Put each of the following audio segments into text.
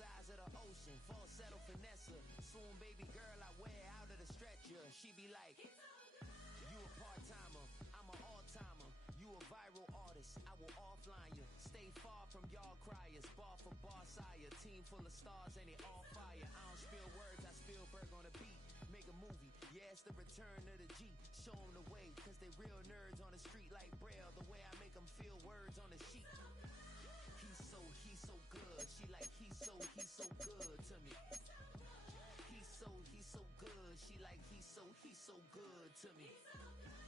sides of the ocean, falsetto finesse. Soon baby girl I wear out of the stretcher. She be like, you a part-timer, I'm an all-timer. You a viral artist, I will offline you. Stay far from y'all criers, bar for bar sire. Team full of stars and it all fire. I don't spill words, I Spielberg on the beat. Make a movie, yeah, it's the return of the G. Show them the way, cause they real nerds on the street like Braille. The way I make them feel words on the sheet. He's so good. She like, he's so good to me. He's so good. She like, he's so good to me.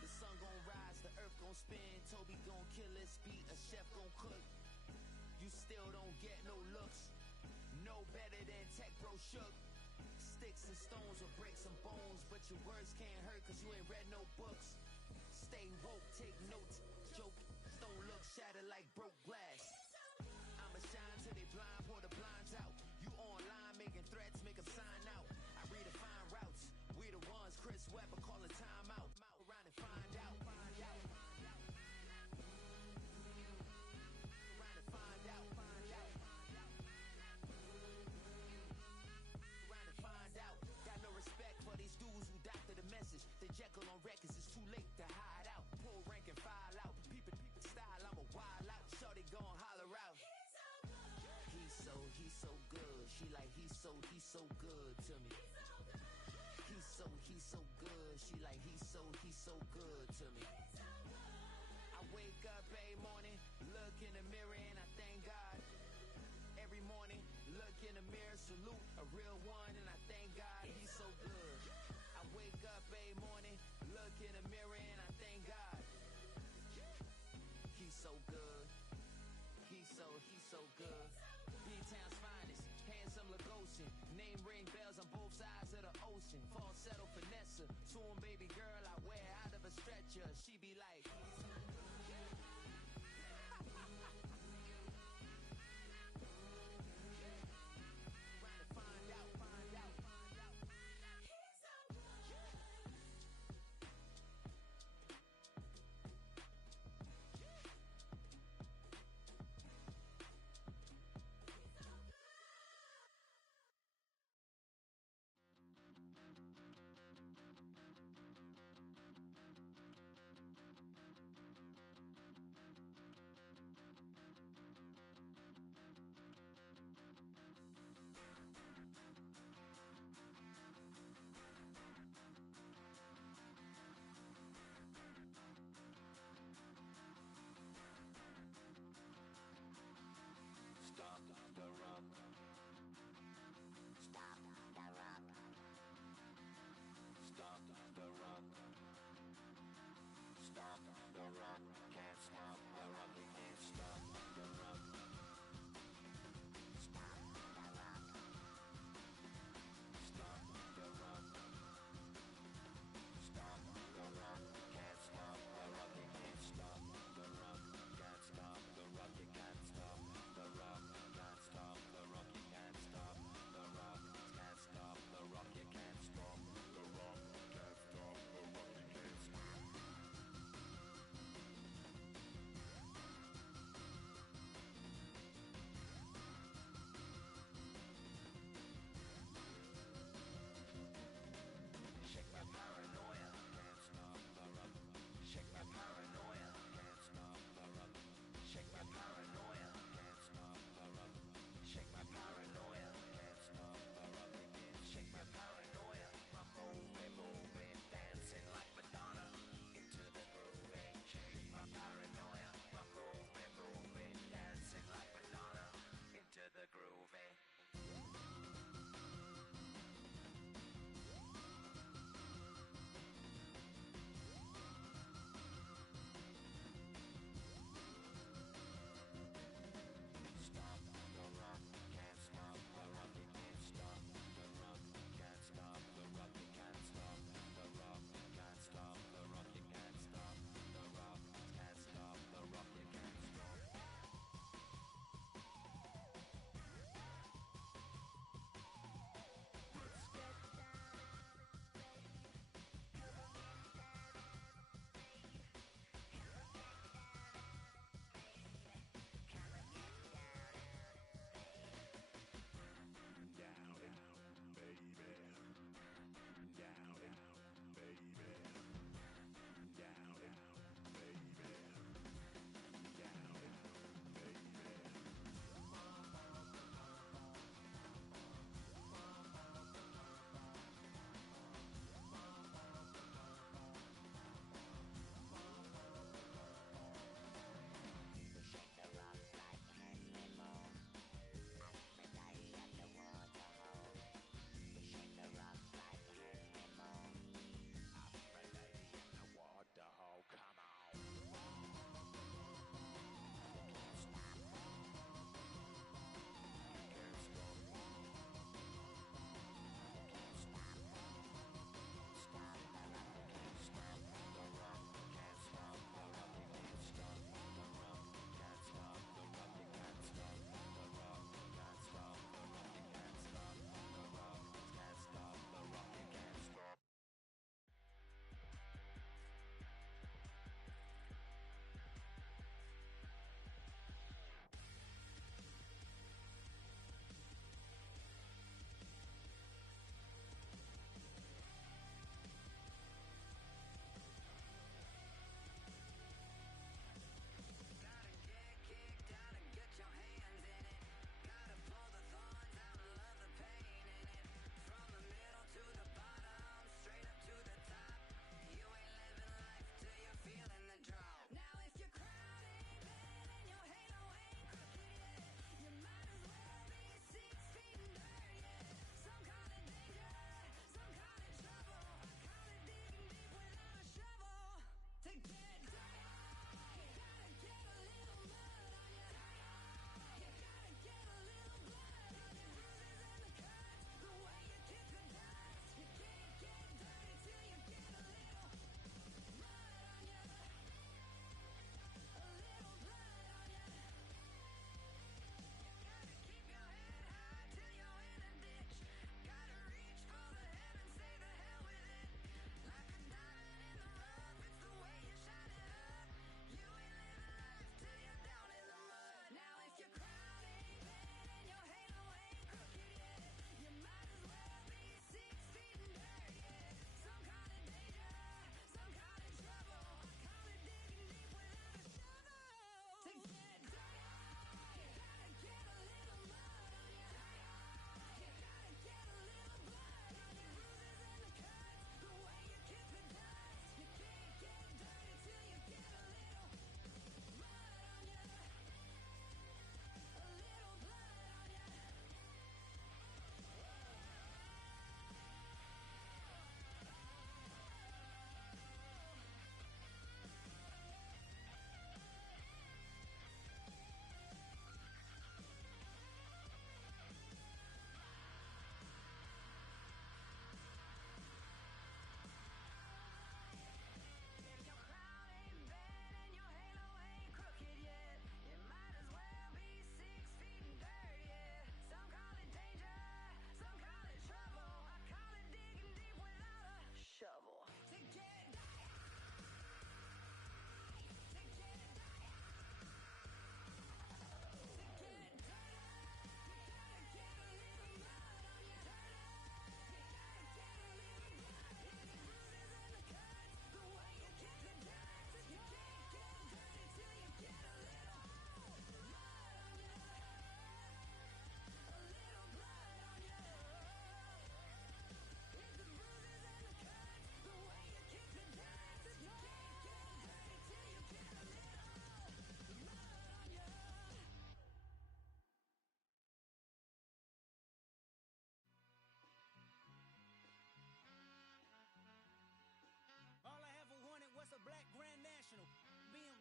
The sun gon' rise, the earth gon' spin. Toby gon' kill this beat, a chef gon' cook. You still don't get no looks. No better than Tech Bro Shook. Sticks and stones will break some bones, but your words can't hurt cause you ain't read no books. Stay woke, take notes, joke. Don't look shattered like broke glass. I'ma shine till they blind, pour the blinds out. You online making threats, make them sign out. I redefine routes. We the ones Chris Webber call a timeout. Around and find out. Around and find out. Around and find out. Got no respect for these dudes who doctor the message. They Jekyll on records, it's too late to hide out. Pull rank and file out. People style, I'm a wild out. Shorty gon' holler out. He's so good. She like, he's so good to me. He's so good. She like, he's so good to me. I wake up every morning, look in the mirror and I thank God. Every morning, look in the mirror, salute a real one and I thank God he's so good. I wake up every morning, look in the mirror and I thank God. He's so good. He's so good. B-Town's finest, handsome Lagosian. Name ring bells on both sides of the ocean. Falsetto finesse, soon baby girl I wear out of a stretcher. She be like, trying to find out.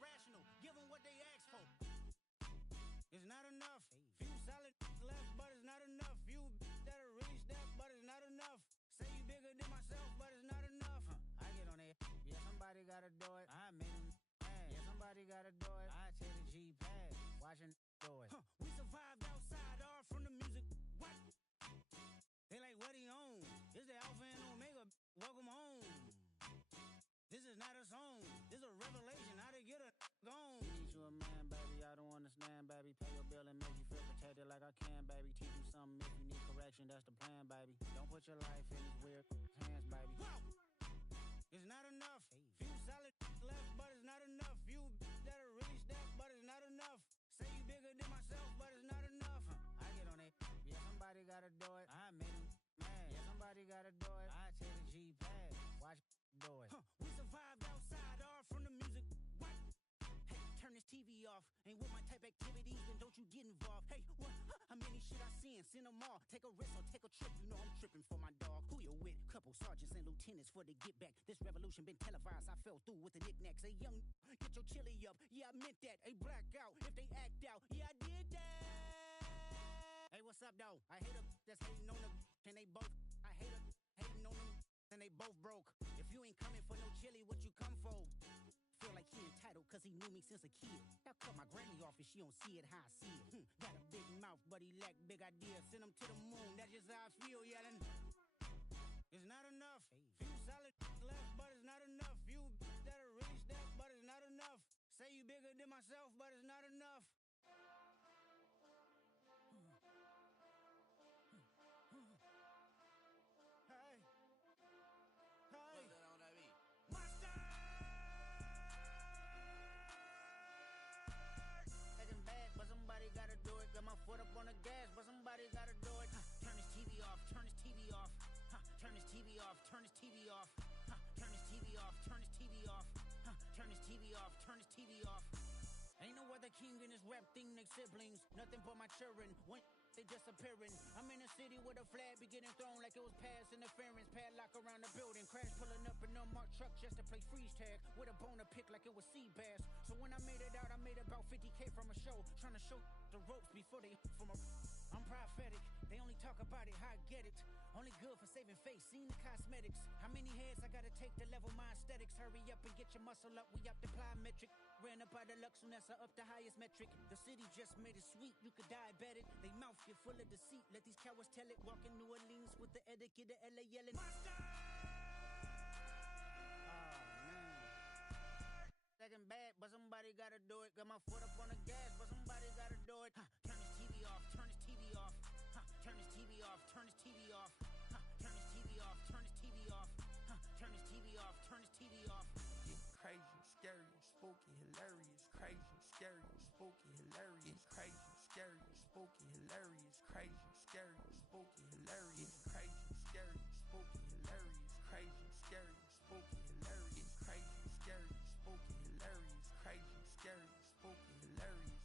irrational. Give them what they ask for. It's not enough. Few solid left, but it's not enough. Few that'll really step, but it's not enough. Say you bigger than myself, but it's not enough. I get on it. Yeah, somebody gotta do it. I made him mad. Yeah, somebody gotta do it. I take the G pad. Watching do it. We survived outside, all from the music. What? They like, what he on? This the Alpha and Omega. Welcome home. This is not a song. This is a revelation. How to get a gone. Need you a man, baby. I don't understand, baby. Pay your bill and make you feel protected like I can, baby. Teach you something if you need correction. That's the plan, baby. Don't put your life in these weird hands, baby. Whoa! It's not enough. Few solid left, but it's not enough. Few that'll really step, but it's not enough. Say you bigger than myself, but it's not enough. I get on it. Yeah, somebody gotta do it. I made him mad. Yeah, somebody gotta do it. I take the G pad. Watch do it. We survived outside, all from the music. What? Hey, turn this TV off. Ain't with my type activities, then don't you get involved. Hey, what? How many shit I seen? Send them all. Take a risk or take a trip. You know I'm tripping for my dog. Who you with? Couple sergeants and lieutenants for the get back. This revolution been televised. I fell through with the knickknacks. Hey, young, get your chili up. Yeah, I meant that. Hey, black out if they act out. Yeah, I did that. Hey, what's up, though? I hate a that's hating on them, and they both. I hate a hating on them, and they both broke. If you ain't coming for no chili, what you come for? Feel like he entitled cause he knew me since a kid. I cut my granny off if she don't see it how I see it. Got a big mouth, but he lack big ideas. Send him to the moon, that's just how I feel yelling. It's not enough. Few solid left, but it's not enough. Few that'll really step, but it's not enough. Say you bigger than myself, but it's not enough. Foot up on the gas, but somebody gotta do it. Turn this TV off, turn this TV off. Turn this TV off, turn this TV off. Turn this TV off, turn this TV off. Turn this TV off, turn this TV off. Ain't no other king in this rap thing, they siblings. Nothing but my children. When they disappearing. I'm in a city with a flag be getting thrown like it was past interference. Padlock around the building. Crash pulling up an unmarked truck just to play freeze tag. With a bone to pick like it was sea bass. So when I made it out, I made about 50K from a show. Trying to show the ropes before they from a... I'm prophetic. They only talk about it, how I get it. Only good for saving face, seen the cosmetics. How many heads I gotta take to level my aesthetics? Hurry up and get your muscle up, we up the plyometric. Ran up out of Luxunessa up the highest metric. The city just made it sweet, you could diabetic. They mouth get full of deceit, let these cowards tell it. Walk in New Orleans with the etiquette of LA yelling Monster! Second bad, but somebody gotta do it. Got my foot up on the gas, but somebody gotta do it. Turn this TV off, turn this TV off. Turn this TV off, turn this TV off. Turn this TV off, turn this TV off. Turn this TV off, turn this TV off. Crazy, scary, spooky, hilarious. Crazy, scary, spooky, hilarious. Crazy, scary, spooky, hilarious. Crazy, scary, spooky, hilarious. Crazy, scary, spooky, hilarious. Crazy, scary, spooky, hilarious. Crazy, scary, spooky, hilarious. Crazy, scary, spooky, hilarious.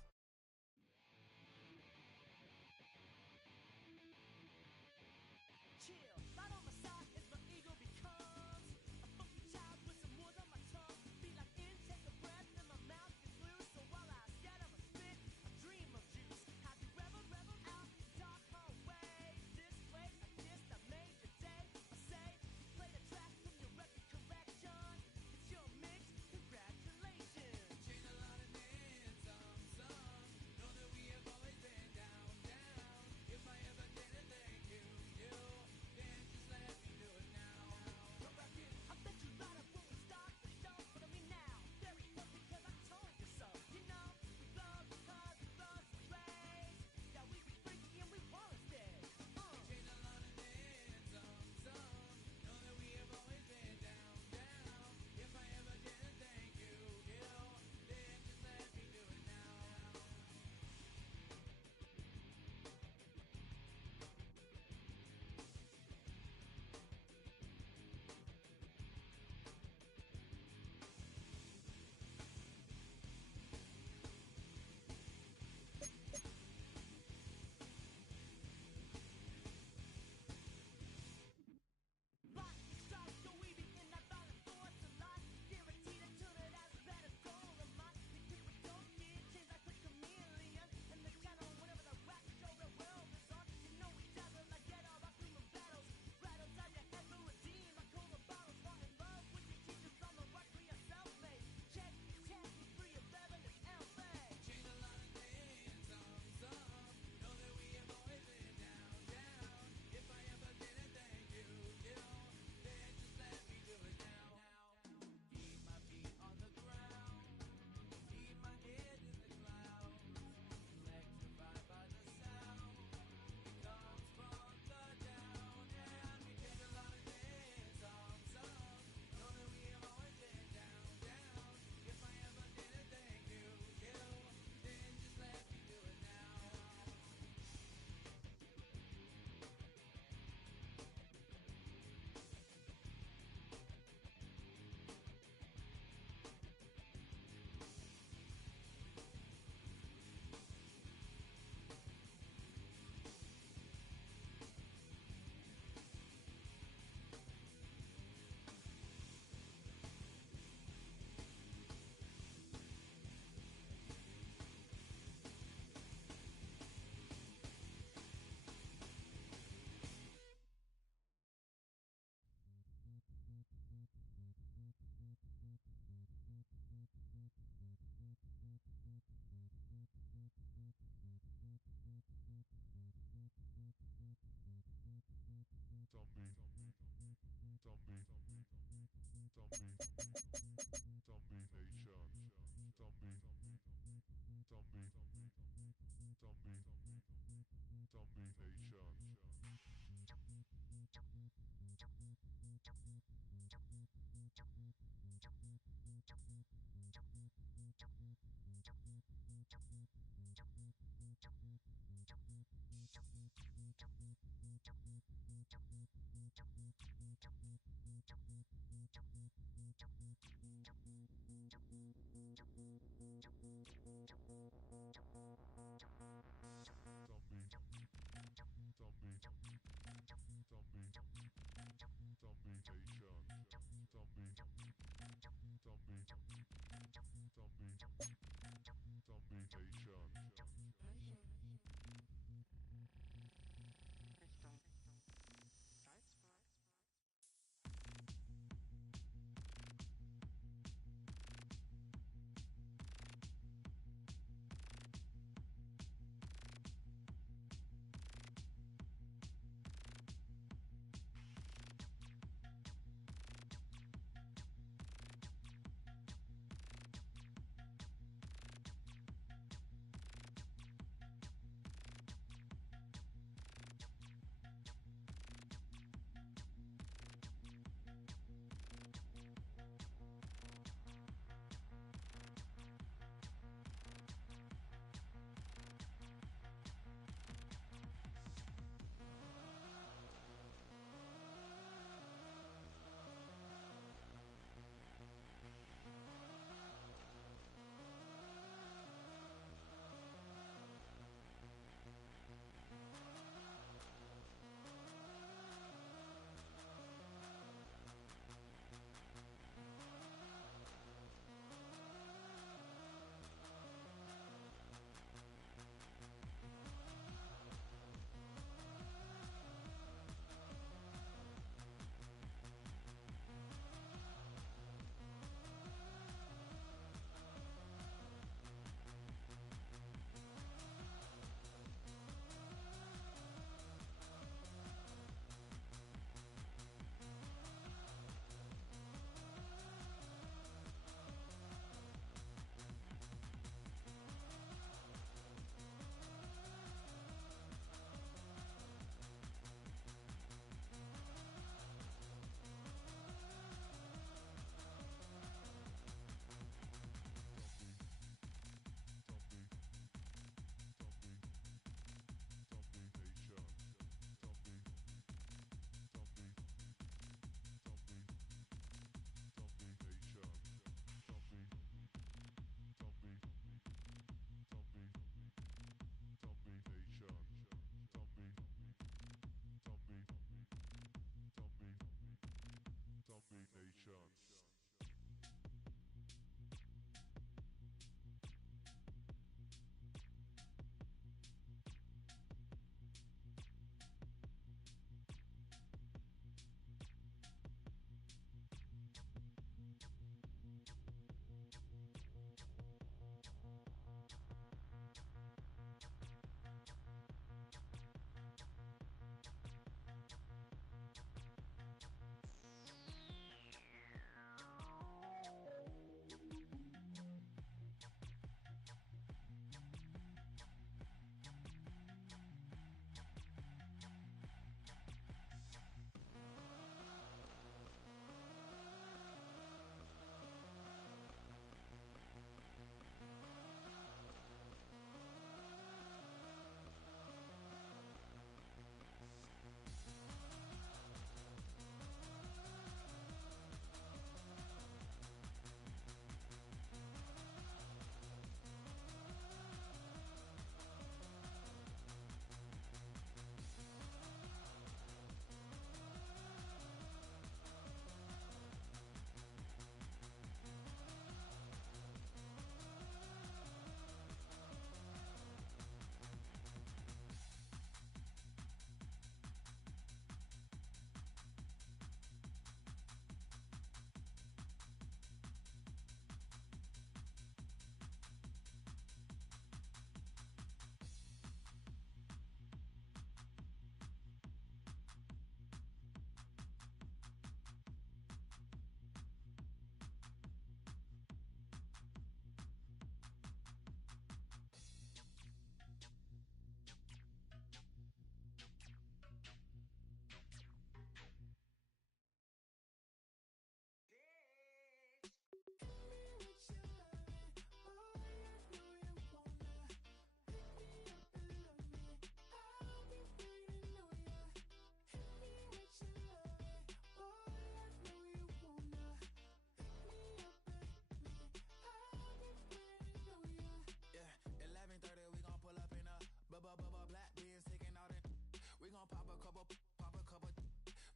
pop a couple.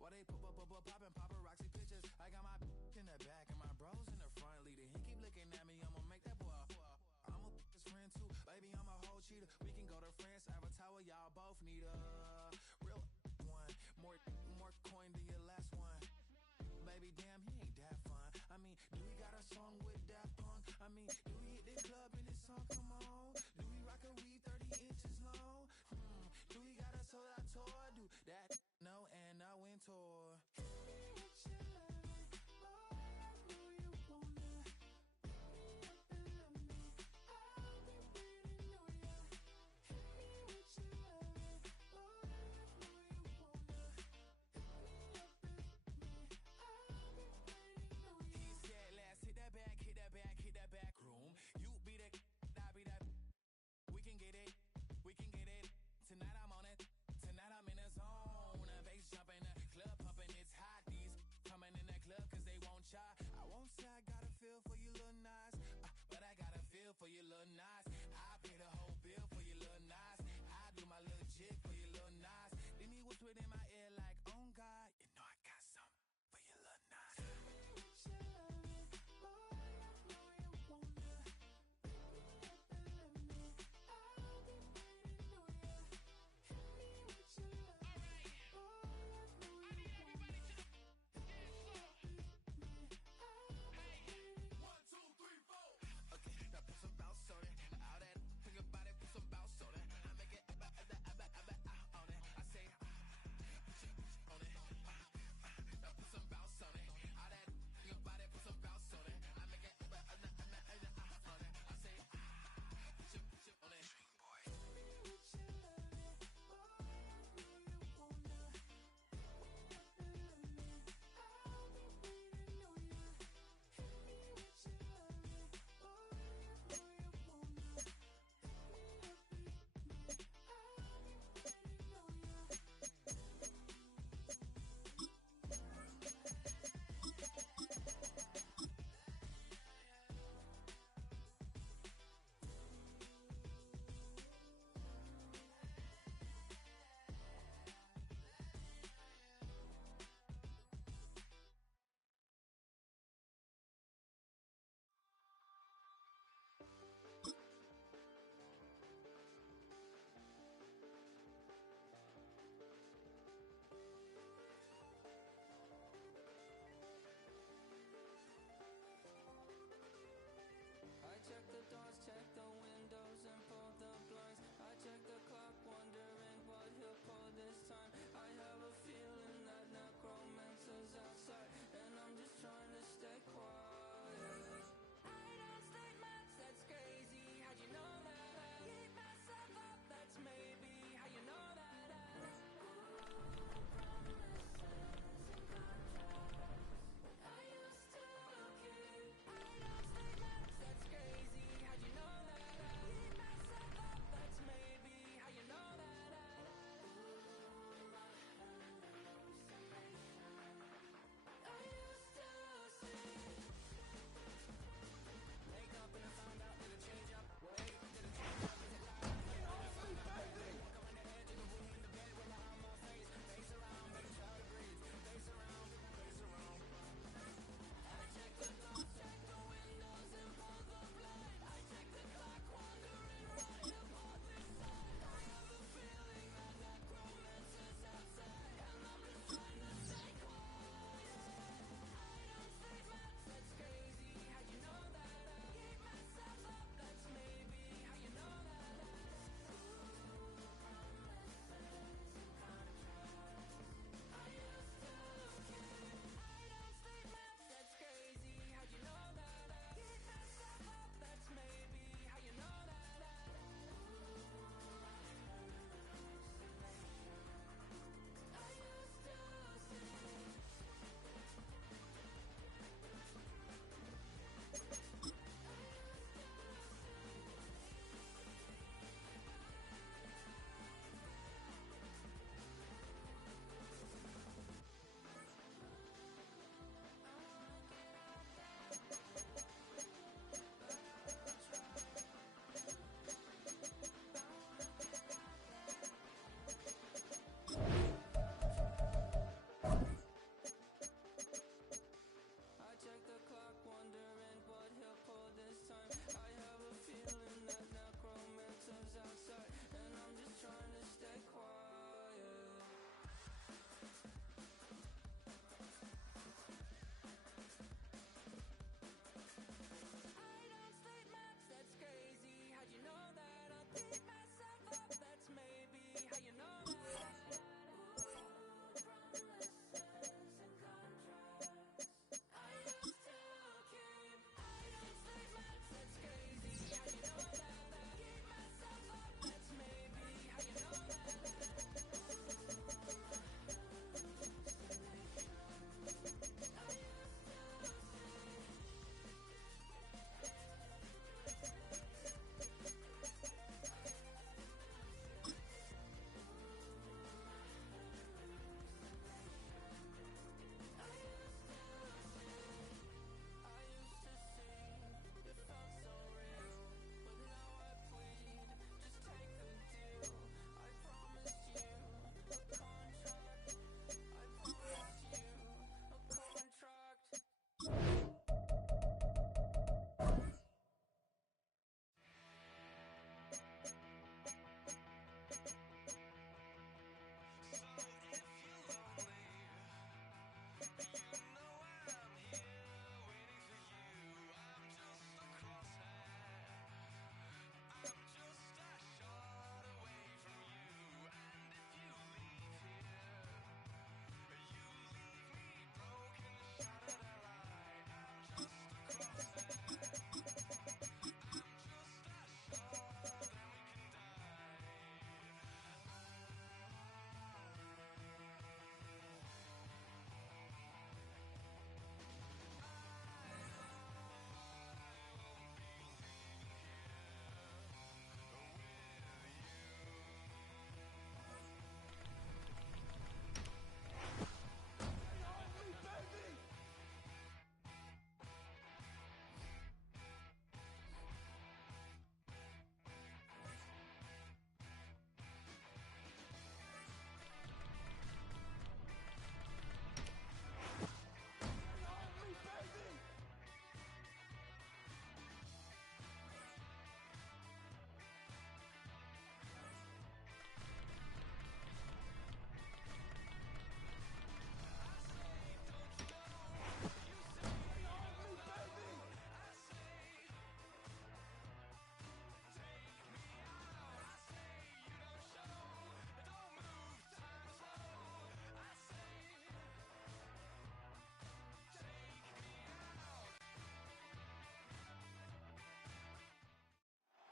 While they poppin' paparazzi pictures. I got my in the back and my bros in the front leading. He keep looking at me, I'ma make that boy. I'm a his friend too, baby, I'm a whole cheater. We can go to France, Avatar, y'all both need a real one. More coin than your last one. Baby, damn, he ain't that fun. I mean, do he got a song with Daft Punk? I mean, do he hit the club in his song? Come on. Do he rock a weave 30 inches long? Do he got a sold out tour? Do that? No, and I went tour. I won't say I got a feel for you, little Nas, but I got a feel for you, little Nas. I pay the whole bill for you, little Nas. I do my little jig for you, little Nas. Then he whispered in my ear like, oh God, you know I got something for you, little Nas.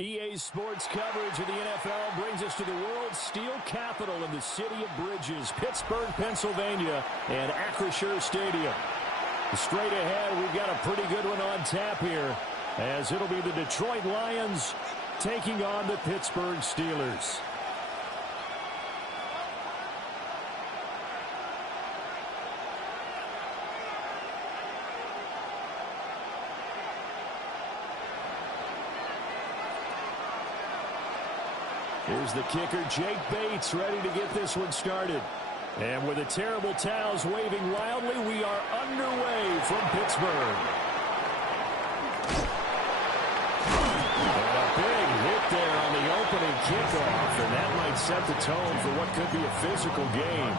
EA Sports coverage of the NFL brings us to the world's steel capital in the city of Bridges, Pittsburgh, Pennsylvania, and Acrisure Stadium. Straight ahead, we've got a pretty good one on tap here, as it'll be the Detroit Lions taking on the Pittsburgh Steelers. Here's the kicker, Jake Bates, ready to get this one started. And with the terrible towels waving wildly, we are underway from Pittsburgh. And a big hit there on the opening kickoff, and that might set the tone for what could be a physical game.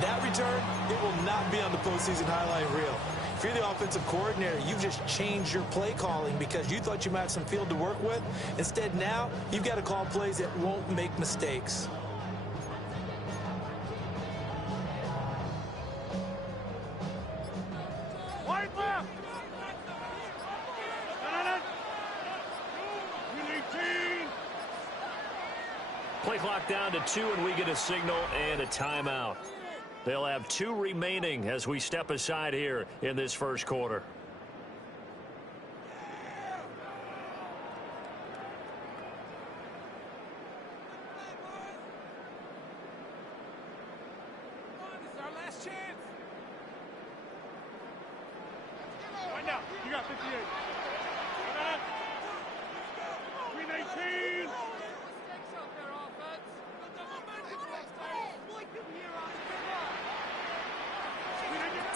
That return, it will not be on the postseason highlight reel. If you're the offensive coordinator, you've just changed your play calling because you thought you might have some field to work with. Instead, now, you've got to call plays that won't make mistakes. White left! Play clock down to 2, and we get a signal and a timeout. They'll have 2 remaining as we step aside here in this first quarter. This is our last chance. Find out. You got 58. 319.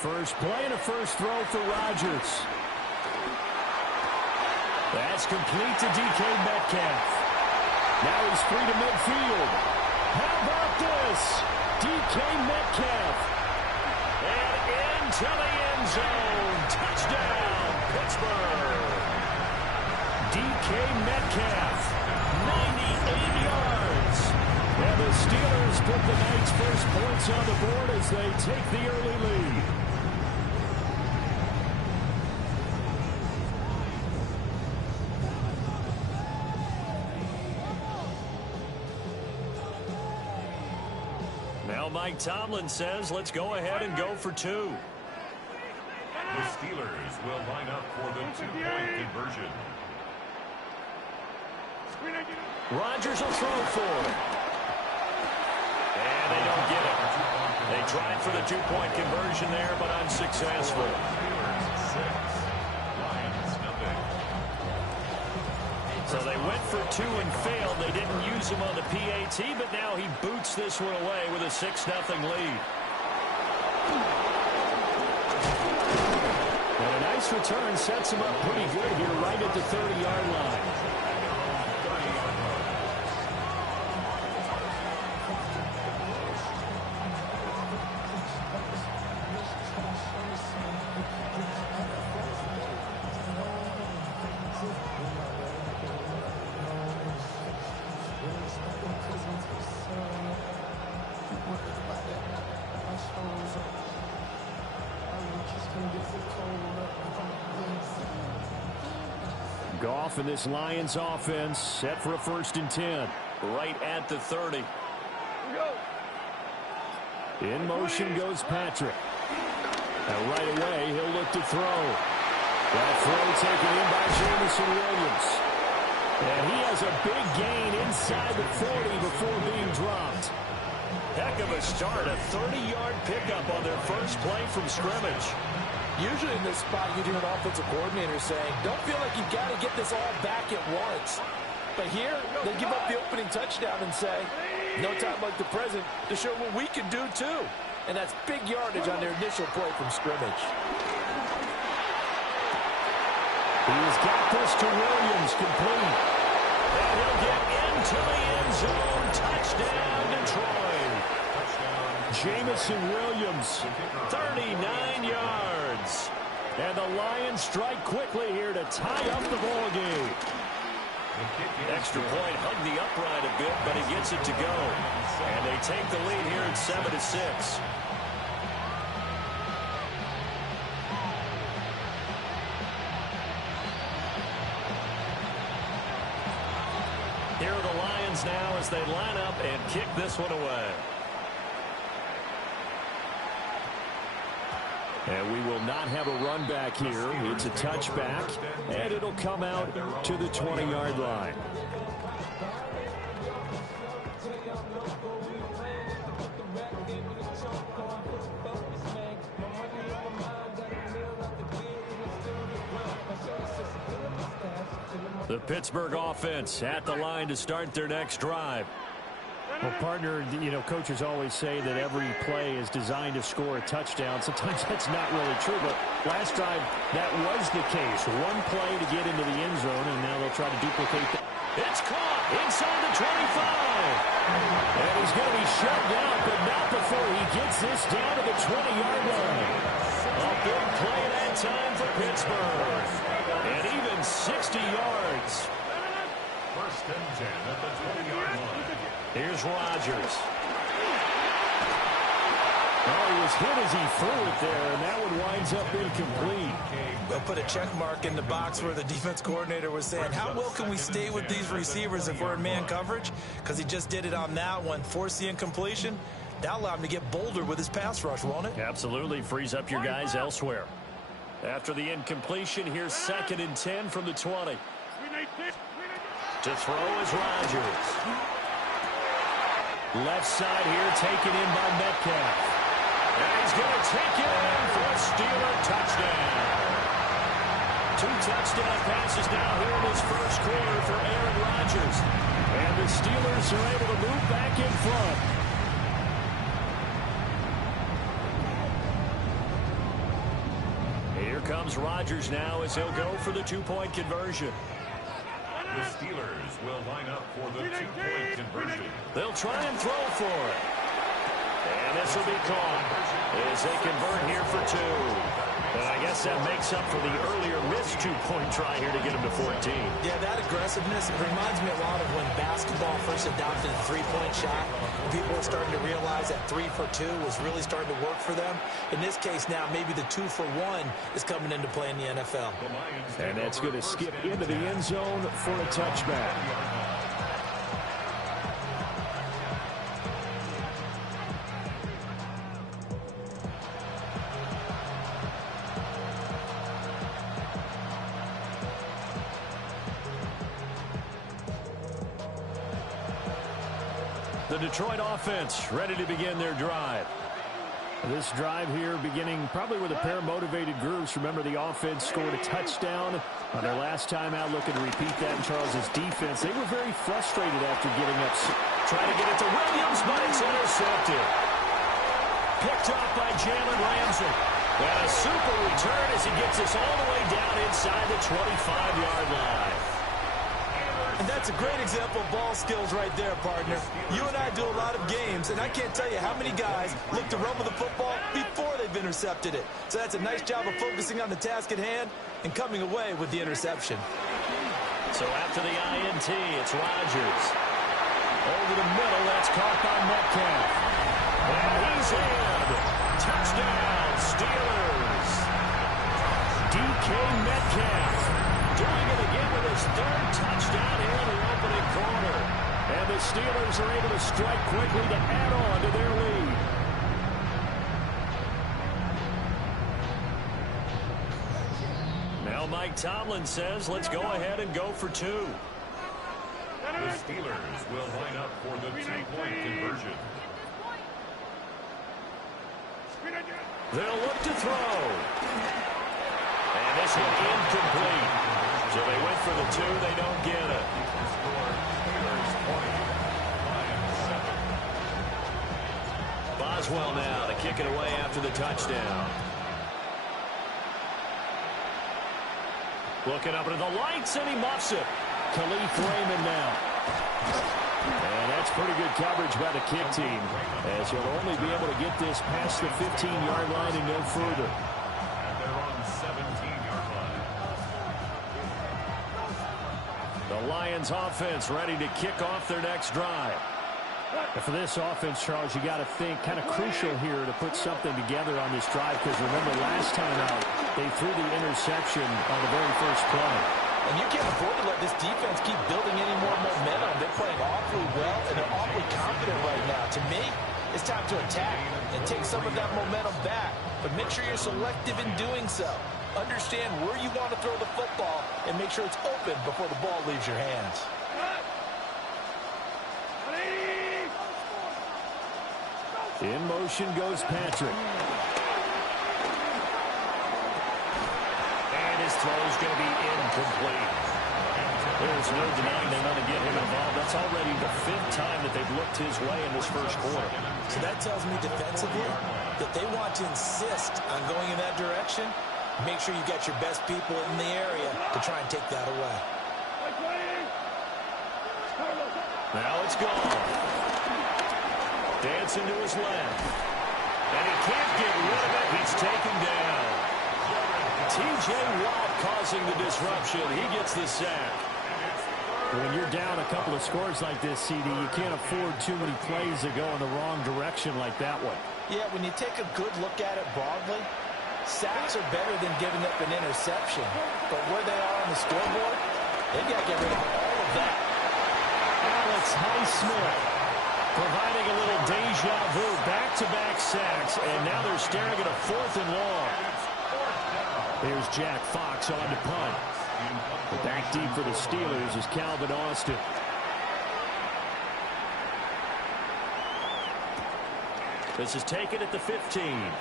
First play and a first throw for Rodgers. That's complete to DK Metcalf. Now he's free to midfield. How about this? DK Metcalf. And into the end zone. Touchdown, Pittsburgh. DK Metcalf, 98 yards. And the Steelers put the night's first points on the board as they take the early lead. Now Mike Tomlin says, let's go ahead and go for 2. The Steelers will line up for the 2-point conversion. Rodgers will throw for it. And they don't get it. They tried for the 2-point conversion there, but unsuccessful. So they went for 2 and failed. They didn't use him on the PAT, but now he boots this one away with a 6-0 lead. And a nice return sets him up pretty good here right at the 30-yard line. Goff and this Lions offense set for a 1st and 10. Right at the 30. In motion goes Patrick. Now right away, he'll look to throw. That throw taken in by Jameson Williams. And he has a big gain inside the 40 before being dropped. Heck of a start, a 30-yard pickup on their first play from scrimmage. Usually in this spot, you hear an offensive coordinator saying, don't feel like you've got to get this all back at once. But here, they give up the opening touchdown and say, no time like the present to show what we can do too. And that's big yardage on their initial play from scrimmage. He's got this to Williams, complete. And he'll get into the end zone. Touchdown, Detroit. Jameson Williams, 39 yards. And the Lions strike quickly here to tie up the ball game. Extra point hugged the upright a bit, but he gets it to go. And they take the lead here at 7-6. here are the Lions now as they line up and kick this one away. And we will not have a run back here. It's a touchback, and it'll come out to the 20-yard line. The Pittsburgh offense at the line to start their next drive. Well, partner, coaches always say that every play is designed to score a touchdown. Sometimes that's not really true, but last drive, that was the case. One play to get into the end zone, and now they'll try to duplicate that. It's caught inside the 25. And he's going to be shut down, but not before he gets this down to the 20-yard line. A big play that time for Pittsburgh. And even 60 yards. First and 10 at the 20-yard line. Here's Rodgers. Oh, he was hit as he threw it there, and that one winds up incomplete. They'll put a check mark in the box where the defense coordinator was saying, how well can we stay with these receivers if we're in man coverage? Because he just did it on that one, forced the incompletion. That'll allow him to get bolder with his pass rush, won't it? Absolutely. Frees up your guys elsewhere. After the incompletion, here's 2nd and 10 from the 20. To throw is Rodgers. Left side here, taken in by Metcalf. And he's going to take it in for a Steeler touchdown. 2 touchdown passes now here in his first quarter for Aaron Rodgers. And the Steelers are able to move back in front. Here comes Rodgers now as he'll go for the 2-point conversion. The Steelers will line up for the 2-point conversion. They'll try and throw for it. And this will be caught as they convert here for 2. And I guess that makes up for the earlier missed 2-point try here to get him to 14. Yeah, that aggressiveness, it reminds me a lot of when basketball first adopted the 3-point shot. People were starting to realize that 3 for 2 was really starting to work for them. In this case now, maybe the 2 for 1 is coming into play in the NFL. And that's going to skip into the end zone for a touchback. The Detroit offense ready to begin their drive. This drive here beginning probably with a pair of motivated groups. Remember, the offense scored a touchdown on their last time out. Looking to repeat that in Charles's defense. They were very frustrated after giving up. Trying to get it to Williams, but it's intercepted. Picked up by Jalen Ramsey. And a super return as he gets us all the way down inside the 25-yard line. And that's a great example of ball skills right there, partner. You and I do a lot of games, and I can't tell you how many guys look to run with the football before they've intercepted it. So that's a nice job of focusing on the task at hand and coming away with the interception. So after the INT, it's Rodgers. Over the middle, that's caught by Metcalf. And he's in. Touchdown, Steelers. DK Metcalf doing it again with his 3rd touchdown here in the opening quarter. And the Steelers are able to strike quickly to add on to their lead. Now Mike Tomlin says, let's go ahead and go for 2. The Steelers will line up for the 2-point conversion. They'll look to throw. And this one incomplete. So they went for the 2. They don't get it. Boswell now to kick it away after the touchdown. Looking up into the lights, and he muffs it. Khalif Raymond now. And that's pretty good coverage by the kick team, as he'll only be able to get this past the 15-yard line and no further. And they're on the 17-yard line. The Lions offense ready to kick off their next drive. And for this offense, Charles, you got to think kind of crucial here to put something together on this drive, because remember last time out, they threw the interception on the very first play. And you can't afford to let this defense keep building any more momentum. They're playing awfully well, and they're awfully confident right now. To me, it's time to attack and take some of that momentum back. But make sure you're selective in doing so. Understand where you want to throw the football and make sure it's open before the ball leaves your hands. In motion goes Patrick. And his throw's going to be incomplete. There's no denying they want to get him involved. That's already the 5th time that they've looked his way in this first quarter. So that tells me defensively that they want to insist on going in that direction. Make sure you got your best people in the area to try and take that away. Now it's gone. Dancing to his left. And he can't get rid of it. He's taken down. T.J. Watt causing the disruption. He gets the sack. When you're down a couple of scores like this, CD, you can't afford too many plays that go in the wrong direction like that one. Yeah, when you take a good look at it broadly, sacks are better than giving up an interception. But where they are on the scoreboard, they've got to get rid of all of that. Alex Highsmith providing a little deja vu. Back-to-back sacks, and now they're staring at a 4th and long. Here's Jack Fox on to punt. Back deep for the Steelers is Calvin Austin. This is taken at the 15. And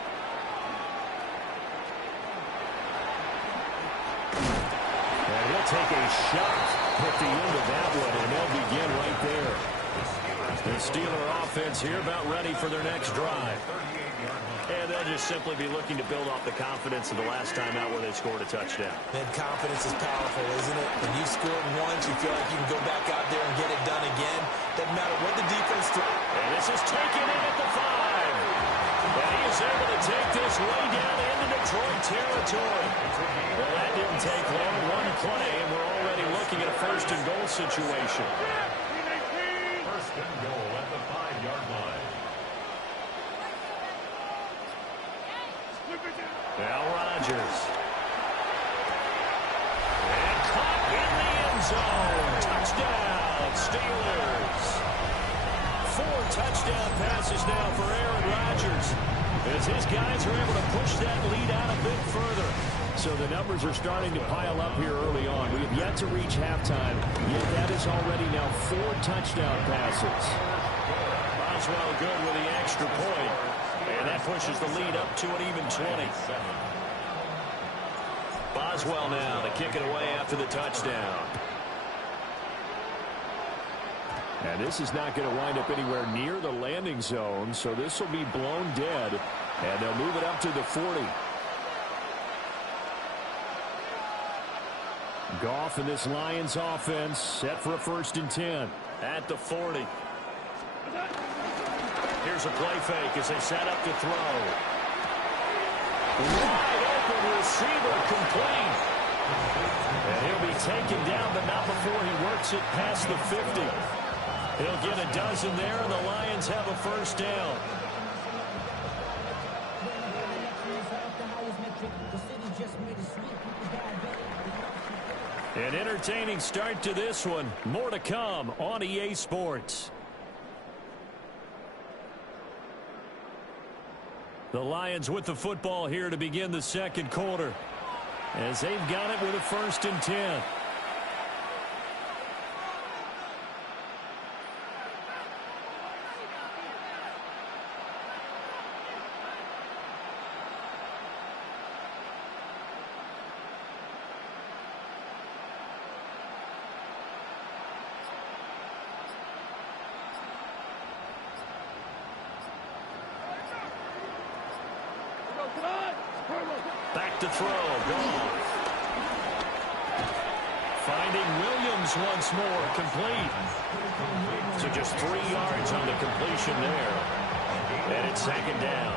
he'll take a shot at the end of that one, and they'll begin right there. The Steeler offense here about ready for their next drive. And they'll just simply be looking to build off the confidence of the last time out where they scored a touchdown. Man, confidence is powerful, isn't it? When you scored once, you feel like you can go back out there and get it done again. Doesn't matter what the defense does. And this is taken in at the 5. And he is able to take this way down into Detroit territory. Well, that didn't take long. One play, and we're already looking at a 1st and goal situation. 1st and goal at the 5-yard line. Now Rodgers. And caught in the end zone. Touchdown, Steelers. 4 touchdown passes now for Aaron Rodgers, as his guys are able to push that lead out a bit further. So the numbers are starting to pile up here early on. We have yet to reach halftime, yet that is already now 4 touchdown passes. Boswell good with the extra point. And that pushes the lead up to an even 20. Boswell now to kick it away after the touchdown. And this is not going to wind up anywhere near the landing zone, so this will be blown dead. And they'll move it up to the 40. Goff and this Lions offense set for a 1st and 10 at the 40. Here's a play fake as they set up to throw. Wide open receiver complete. And he'll be taken down, but not before he works it past the 50. He'll get a dozen there, and the Lions have a 1st down. An entertaining start to this one. More to come on EA Sports. The Lions with the football here to begin the 2nd quarter, as they've got it with a 1st and 10. Back to throw. Goff. Finding Williams once more. Complete. So just 3 yards on the completion there. And it's 2nd down.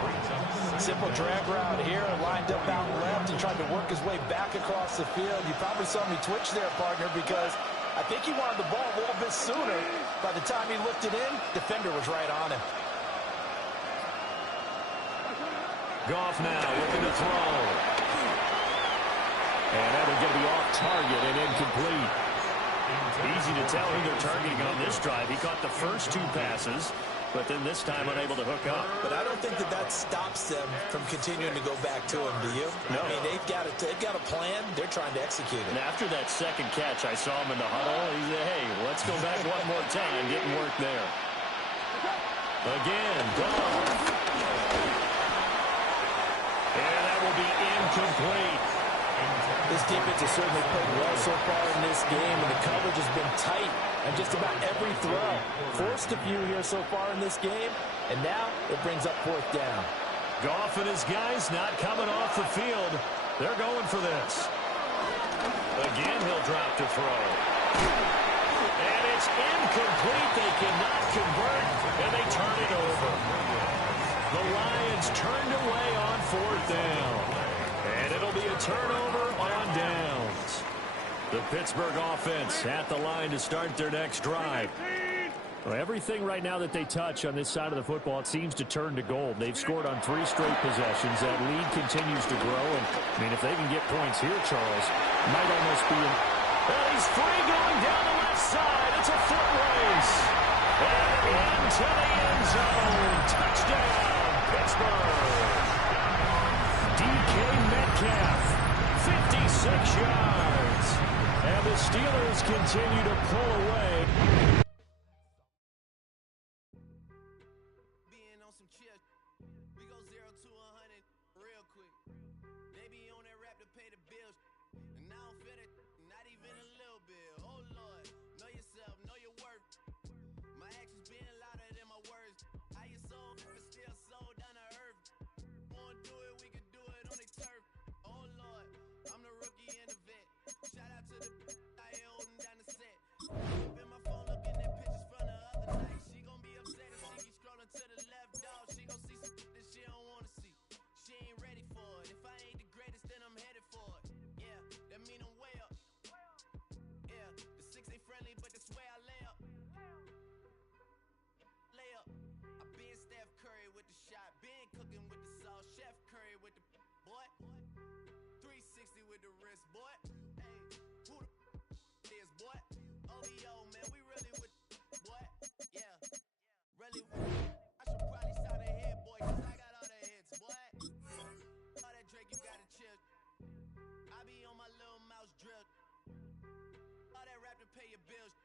Simple drag route here. Lined up out left and tried to work his way back across the field. You probably saw me twitch there, partner, because I think he wanted the ball a little bit sooner. By the time he looked it in, defender was right on him. Goff now looking to throw. And that will get me off target and incomplete. Easy to tell who they're targeting on this drive. He caught the first 2 passes, but then this time unable to hook up. But I don't think that stops them from continuing to go back to him, do you? No. I mean, they've got a plan. They're trying to execute it. And after that second catch, I saw him in the huddle. He said, hey, let's go back one more time. Didn't work there. Again, Goff. And that will be incomplete. This defense has certainly played well so far in this game, and the coverage has been tight on just about every throw. Forced a few here so far in this game, and now it brings up 4th down. Goff and his guys not coming off the field. They're going for this. Again, he'll drop to throw. And it's incomplete. They cannot convert, and they turn it over. The Lions turned away on 4th down. And it'll be a turnover on downs. The Pittsburgh offense at the line to start their next drive. Well, everything right now that they touch on this side of the football, it seems to turn to gold. They've scored on 3 straight possessions. That lead continues to grow. And, I mean, if they can get points here, Charles, it might almost be well, he's free going down the left side. It's a foot race. And into the end zone. Touchdown, Pittsburgh. DK Metcalf, 56 yards. And the Steelers continue to pull away. Being on some chill, we go 0 to 100 real quick. They be on that rap to pay the bills, and I don't feel it, not even a little bit. Oh Lord, know yourself, know your worth. My actions being louder than my words. How you sold, but still sold down to earth. Wanna do it, we can do it on the turf. Oh Lord, I'm the rookie and the vet. Shout out to the I ain't holding down the set. Been my phone looking at pictures from the other night. She gon' be upset if she keep scrolling to the left, dog. She gon' see some that she don't wanna see. She ain't ready for it. If I ain't the greatest, then I'm headed for it. Yeah, that mean I'm way up. Yeah, the 6 ain't friendly, but that's where I lay up. Lay up. I been Steph Curry with the shot. Been cooking with the sauce. Chef Curry with the boy. 360 with the wrist, boy. Hey, who the is, boy? OVO, man, we really with boy. Yeah, really with. I should probably sign a head, boy, cause I got all the hits, boy. All that Drake, you gotta chill. I be on my little mouse drill. All that rap to pay your bills.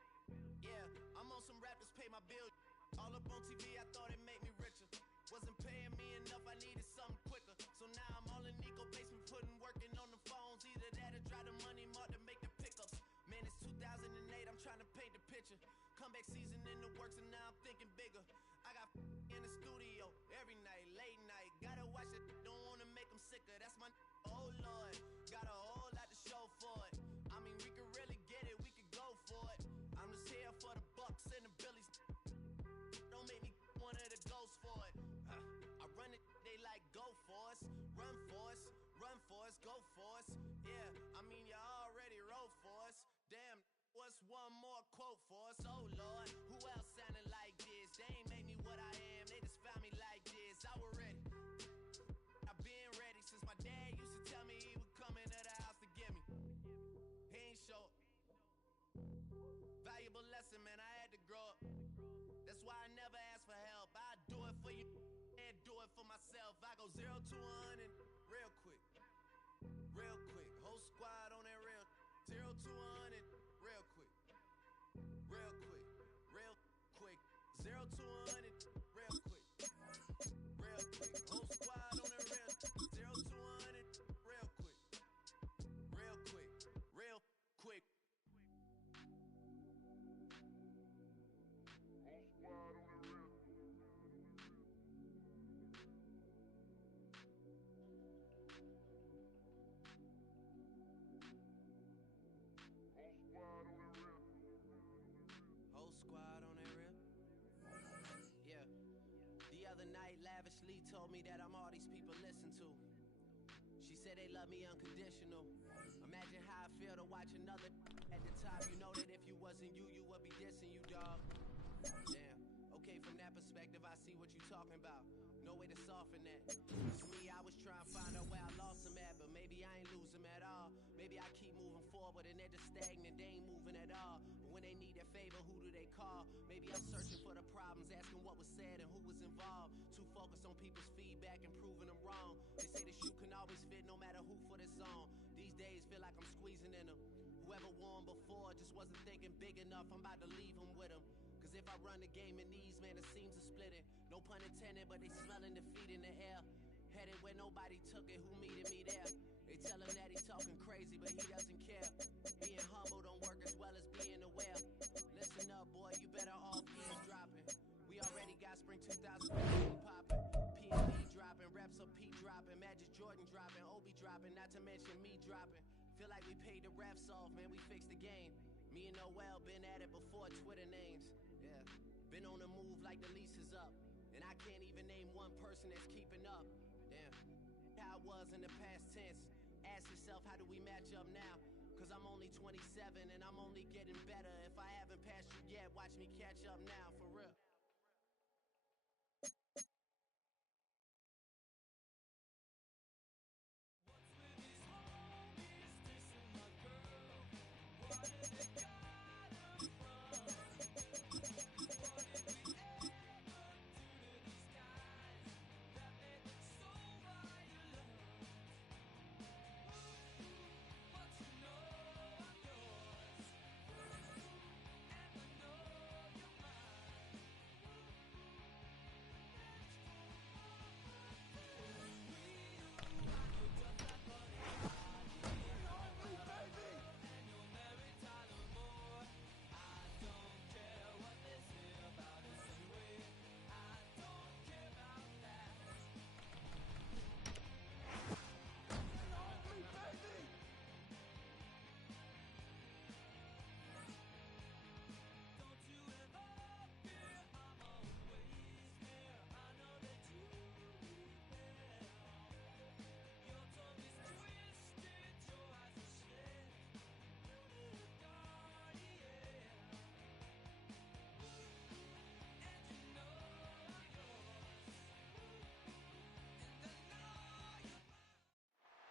Yeah, I'm on some rappers pay my bills. All up on TV, I thought it made me richer. Wasn't paying me enough, I needed something quicker. So now I'm all in Nico basement, working on the phones. Either that or drive the money mark to make the pickups. Man, it's 2008, I'm trying to paint the picture. Comeback season in the works, and now I'm thinking bigger. I got in the studio every night, late night. Gotta watch it, don't wanna make them sicker. That's my oh Lord, got a whole lot to show for it. I mean, we could really get it, we could go for it. I'm just here for the Bucks and the Billies. Don't make me one of the ghosts for it. I run it, they like go for us, run for us, run for us, go for us. Yeah, I mean you already wrote for us. Damn, what's one more quote for us? Oh Lord, who else sounded like this? They ain't made me what I am, they just found me like this. I was ready, I've been ready since my dad used to tell me he would come into the house to get me. He ain't show up. Valuable lesson, man, I had to grow up. That's why I never ask for help. I do it for you and do it for myself. I go 0 to 100 real quick. Real quick. Whole squad on that real 0 to 100 real quick. Real quick. Real quick. 0 to 100 real quick. Real quick. Whole squad on that real 0 to 100 real quick. Real quick. Real quick. Whole squad on that real. Yeah. The other night, Lavishly told me that I'm all these people listen to. She said they love me unconditional. Imagine how I feel to watch another at the top. You know that if you wasn't you, you would be dissing you, dog. Damn. Okay, from that perspective, I see what you talking about. No way to soften that. To me, I was trying to find out where I lost him at, but maybe I ain't lose him at all. Maybe I keep moving forward. forward and they're just stagnant, they ain't moving at all. But when they need their favor, who do they call? Maybe I'm searching for the problems, asking what was said and who was involved. Too focused on people's feedback and proving them wrong. They say the shoe can always fit no matter who for this song. These days feel like I'm squeezing in them. Whoever won before just wasn't thinking big enough. I'm about to leave them with them. Cause if I run the game in these, man, the seams are splitting. No pun intended, but they smelling defeat in the air. Headed where nobody took it, who meted me there? They tell him that he talking crazy, but he doesn't care. Being humble don't work as well as being aware. Listen up, boy, you better off eavesdropping. We already got spring 2015 popping. P&B dropping, reps of P dropping, Magic Jordan dropping, Obi dropping, not to mention me dropping. Feel like we paid the refs off, man, we fixed the game. Me and Noel been at it before Twitter names. Yeah, been on the move like the lease is up. And I can't even name one person that's keeping up. Damn, how it was in the past tense. Ask yourself, how do we match up now? Cause I'm only 27 and I'm only getting better. If I haven't passed you yet, watch me catch up now, for real.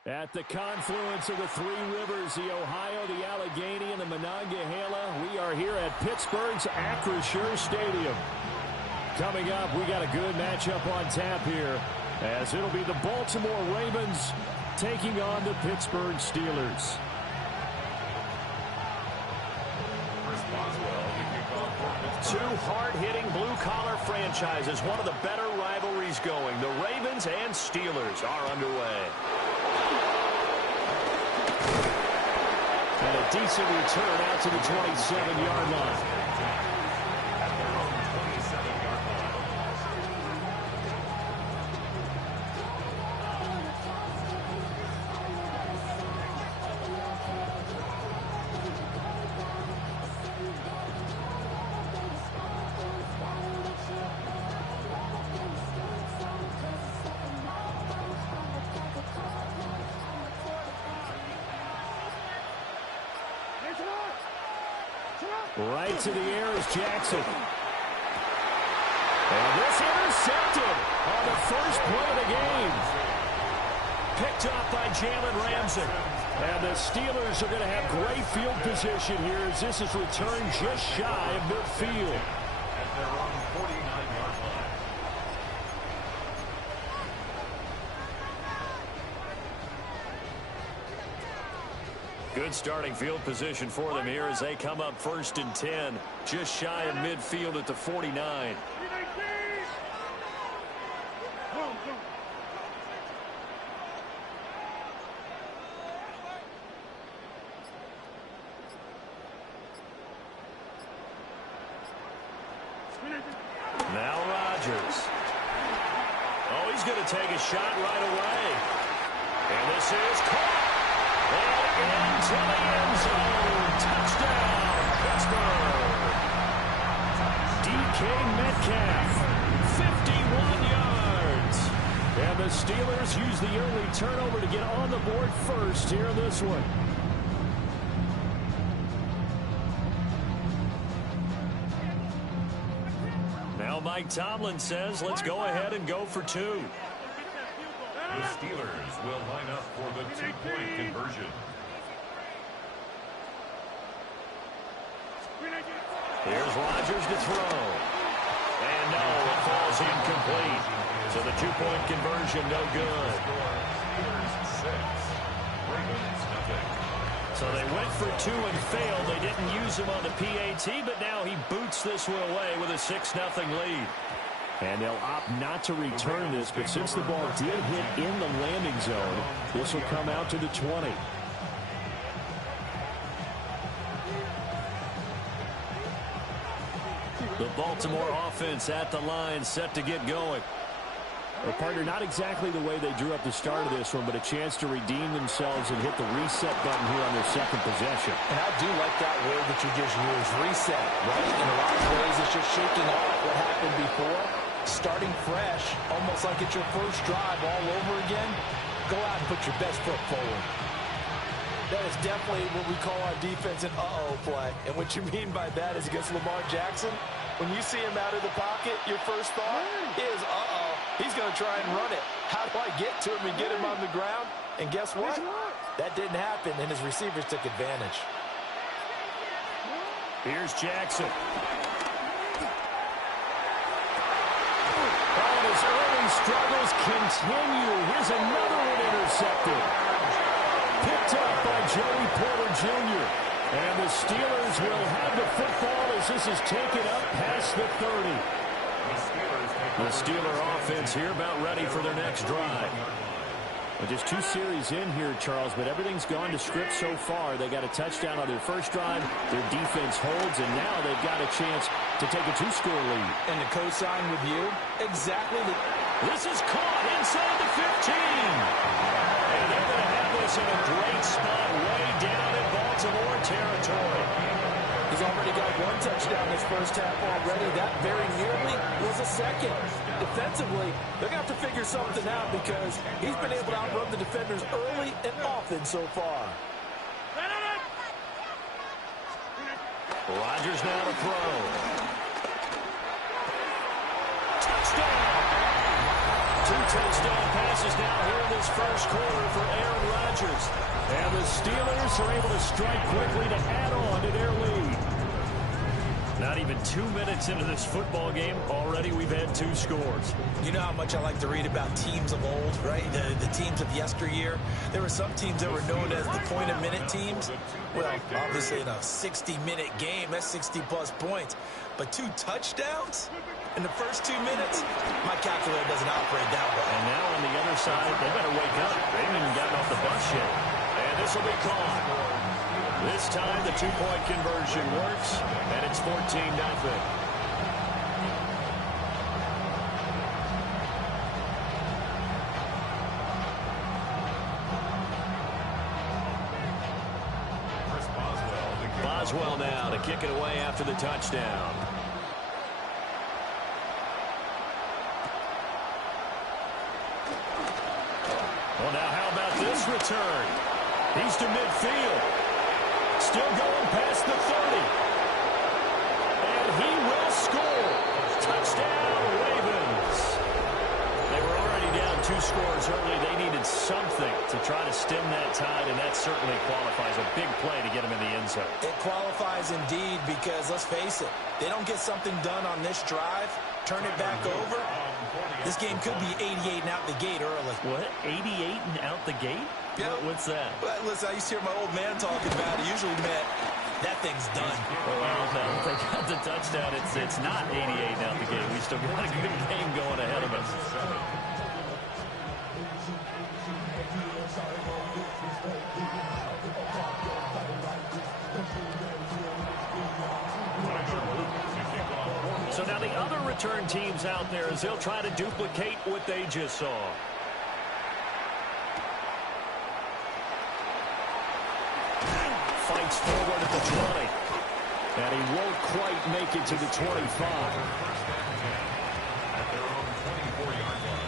At the confluence of the three rivers, the Ohio, the Allegheny, and the Monongahela, we are here at Pittsburgh's Acrisure Stadium. Coming up, we got a good matchup on tap here, as it'll be the Baltimore Ravens taking on the Pittsburgh Steelers. Two hard-hitting blue-collar franchises, one of the better rivalries going. The Ravens and Steelers are underway. And a decent return out to the 27-yard line. At their own 27-yard line. Right to the air is Jackson. And this intercepted on the first play of the game. Picked up by Jalen Ramsey. And the Steelers are going to have great field position here as this is returned just shy of midfield. At their own 49-yard line. Good starting field position for them here as they come up 1st and 10. Just shy of midfield at the 49. Now Rodgers. Oh, he's going to take a shot right away. And this is caught. And into the end zone. Touchdown, Pittsburgh. DK Metcalf, 51 yards. And the Steelers use the early turnover to get on the board first here in this one. Now Mike Tomlin says, let's go ahead and go for two. The Steelers will line up for the two-point conversion. Here's Rodgers to throw. And no, it falls incomplete. So the two-point conversion, no good. Steelers 6, Ravens nothing. So they went for two and failed. They didn't use him on the PAT, but now he boots this one away with a 6-0 lead. And they'll opt not to return this, but since the ball did hit in the landing zone, this will come out to the 20. The Baltimore offense at the line, set to get going. Well, partner, not exactly the way they drew up the start of this one, but a chance to redeem themselves and hit the reset button here on their second possession. And I do like that word that you just used, reset, right? In a lot of ways, it's just shaking off what happened before, starting fresh, almost like it's your first drive all over again. Go out and put your best foot forward. That is definitely what we call our defense an uh-oh play. And what you mean by that is against Lamar Jackson, when you see him out of the pocket, your first thought is, uh-oh, he's going to try and run it. How do I get to him and get him on the ground? And guess what? That didn't happen, and his receivers took advantage. Here's Jackson. And his early struggles continue. Here's another one intercepted. Picked up by Joey Porter Jr. And the Steelers will have the football as this is taken up past the 30. The Steeler offense here about ready for their next drive. Well, just 2 series in here, Charles, but everything's gone to script so far. They got a touchdown on their first drive. Their defense holds, and now they've got a chance to take a 2-score lead. And to co-sign with you, exactly. This is caught inside the 15. And they're going to have this in a great spot way down in Baltimore territory. He's already got 1 touchdown this first half already. That very nearly was a second. Defensively, they're going to have to figure something out because he's been able to outrun the defenders early and often so far. Rodgers now to throw. Touchdown! 2 touchdown passes now here in this first quarter for Aaron Rodgers. And the Steelers are able to strike quickly to add on to their lead. Not even 2 minutes into this football game, already we've had 2 scores. You know how much I like to read about teams of old, right? The teams of yesteryear. There were some teams that were known as the point-a-minute teams. Well, obviously in a 60-minute game, that's 60-plus points. But 2 touchdowns in the first 2 minutes? My calculator doesn't operate that way. And now on the other side, they better wake up. They haven't even gotten off the bus yet. And this will be caught. This time the 2-point conversion works, and it's 14-0. Boswell now to kick it away after the touchdown. Well, now how about this return? He's to midfield. Still going past the 30. And he will score. Touchdown, Ravens. They were already down 2 scores early. They needed something to try to stem that tide, and that certainly qualifies. A big play to get them in the end zone. It qualifies indeed because, let's face it, they don't get something done on this drive, turn it back over, this game could be 88 and out the gate early. What? 88 and out the gate? Yeah. What's that? Well, listen, I used to hear my old man talking about it. It usually meant that thing's done. Well, no, if they got the touchdown, it's not 88 and out the gate. We still got a good game going ahead of us. So now the other return teams out there as they'll try to duplicate what they just saw. Fights forward at the 20. And he won't quite make it to the 25. At their own 24-yard line.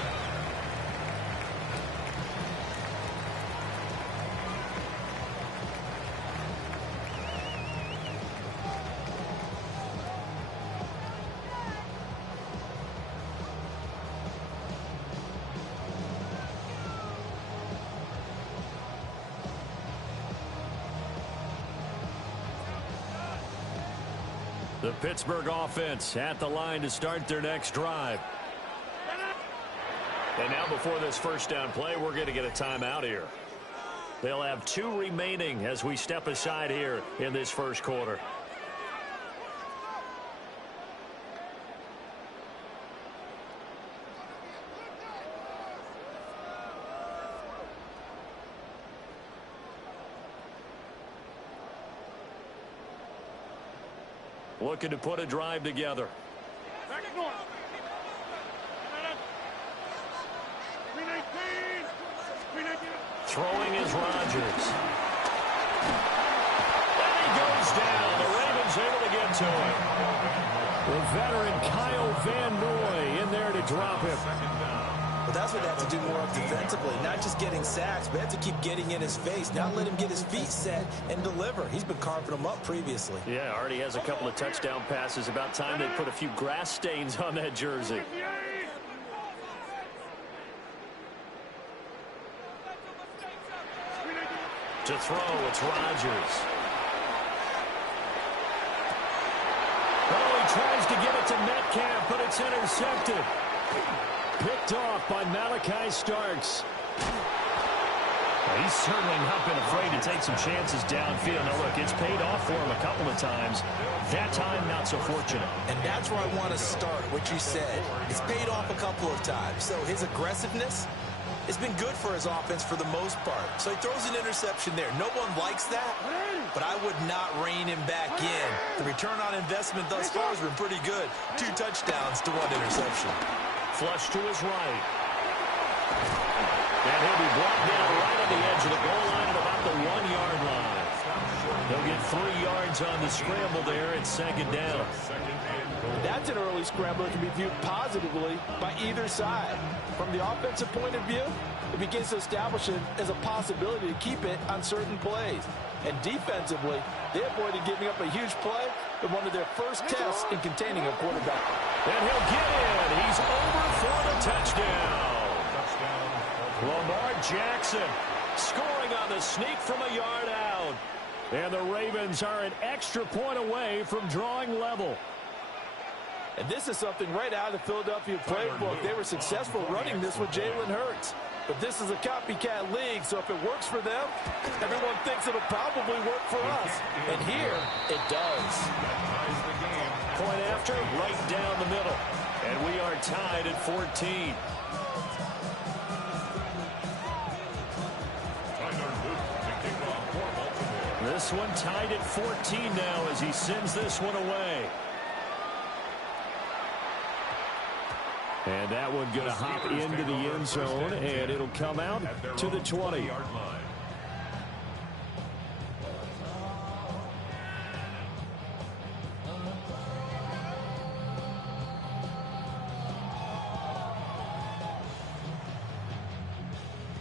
The Pittsburgh offense at the line to start their next drive. And now before this first down play, we're going to get a timeout here. They'll have 2 remaining as we step aside here in this first quarter. Looking to put a drive together. Throwing is Rodgers. And he goes down. The Ravens able to get to him. The veteran Kyle Van Noy in there to drop him. But that's what they have to do more of defensively, not just getting sacks, but have to keep getting in his face, not let him get his feet set and deliver. He's been carving them up previously. Yeah, already has a couple of touchdown passes. About time they put a few grass stains on that jersey. To throw, it's Rodgers. Oh, he tries to get it to Metcalf, but it's intercepted. Picked off by Malachi Starks. Well, he's certainly not been afraid to take some chances downfield. Now, look, it's paid off for him a couple of times. That time, not so fortunate. And that's where I want to start, what you said. It's paid off a couple of times. So his aggressiveness, it's been good for his offense for the most part. So he throws an interception there. No one likes that, but I would not rein him back in. The return on investment thus far has been pretty good. 2 touchdowns to 1 interception. Flush to his right. And he'll be brought down right on the edge of the goal line at about the 1-yard line. They'll get 3 yards on the scramble there at 2nd down. That's an early scramble that can be viewed positively by either side. From the offensive point of view, it begins to establish it as a possibility to keep it on certain plays. And defensively, they avoided giving up a huge play in one of their first tests in containing a quarterback. And he'll get in. He's over for the touchdown. Lamar Jackson scoring on the sneak from a yard out. And the Ravens are an extra point away from drawing level. And this is something right out of the Philadelphia playbook. They were successful running this with Jalen Hurts. But this is a copycat league, so if it works for them, everyone thinks it'll probably work for us. And here, it does. Point after, right down the middle. And we are tied at 14. This one tied at 14 now as he sends this one away. And that one going to hop into the end zone, and it'll come out to the 20.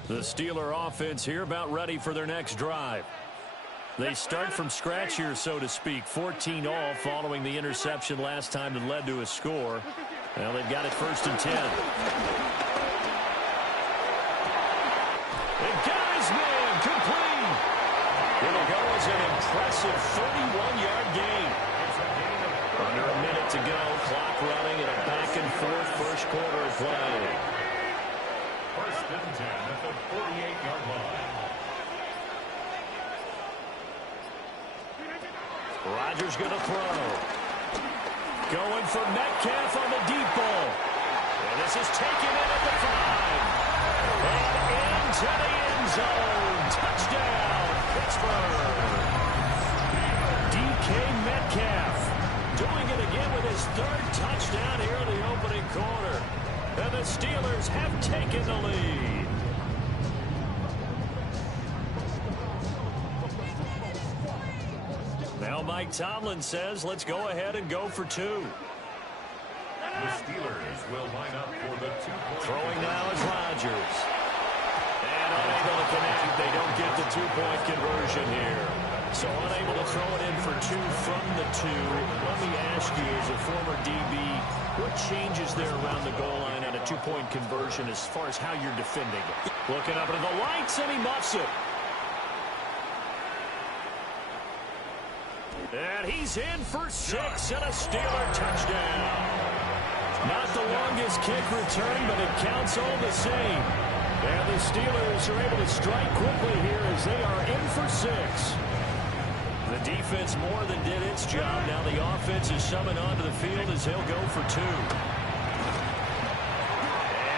The Steeler offense here about ready for their next drive. They start from scratch here, so to speak. 14 all following the interception last time that led to a score. Well, they've got it 1st and 10. And got his man complete. It'll go as an impressive 31-yard gain. Under a minute to go. Clock running and a back-and-forth first quarter of play. 1st and 10 at the 48-yard line. Rodgers going to throw. Going for Metcalf on the deep ball. And this is taken in at the 5. And into the end zone. Touchdown, Pittsburgh. DK Metcalf doing it again with his 3rd touchdown here in the opening quarter. And the Steelers have taken the lead. Now Mike Tomlin says, let's go ahead and go for 2. The Steelers will line up for the 2-point. Throwing now is Rodgers. And unable to connect. They don't get the 2-point conversion here. So unable to throw it in for 2 from the 2. Let me ask you, as a former DB, what changes there around the goal line on a 2-point conversion as far as how you're defending it? Looking up at the lights, and he muffs it. And he's in for 6 and a Steeler touchdown. Not the longest kick return, but it counts all the same. And the Steelers are able to strike quickly here as they are in for 6. The defense more than did its job. Now the offense is summoned onto the field as they'll go for 2. And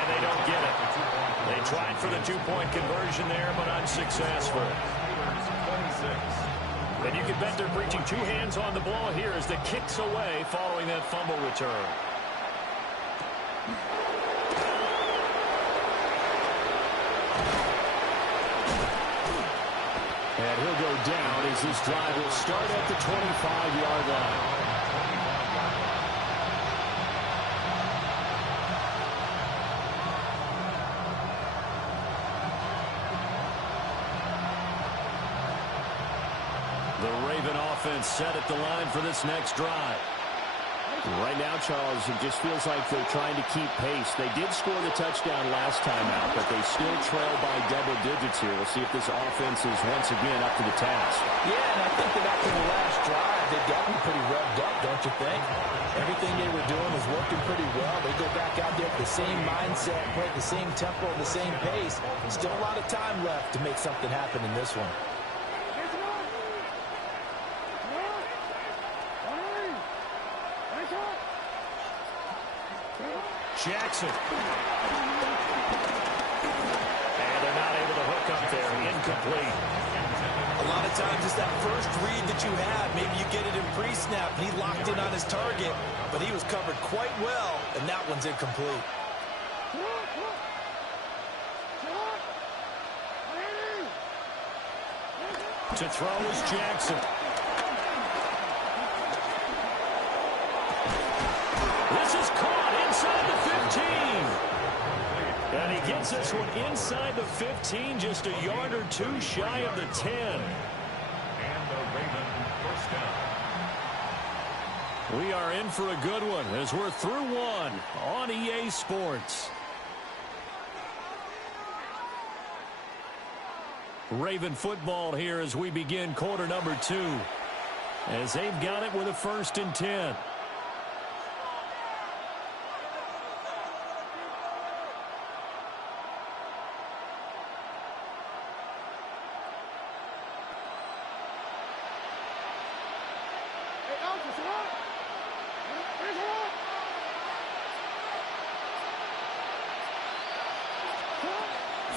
they don't get it. They tried for the 2-point conversion there, but unsuccessful. And you can bet they're preaching 2 hands on the ball here as the kick's away following that fumble return. And he'll go down as this drive will start at the 25-yard line. The Raven offense set at the line for this next drive. Right now, Charles, it just feels like they're trying to keep pace. They did score the touchdown last time out, but they still trail by double digits here. We'll see if this offense is once again up to the task. Yeah, and I think that after the last drive, they've gotten pretty revved up, don't you think? Everything they were doing was working pretty well. They go back out there with the same mindset, play at the same tempo, the same pace. Still a lot of time left to make something happen in this one. Jackson. And they're not able to hook up there. Incomplete. A lot of times it's that first read that you have. Maybe you get it in pre-snap. He locked in on his target, but he was covered quite well, and that one's incomplete. To throw is Jackson. This is caught inside the 15. And he gets this one inside the 15, just a yard or 2 shy of the 10. And the Raven first down. We are in for a good one as we're through 1 on EA Sports. Raven football here as we begin quarter number 2. As they've got it with a 1st and 10.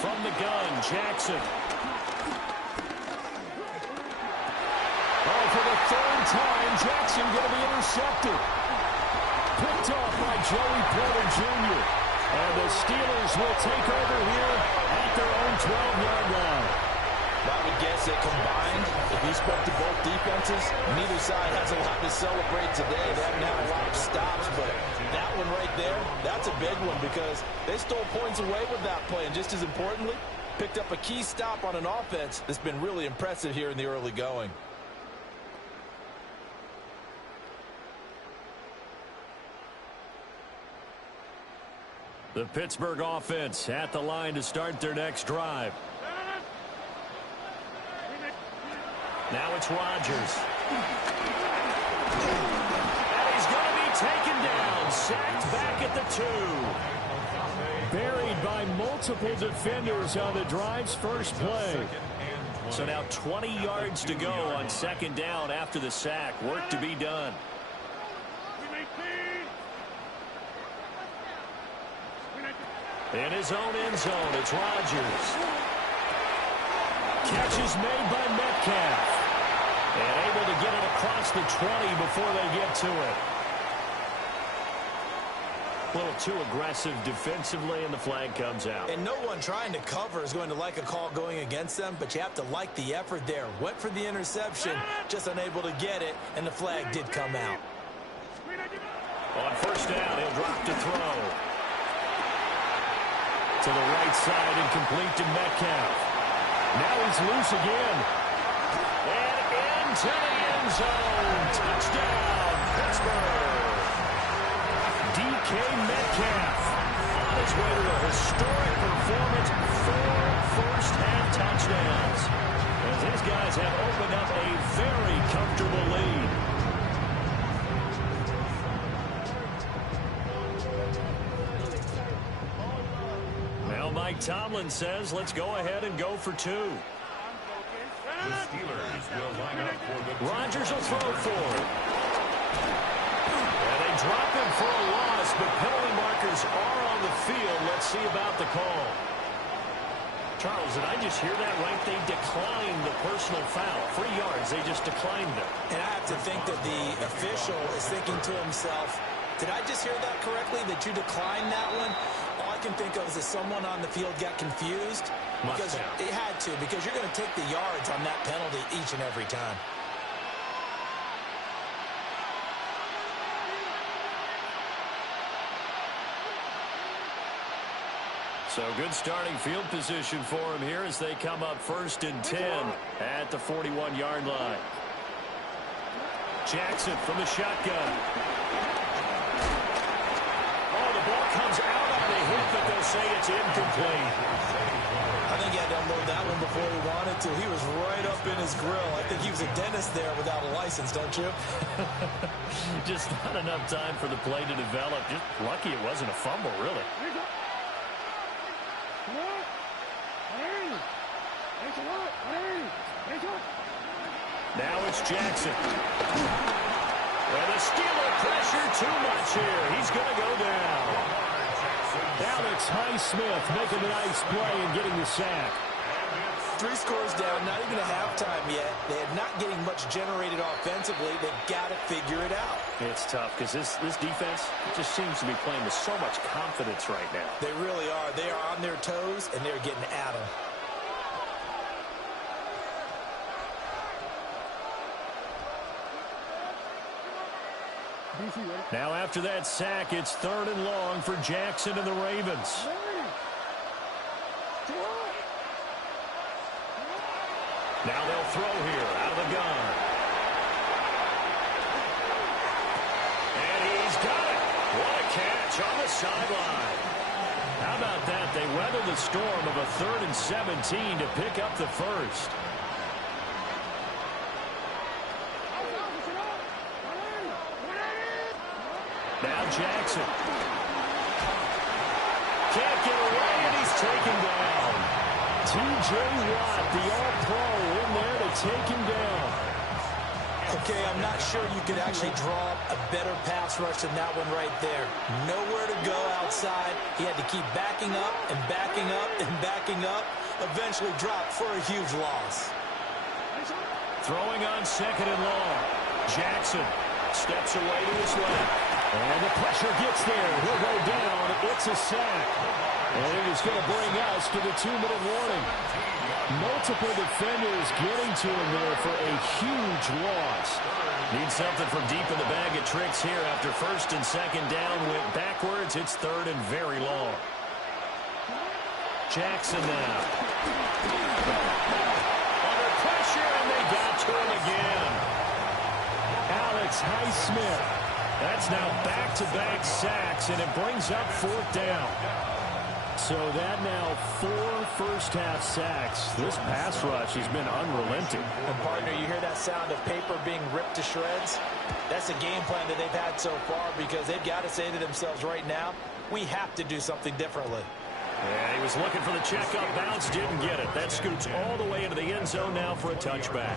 From the gun, Jackson. Oh, for the 3rd time, Jackson going to be intercepted. Picked off by Joey Porter Jr. And the Steelers will take over here at their own 12-yard line. I would guess that combined, if you spoke to both defenses, neither side has a lot to celebrate today. They haven't had a lot of stops, but that one right there, that's a big one because they stole points away with that play. And just as importantly, picked up a key stop on an offense that's been really impressive here in the early going. The Pittsburgh offense at the line to start their next drive. Now it's Rodgers. And he's going to be taken down. Sacked back at the 2. Buried by multiple defenders on the drive's first play. So now 20 yards to go on 2nd down after the sack. Work to be done. In his own end zone, it's Rodgers. Catch is made by Metcalf. And able to get it across the 20 before they get to it. A little too aggressive defensively, and the flag comes out. And no one trying to cover is going to like a call going against them, but you have to like the effort there. Went for the interception, just unable to get it, and the flag did come out. On 1st down, he'll drop to throw. To the right side and complete to Metcalf. Now he's loose again. And into the end zone. Touchdown, Pittsburgh. DK Metcalf on his way to a historic performance. 4 first-half touchdowns. As these guys have opened up a very comfortable lead. Tomlin says, let's go ahead and go for 2. The Steelers will line up for the Rodgers will throw for it. And they drop him for a loss, but penalty markers are on the field. Let's see about the call. Charles, did I just hear that right? They declined the personal foul. 3 yards, they just declined it. And I have to think that the official is thinking to himself, did I just hear that correctly, that you declined that one? All I can think of is that someone on the field got confused. Because it had to, because you're going to take the yards on that penalty each and every time. So good starting field position for him here as they come up 1st and 10 at the 41-yard line. Jackson from the shotgun. Oh, the ball comes out on the hit, but they'll say it's incomplete. I think he had to unload that one before he wanted to. He was right up in his grill. I think he was a dentist there without a license, don't you? Just not enough time for the play to develop. Just lucky it wasn't a fumble, really. Now it's Jackson. And the Steeler pressure too much here. He's going to go down. Alex Highsmith making a nice play and getting the sack. 3 scores down, not even a halftime yet. They're not getting much generated offensively. They've got to figure it out. It's tough because this defense just seems to be playing with so much confidence right now. They really are. They are on their toes, and they're getting at them. Now after that sack, it's 3rd and long for Jackson and the Ravens. Now they'll throw here out of the gun. And he's got it. What a catch on the sideline. How about that? They weather the storm of a 3rd and 17 to pick up the first. Now Jackson. Can't get away, and he's taken down. T.J. Watt, the All-Pro, in there to take him down. Okay, I'm not sure you could actually draw a better pass rush than that one right there. Nowhere to go outside. He had to keep backing up and backing up and backing up. Eventually dropped for a huge loss. Throwing on 2nd and long. Jackson steps away to his left. And the pressure gets there. He'll go down. It's a sack. And it is going to bring us to the 2-minute warning. Multiple defenders getting to him there for a huge loss. Need something from deep in the bag of tricks here after 1st and 2nd down. Went backwards. It's 3rd and very long. Jackson now. Under pressure, and they got to him again. Alex Highsmith. That's now back-to-back sacks, and it brings up 4th down. So that now 4 first-half sacks. This pass rush has been unrelenting. And, partner, you hear that sound of paper being ripped to shreds? That's the game plan that they've had so far because they've got to say to themselves right now, we have to do something differently. Yeah, he was looking for the check-up bounce, didn't get it. That scoots all the way into the end zone now for a touchback.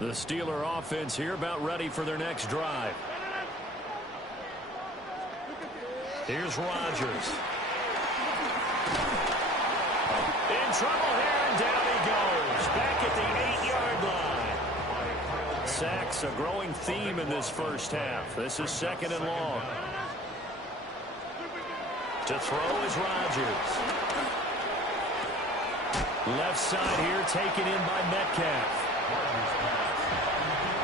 The Steeler offense here about ready for their next drive. Here's Rodgers. In trouble here, and down he goes. Back at the 8-yard line. Sacks, a growing theme in this first half. This is 2nd and long. To throw is Rodgers. Left side here taken in by Metcalf.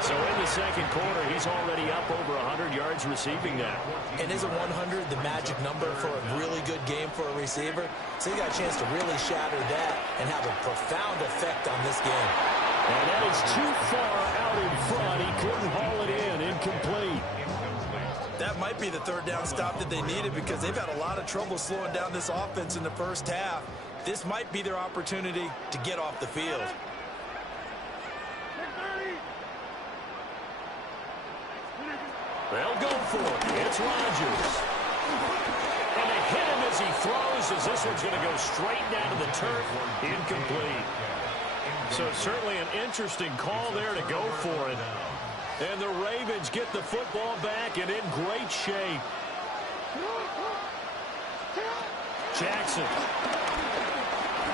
So in the 2nd quarter, he's already up over 100 yards receiving now. And isn't 100 the magic number for a really good game for a receiver? So he got a chance to really shatter that and have a profound effect on this game. And that is too far out in front. He couldn't haul it in. Incomplete. That might be the 3rd down stop that they needed because they've had a lot of trouble slowing down this offense in the first half. This might be their opportunity to get off the field. They'll go for it. It's Rodgers. And they hit him as he throws, as this one's going to go straight down to the turf. Incomplete. So certainly an interesting call there to go for it. And the Ravens get the football back and in great shape. Jackson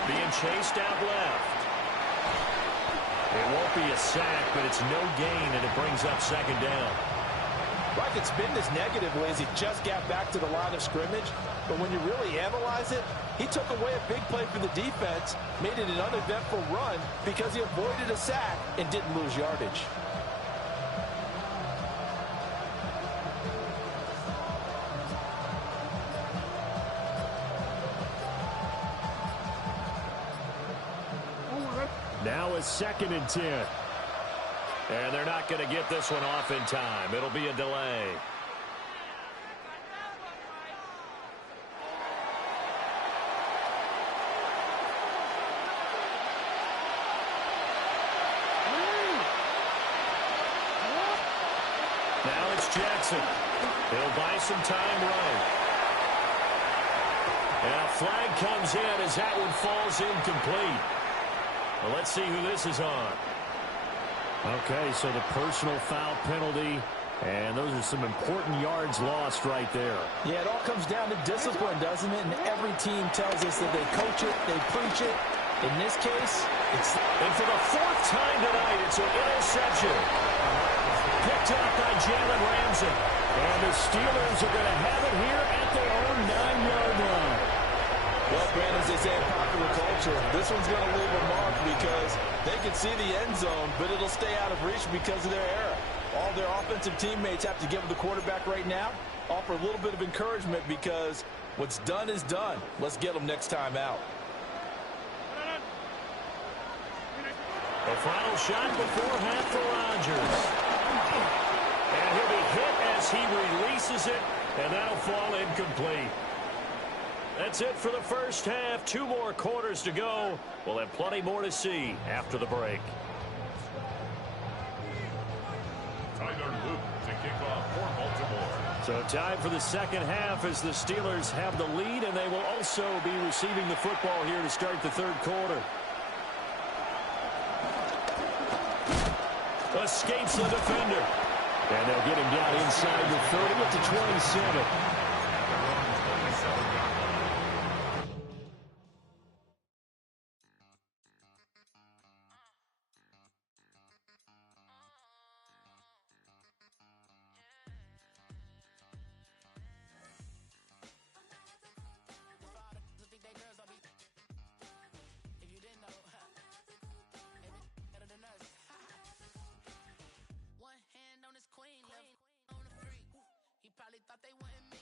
being chased out left. It won't be a sack, but it's no gain, and it brings up second down. Well, I could spin this negatively as he just got back to the line of scrimmage, but when you really analyze it, he took away a big play for the defense, made it an uneventful run because he avoided a sack and didn't lose yardage. Now it's 2nd and 10. And they're not going to get this one off in time. It'll be a delay. Now it's Jackson. He'll buy some time running. And a flag comes in as that one falls incomplete. Well, let's see who this is on. Okay, so the personal foul penalty, and those are some important yards lost right there. Yeah, it all comes down to discipline, doesn't it? And every team tells us that they coach it, they preach it. In this case, it's... And for the 4th time tonight, it's an interception. Picked up by Jalen Ramsey. And the Steelers are going to have it here at their own 9-yard line. Well, Brandon, as they say in popular culture, this one's going to leave a mark because they can see the end zone, but it'll stay out of reach because of their error. All their offensive teammates have to give the quarterback right now, offer a little bit of encouragement because what's done is done. Let's get them next time out. The final shot before half for Rodgers. And he'll be hit as he releases it, and that'll fall incomplete. That's it for the first half. 2 more quarters to go. We'll have plenty more to see after the break. Tyler Luke to kick off for Baltimore. So time for the second half as the Steelers have the lead, and they will also be receiving the football here to start the third quarter. Escapes the defender. And they'll get him down inside the 30 up to 27. Thought they wanted me.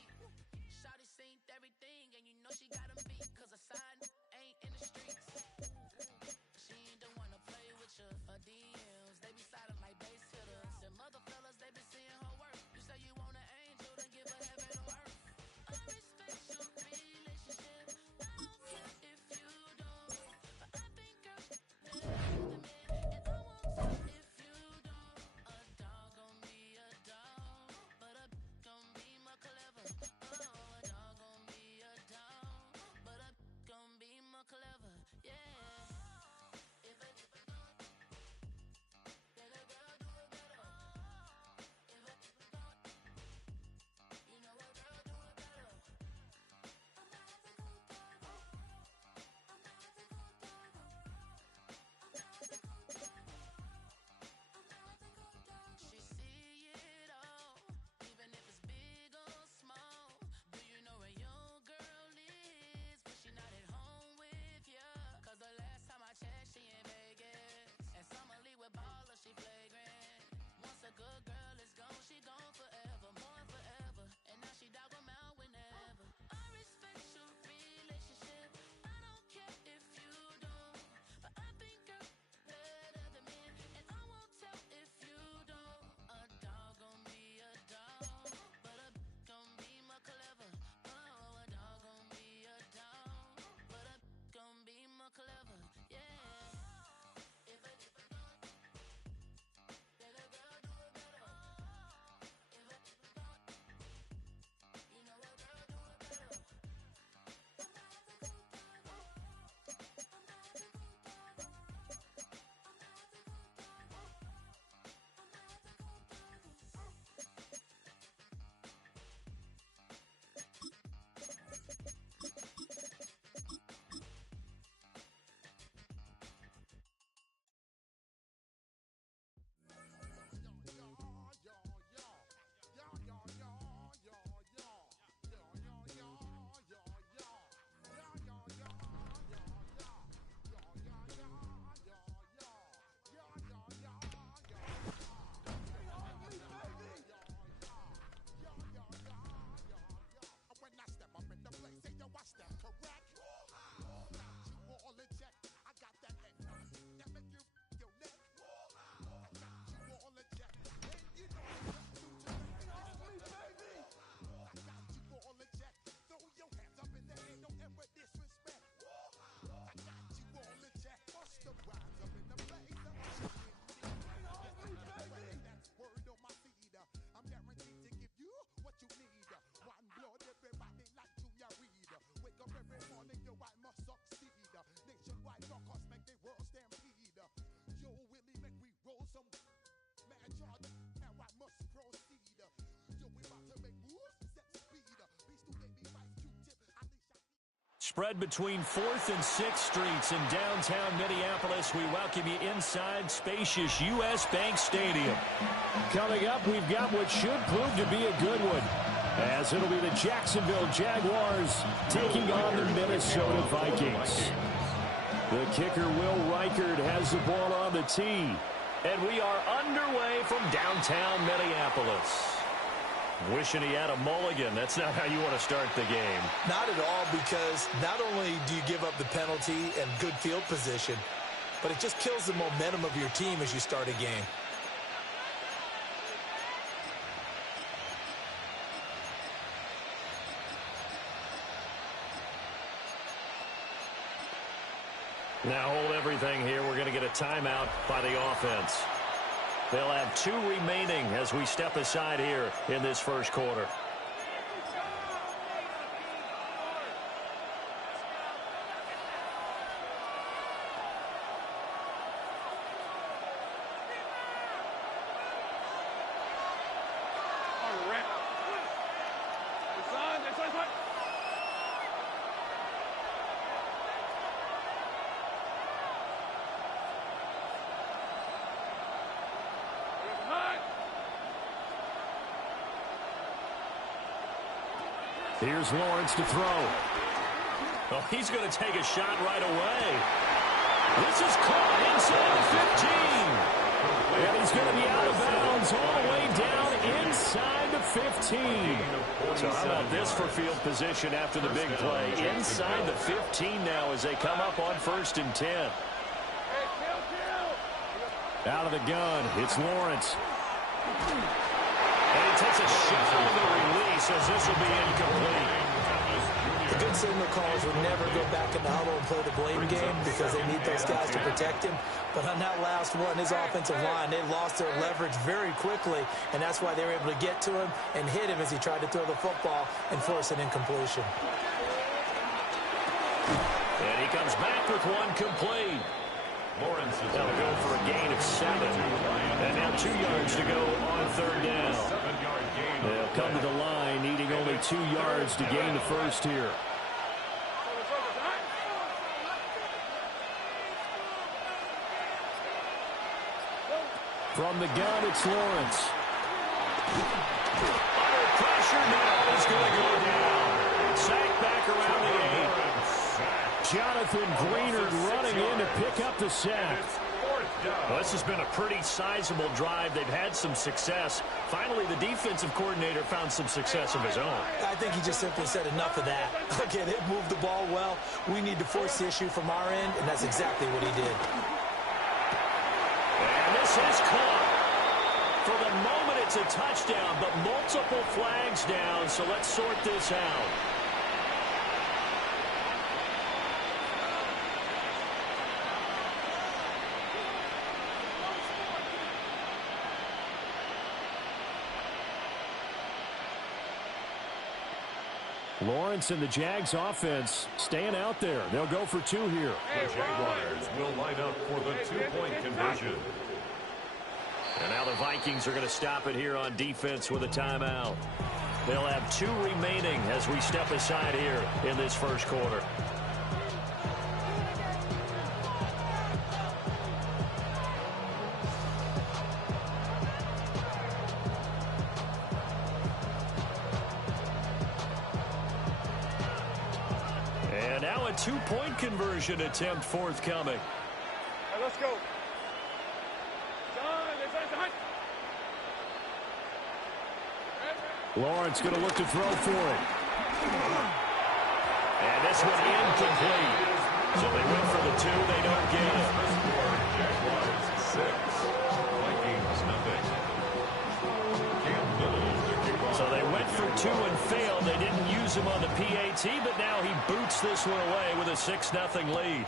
Spread between 4th and 6th Streets in downtown Minneapolis. We welcome you inside spacious U.S. Bank Stadium. Coming up, we've got what should prove to be a good one, as it'll be the Jacksonville Jaguars taking on the Minnesota Vikings. The kicker, Will Reichard, has the ball on the tee. And we are underway from downtown Minneapolis. Wishing he had a mulligan. That's not how you want to start the game. Not at all, because not only do you give up the penalty and good field position, but it just kills the momentum of your team as you start a game. Now hold everything here. We're going to get a timeout by the offense. They'll have 2 remaining as we step aside here in this first quarter. Here's Lawrence to throw. Oh, he's going to take a shot right away. This is caught inside the 15. And he's going to be out of bounds all the way down inside the 15. So how about this for field position after the big play? Inside the 15 now as they come up on 1st and 10. Out of the gun, it's Lawrence. And he takes a shot on the release as this will be incomplete. The good signal callers would never go back in the huddle and play the blame game because they need those guys to protect him. But on that last one, his offensive line, they lost their leverage very quickly, and that's why they were able to get to him and hit him as he tried to throw the football and force an incompletion. And he comes back with one complete. Lawrence is going to go for a gain of 7. And now 2 yards to go on 3rd down. They'll come to the line, needing only 2 yards to gain the first here. From the gun, it's Lawrence. Under pressure now. He's going to go down. Sacked back around the 8. Jonathan Greenard running in to pick up the sack. Well, this has been a pretty sizable drive. They've had some success. Finally, the defensive coordinator found some success of his own. I think he just simply said enough of that. Okay, they've moved the ball well. We need to force the issue from our end, and that's exactly what he did. And this is caught. For the moment, it's a touchdown, but multiple flags down, so let's sort this out. Lawrence and the Jags offense staying out there. They'll go for 2 here. The Jaguars will line up for the 2-point conversion. And now the Vikings are going to stop it here on defense with a timeout. They'll have 2 remaining as we step aside here in this first quarter. And now a 2-point conversion attempt forthcoming. All right, let's go. Lawrence going to look to throw for it. And this one incomplete. So they went for the 2. They don't get it. Jaguars 6. Vikings nothing. So they went for 2 and failed. They didn't use him on the PAT, but now he boots this one away with a 6-0 lead.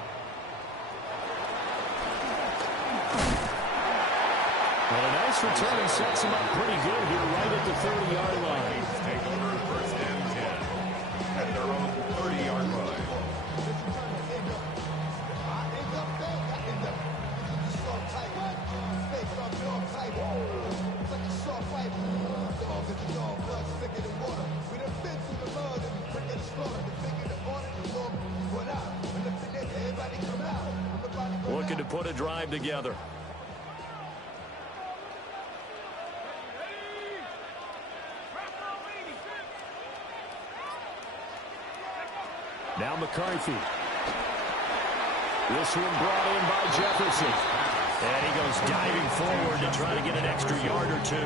Well, a nice return and sets him up pretty good here right at the 30-yard line. Take over 1st and 10 at their own 30-yard line. put a drive together. Now McCarthy. This one brought in by Jefferson. And he goes diving forward to try to get an extra yard or two. A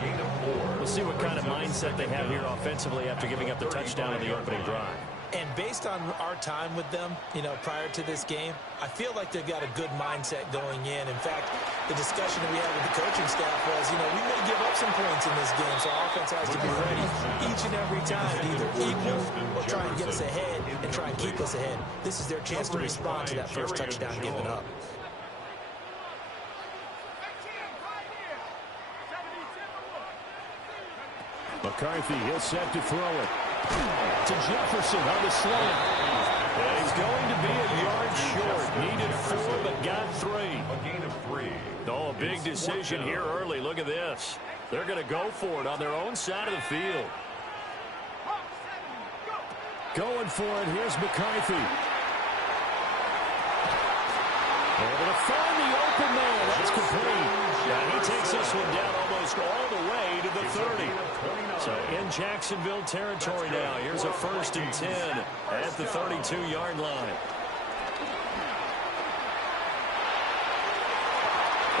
gain of 4. We'll see what kind of mindset they have here offensively after giving up the touchdown on the opening drive. And based on our time with them, prior to this game, I feel like they've got a good mindset going in. In fact, the discussion that we had with the coaching staff was, we may give up some points in this game, so our offense has to be ready each and every time to either equal or try and get us ahead and try and keep us ahead. This is their chance to respond to that first touchdown given up. McCarthy, he'll set to throw it to Jefferson on the slant. And he's going to be a yard short. Needed 4, but got 3. A gain of 3. Oh, a big decision here early. Look at this. They're going to go for it on their own side of the field. Going for it. Here's McCarthy. Able to find the open man. That's complete. Yeah, he takes this one down almost all the way to the 30. So in Jacksonville territory now. Here's a 1st and 10 at the 32-yard line.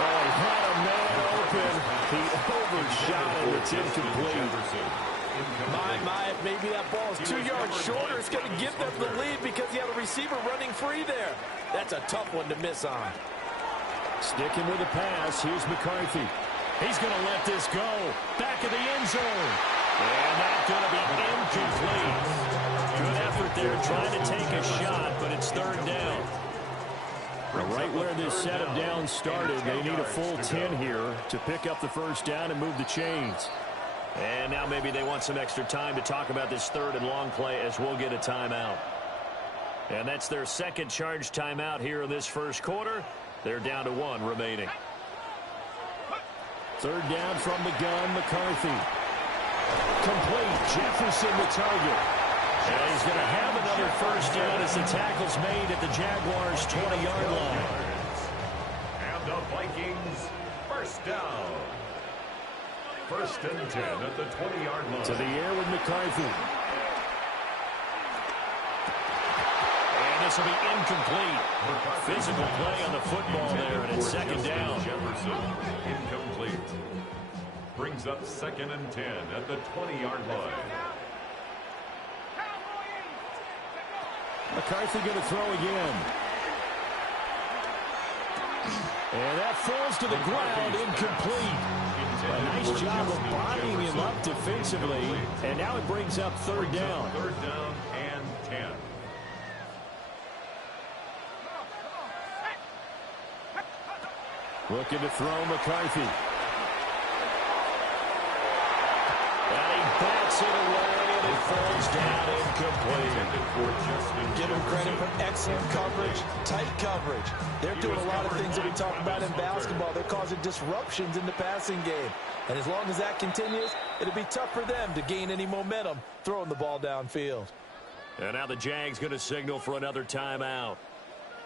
Oh, he had a man open. He overshot it. It's incomplete. Maybe that ball is 2 yards shorter. It's going to give them the lead because he had a receiver running free there. That's a tough one to miss on. Sticking with the pass. Here's McCarthy. He's going to let this go. Back of the end zone. And that's going to be incomplete. Good effort there trying to take a shot, but it's 3rd down. Right where this set of downs started, they need a full 10 here to pick up the 1st down and move the chains. And now maybe they want some extra time to talk about this 3rd and long play as we'll get a timeout. And that's their 2nd charge timeout here in this 1st quarter. They're down to 1 remaining. 3rd down from the gun, McCarthy. Complete. Jefferson the target. And he's going to have another 1st down as the tackle's made at the Jaguars' 20-yard line. And the Vikings 1st down. 1st and 10 at the 20-yard line. To the air with McCarthy. And this will be incomplete. Physical play on the football there, and it's 2nd down. Jefferson incomplete. Brings up 2nd and 10 at the 20-yard line. McCarthy going to throw again. And that falls to the ground, incomplete. A nice job of bodying him up defensively. And now it brings up 3rd down. 3rd down and 10. Looking to throw McCarthy. And he bats it away, and it falls down incomplete. Give him credit for excellent coverage, tight coverage. They're doing a lot of things that we talk about in basketball. They're causing disruptions in the passing game. And as long as that continues, it'll be tough for them to gain any momentum throwing the ball downfield. And now the Jags going to signal for another timeout.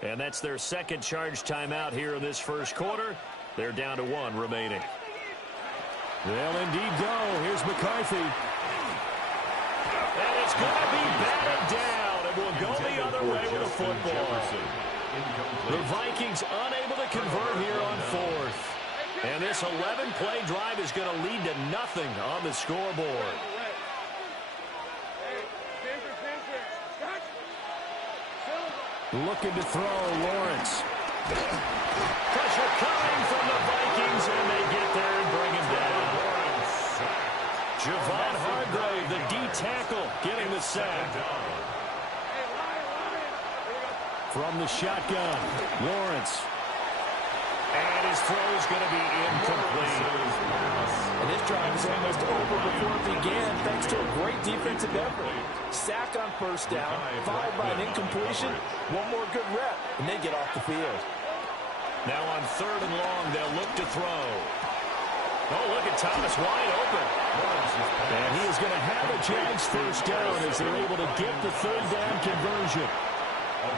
And that's their 2nd charge timeout here in this 1st quarter. They're down to 1 remaining. They'll indeed go. Here's McCarthy. And it's going to be batted down. And we'll go the other way with the football. The Vikings unable to convert here on 4th. And this 11-play drive is going to lead to nothing on the scoreboard. Looking to throw, Lawrence. Pressure coming from the Vikings, and they get there and bring him down. Javon Hargrave, the D-tackle, getting the sack. From the shotgun, Lawrence. And his throw is going to be incomplete. And this drive is almost over before it began, thanks to a great defensive effort. Sack on 1st down, followed by an incompletion. One more good rep, and they get off the field. Now on 3rd and long, they'll look to throw. Oh, look at Thomas wide open. And he is going to have a Jags 1st down as they're able to get the 3rd down conversion. A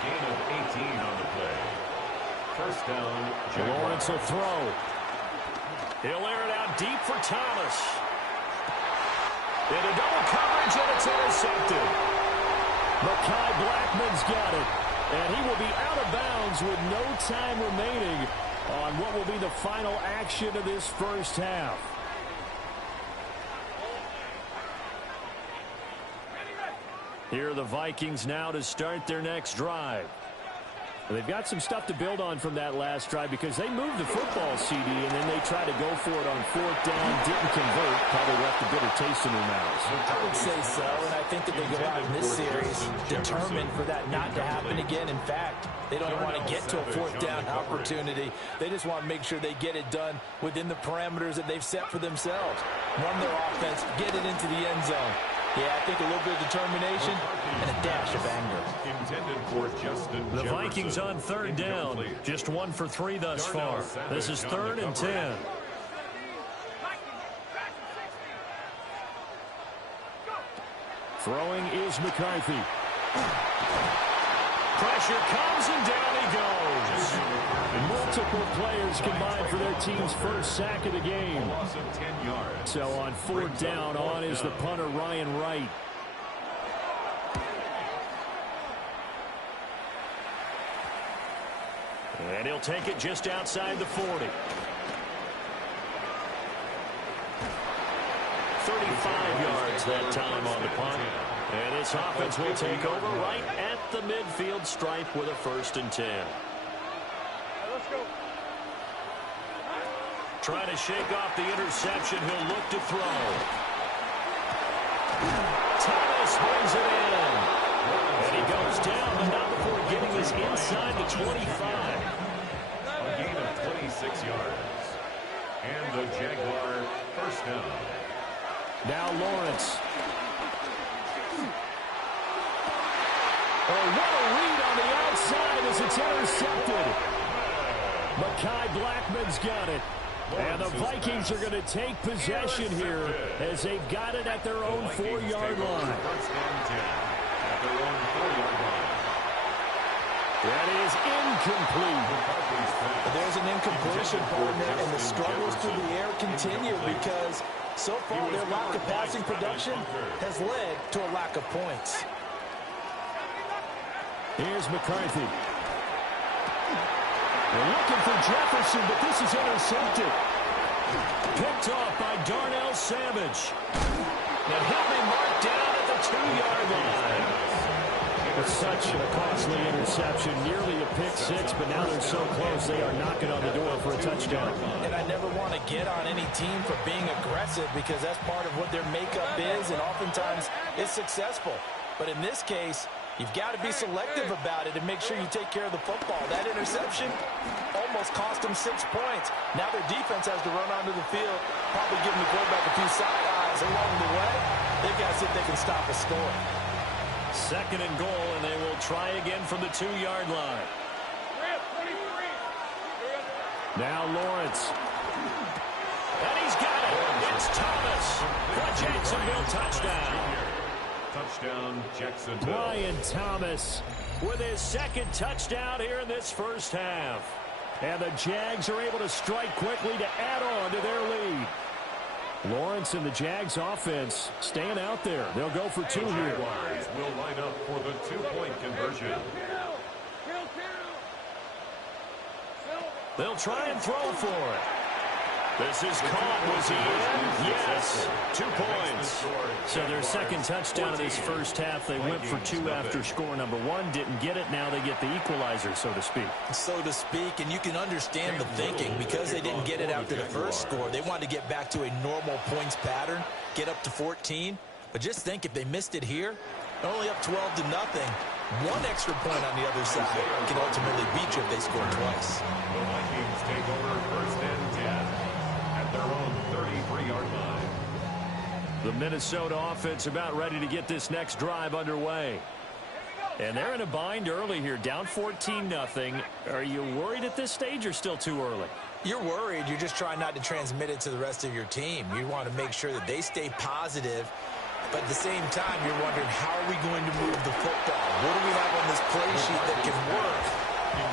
gain of 18 on the play. First down, Lawrence will throw. He'll air it out deep for Thomas. Into double coverage, and it's intercepted. Mekhi Blackmon's got it. And he will be out of bounds with no time remaining on what will be the final action of this first half. Here are the Vikings now to start their next drive. They've got some stuff to build on from that last drive because they moved the football, CD, and then they tried to go for it on fourth down, didn't convert, probably left a bitter taste in their mouths. I would say so, and I think that they go out in this series determined for that not to happen again. In fact, they don't want to get to a fourth down opportunity. They just want to make sure they get it done within the parameters that they've set for themselves. Run their offense, get it into the end zone. Yeah, I think a little bit of determination and a dash of anger. Intended for Justin The Jefferson. Vikings on third down. Just 1 for 3 thus far. This is 3rd and 10. Throwing is McCarthy. Pressure comes and down he goes. Multiple players combined for their team's first sack of the game. Loss of 10 yards. So on fourth down, on is the punter Ryan Wright. And he'll take it just outside the 40. 35 yards that time on the punt. And this offense will take over right at the midfield stripe with a 1st and 10. Let's go. Trying to shake off the interception. He'll look to throw. Thomas brings it in. And he goes down, but not before getting us inside the 25. A gain of 26 yards. And the Jaguar first down. Now Lawrence. Oh, what a read on the outside as it's intercepted. Mekhi Blackmon's got it. And the Vikings are going to take possession here as they've got it at their own 4-yard line. First and 10 at their own 4-yard line. That is incomplete. There's an incompletion, partner, and the struggles through the air continue because so far their lack of passing production has led to a lack of points. Here's McCarthy. They're looking for Jefferson, but this is intercepted. Picked off by Darnell Savage. And he'll be marked down at the 2-yard line. It's such a costly interception, nearly a pick six, but now they're so close they are knocking on the door for a touchdown. And I never want to get on any team for being aggressive because that's part of what their makeup is, and oftentimes it's successful. But in this case, you've got to be selective about it and make sure you take care of the football. That interception almost cost them 6 points. Now their defense has to run onto the field, probably giving the quarterback a few side eyes along the way. They've got to see if they can stop a score. 2nd and goal, and they will try again from the 2-yard line. Now Lawrence. And he's got it. It's Thomas for Jacksonville touchdown. Touchdown, Jacksonville. Brian Thomas with his 2nd touchdown here in this first half. And the Jags are able to strike quickly to add on to their lead. Lawrence and the Jags offense staying out there. They'll go for 2 here. Jaguars will line up for the 2-point conversion. They'll try and throw for it. This is caught. Was he in? Yes. 2 points. So their 2nd touchdown of this first half. They went for 2 after score number 1. Didn't get it. Now they get the equalizer, so to speak. So to speak, and you can understand the thinking. Because they didn't get it after the first score, they wanted to get back to a normal points pattern, get up to 14. But just think, if they missed it here, only up 12-0. 1 extra point on the other side can ultimately beat you if they score twice. The Vikings take over 1st and 10 at their own 33-yard line. The Minnesota offense about ready to get this next drive underway. And they're in a bind early here, down 14-0. Are you worried at this stage or still too early? You're worried. You're just trying not to transmit it to the rest of your team. You want to make sure that they stay positive. But at the same time, you're wondering, how are we going to move the football? What do we have on this play sheet that can work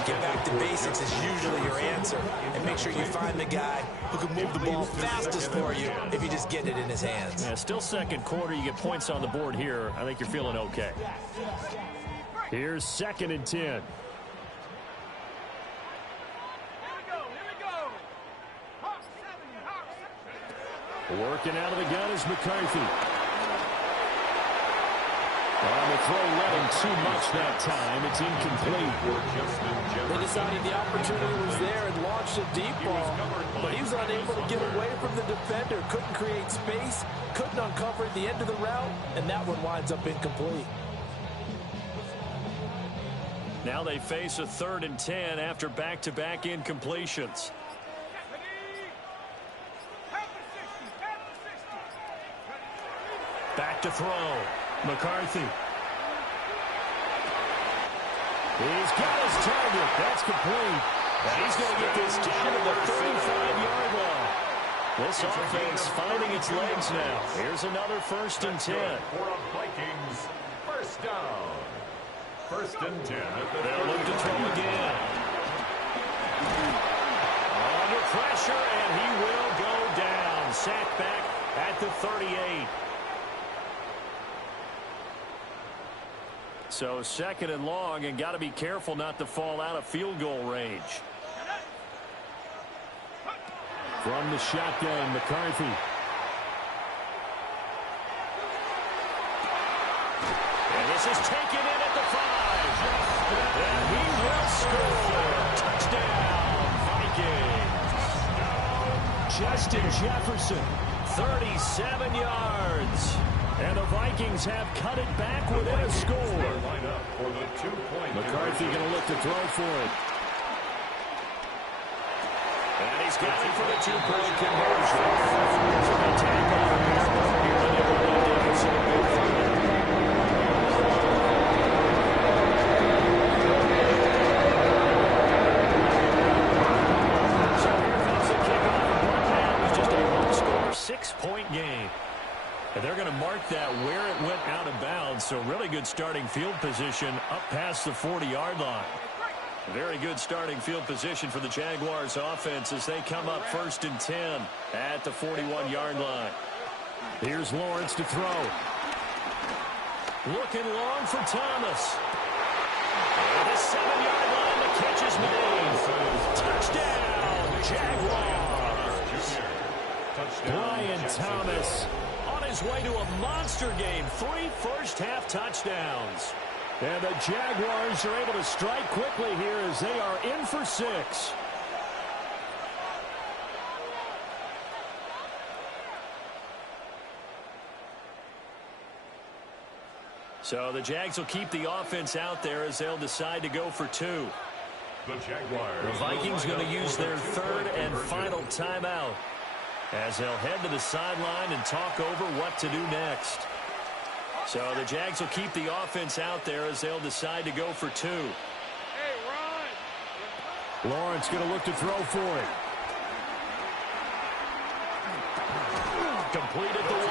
Get back to basics is usually your answer. And make sure you find the guy who can move the ball fastest for you if you just get it in his hands. Yeah, still second quarter. You get points on the board here. I think you're feeling okay. Here's 2nd and 10. Working out of the gun is McCarthy. On the throw, led him too much that time. It's incomplete. They decided the opportunity was there and launched a deep ball, but he was unable to get away from the defender. Couldn't create space, couldn't uncover at the end of the route, and that one winds up incomplete. Now they face a 3rd and 10 after back-to-back incompletions. Back to throw. McCarthy. He's got his target. That's complete. And he's going to get this down to the 35-yard line. This offense finding its legs now. Here's another 1st and 10. For a Vikings first down. 1st and 10 at the They'll look to throw again. Under pressure, and he will go down. Sacked back at the 38. So 2nd and long, and got to be careful not to fall out of field goal range. From the shotgun, McCarthy. And this is taken in at the 5. And he will score. Touchdown, Vikings. Justin Jefferson, 37 yards. And the Vikings have cut it back within a score. McCarthy going to look to throw for it. And he's got it for the 2-point conversion. So here comes the kickoff. It was just a one-score, 6-point game. And they're going to mark that where it went out of bounds. So really good starting field position up past the 40-yard line. Very good starting field position for the Jaguars offense as they come up 1st and 10 at the 41-yard line. Here's Lawrence to throw. Looking long for Thomas. At the 7-yard line, the catch is made. Touchdown, Jaguars. Brian Thomas on his way to a monster game. 3 first-half touchdowns. And the Jaguars are able to strike quickly here as they are in for 6. So the Jags will keep the offense out there as they'll decide to go for 2. The Vikings going to use their 3rd and final timeout as they'll head to the sideline and talk over what to do next. So the Jags will keep the offense out there as they'll decide to go for 2. Hey, Ron. Lawrence going to look to throw for it. Complete at the 1.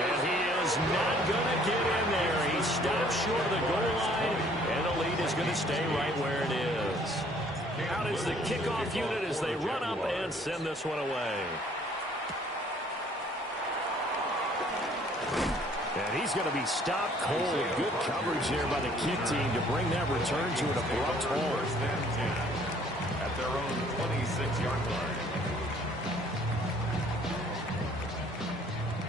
And he is not going to get in there. He stops short of the goal line, and the lead is going to stay right where it is. Out is the kickoff unit as they run up and send this one away. And he's going to be stopped cold. Good coverage there by the kick team to bring that return to an abrupt halt. At their own 26-yard line.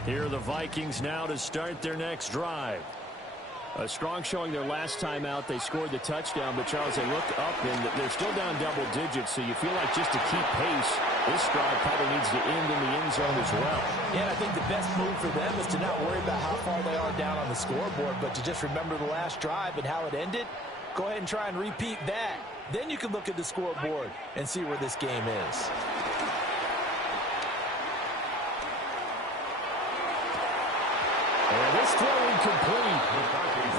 Here are the Vikings now to start their next drive. A strong showing their last time out. They scored the touchdown, but Charles, they looked up and they're still down double digits, so you feel like just to keep pace, this drive probably needs to end in the end zone as well. Yeah, I think the best move for them is to not worry about how far they are down on the scoreboard, but to just remember the last drive and how it ended. Go ahead and try and repeat that. Then you can look at the scoreboard and see where this game is. And this throw incomplete.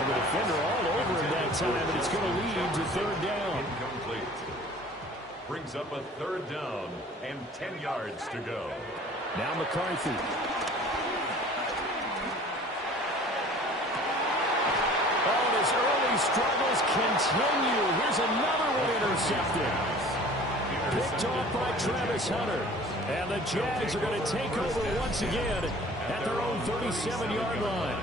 And the defender all over him that time, and it's going to lead to 3rd down. Incomplete. Brings up a 3rd down and 10 yards to go. Now McCarthy. Oh, this early struggles continue. Here's another one intercepted. Picked off by Travis Hunter. And the Jags are going to take over once again at their own 37-yard line.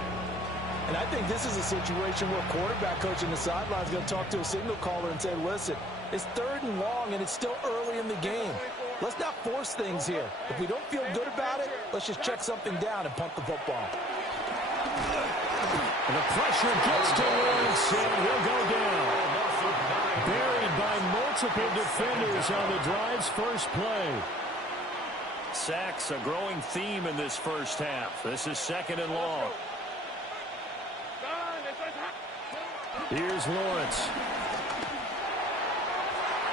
And I think this is a situation where quarterback coach on the sideline is going to talk to a signal caller and say, listen, it's 3rd and long, and it's still early in the game. Let's not force things here. If we don't feel good about it, let's just check something down and punt the football. And the pressure gets to Lawrence, and he'll go down. Buried by multiple defenders on the drive's first play. Sacks, a growing theme in this first half. This is 2nd and long. Here's Lawrence.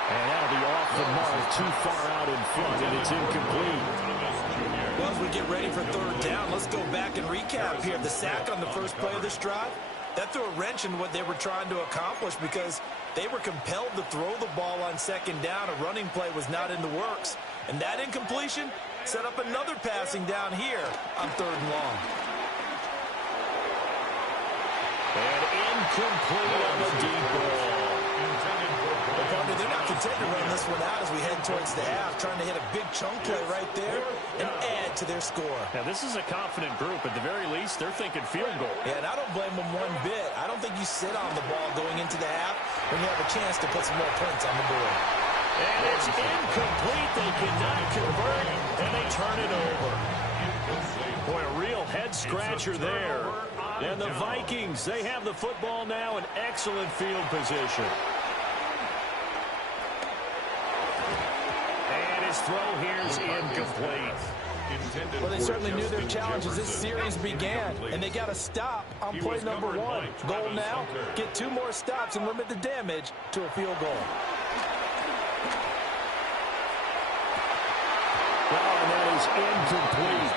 And that'll be off the mark, too far out in front, and it's incomplete. Well, as we get ready for 3rd down, let's go back and recap here. The sack on the first play of this drive, that threw a wrench in what they were trying to accomplish because they were compelled to throw the ball on 2nd down. A running play was not in the works. And that incompletion set up another passing down here on 3rd and long. And incomplete on the deep ball. Well, partner, they're not content to run this one out as we head towards the half, trying to hit a big chunk play right there and add to their score. Now, this is a confident group. At the very least, they're thinking field goal. Yeah, and I don't blame them one bit. I don't think you sit on the ball going into the half when you have a chance to put some more points on the board. And it's incomplete. They cannot convert, and they turn it over. Boy, a real head-scratcher there. And the Vikings, they have the football now in excellent field position. And his throw here's incomplete. Well, they certainly knew their challenge as this series began, and they got to stop on play number 1. Goal now, get 2 more stops and limit the damage to a field goal. Well, and that is incomplete.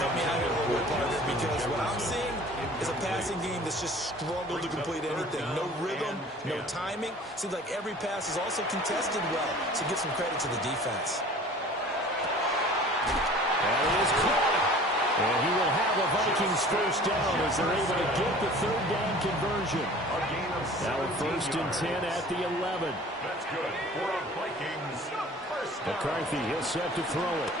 Help me out here a little bit, partner, because what I'm seeing is a passing game that's just struggled to complete anything. No rhythm, no timing. Seems like every pass is also contested well, so give some credit to the defense. And it is caught. And he will have a Vikings first down as they're able to get the 3rd down conversion. Now a 1st and 10 at the 11. That's good for a Vikings first down. McCarthy, he'll set to throw it.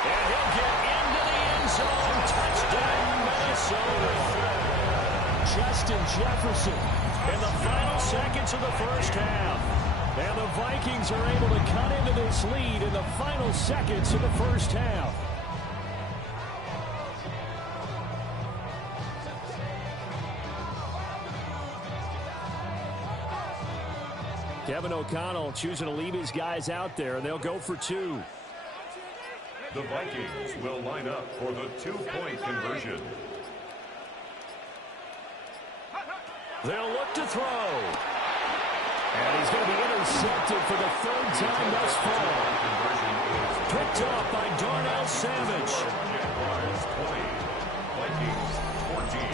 And he'll get into the end zone. Touchdown, Minnesota. Justin Jefferson in the final seconds of the first half. And the Vikings are able to cut into this lead in the final seconds of the first half. Kevin O'Connell choosing to leave his guys out there, and they'll go for 2. The Vikings will line up for the 2-point conversion. They'll look to throw. And he's going to be intercepted for the 3rd time thus far. Picked off by Darnell Savage. Jaguars 20, Vikings 14.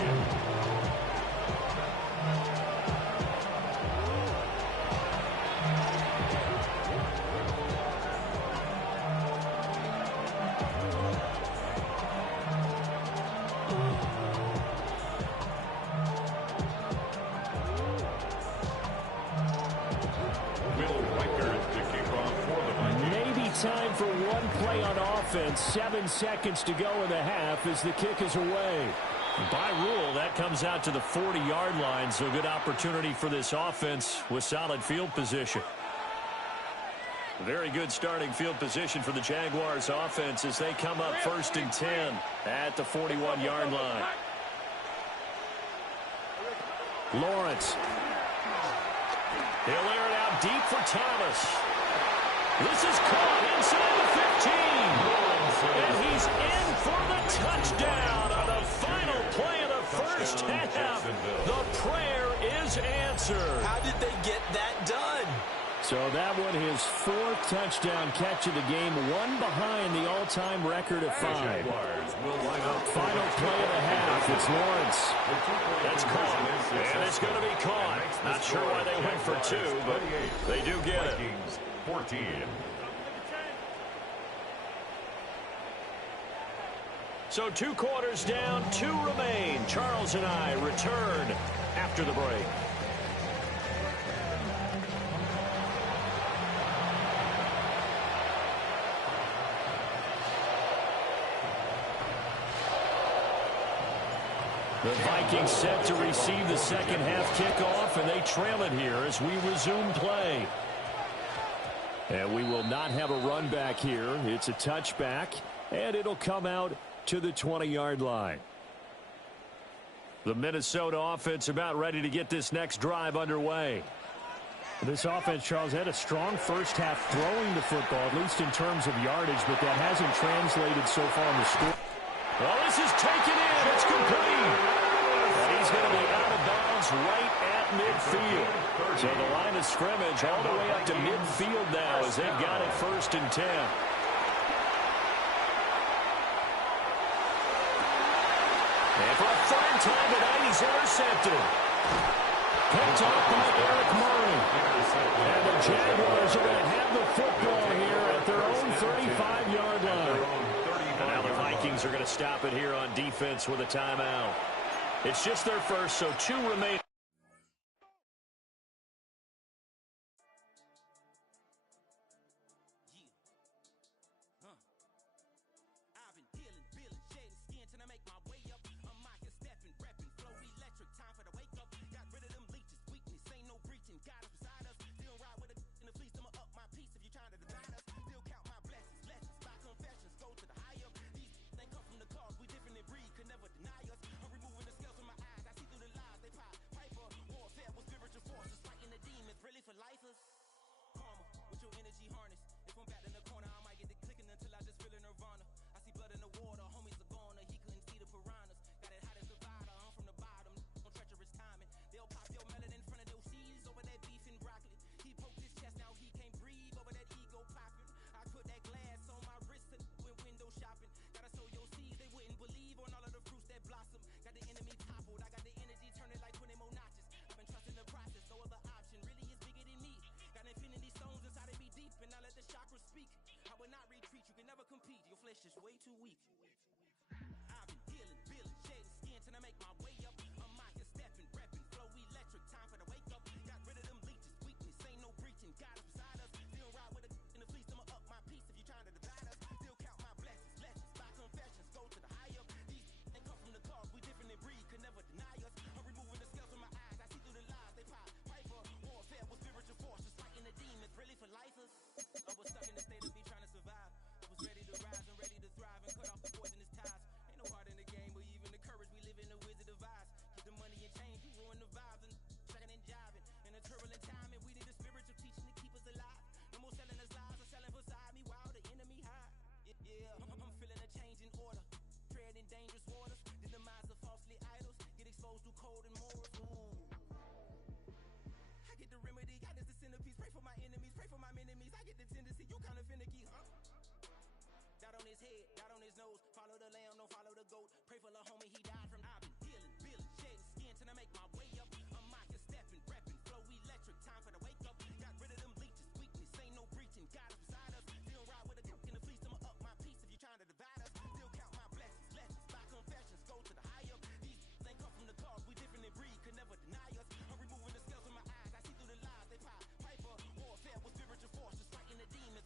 Time for one play on offense. 7 seconds to go in the half as the kick is away. By rule, that comes out to the 40-yard line, so good opportunity for this offense with solid field position. Very good starting field position for the Jaguars offense as they come up 1st and 10 at the 41-yard line. Lawrence. He'll air it out deep for Thomas. This is caught inside the 15. And he's in for the touchdown on the final play of the first half. The prayer is answered. How did they get that done? So that one, his 4th touchdown catch of the game, one behind the all-time record of 5. Final play of the half. It's Lawrence. That's caught. And it's going to be caught. Not sure why they went for 2, but they do get it. 14. So 2 quarters down, 2 remain. Charles and I return after the break. The Vikings set to receive the second half kickoff, and they trail it here as we resume play. And we will not have a run back here. It's a touchback, and it'll come out to the 20-yard line. The Minnesota offense about ready to get this next drive underway. This offense, Charles, had a strong first half throwing the football, at least in terms of yardage, but that hasn't translated so far in the score. Well, this is taken in. It's complete. And he's going to be out of bounds right at midfield. So the line of scrimmage all the way up to midfield now as they've got it 1st and 10. And for a third time tonight, he's intercepted. Picked off by Eric Murray. And the Jaguars are going to have the football here at their own 35-yard line. And now the Vikings are going to stop it here on defense with a timeout. It's just their first, so 2 remain. Just way too weak. I've been dealing, shedding skin till I make my way up. I'm mocking, stepping, repping, flow electric. Time for the wake up. Got rid of them leeches, weakness, ain't no breaching. God is beside us. Still ride with a in the fleece. I'ma up my piece if you trying to divide us. Still count my blessings, lessons, by confessions, go to the high up. These ain't come from the cause, we different in breed, could never deny us. I'm removing the scales from my eyes. I see through the lies they pop. Piper, warfare with spiritual forces, fighting the demons, really for lifers. I was stuck in the state of me trying to survive. I was ready to rise and ready to thrive and cut off the poisonous ties. Ain't no heart in the game, but even the courage we live in the wizard of eyes. Get the money and change, we ruin the vibes and checking and jiving. In a turbulent time, and we need a spiritual teaching to keep us alive. No more selling us lies or selling beside me while the enemy hide. Yeah, I'm feeling a change in order. Treading dangerous waters, the demise of falsely idols. Get exposed through code and morals. Ooh. I get the remedy, God is the centerpiece. Pray for my enemies, pray for my enemies. I get the tendency, you kind of finicky, huh? Dot on his head, dot on his nose. Follow the lamb, don't follow the goat. Pray for the homie, he died from. I've been dealing, shedding skin till I make my way up. I'm mocking, stepping, repping, flow electric. Time for the wake up. Got rid of them leeches, weakness, ain't no breaching. God is beside us. Still ride with a in the fleece. I'ma up my piece if you trying to divide us. Still count my blessings, lessons, by confessions, go to the high up. These ain't come from the cause, we different in breed, could never deny us. I'm removing the scales from my eyes. I see through the lies they pop. Piper, warfare with spiritual forces, fighting the demons.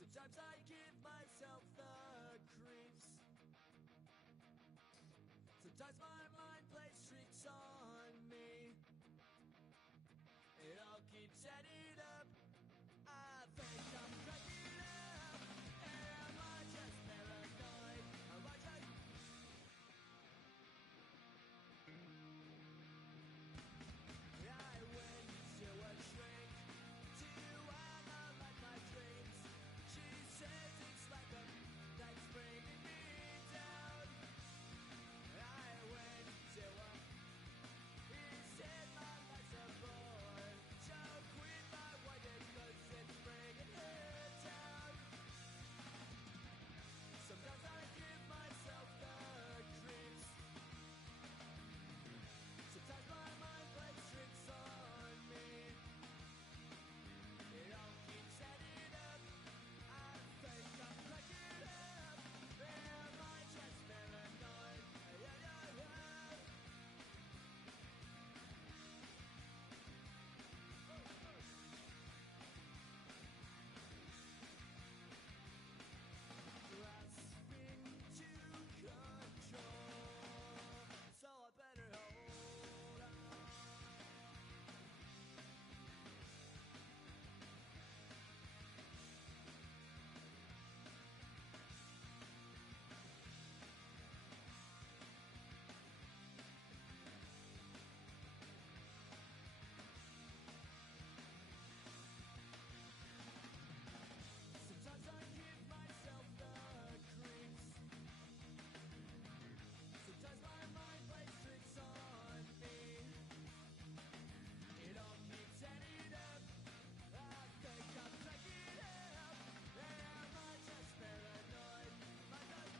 Sometimes I give myself the creeps. Sometimes my mind plays tricks on me. It all keeps adding up. I think I'm cracking up. Am I just paranoid? Am I just... I went to a shrink to analyze my dreams. She says it's like a that's bringing me down. I went to a... He said my life's a bore. So quit my white cause it's bringing her down. Sometimes I give myself the creeps. Sometimes my mind plays tricks on me. It all keeps adding up. I think I'm cracking up. Am I just paranoid? Grasping to control, so I better hold on. Sometimes I give myself the creeps. Sometimes my mind plays tricks on me. It all keeps adding up. I think I'm cracking up. Am I just paranoid? Am I just...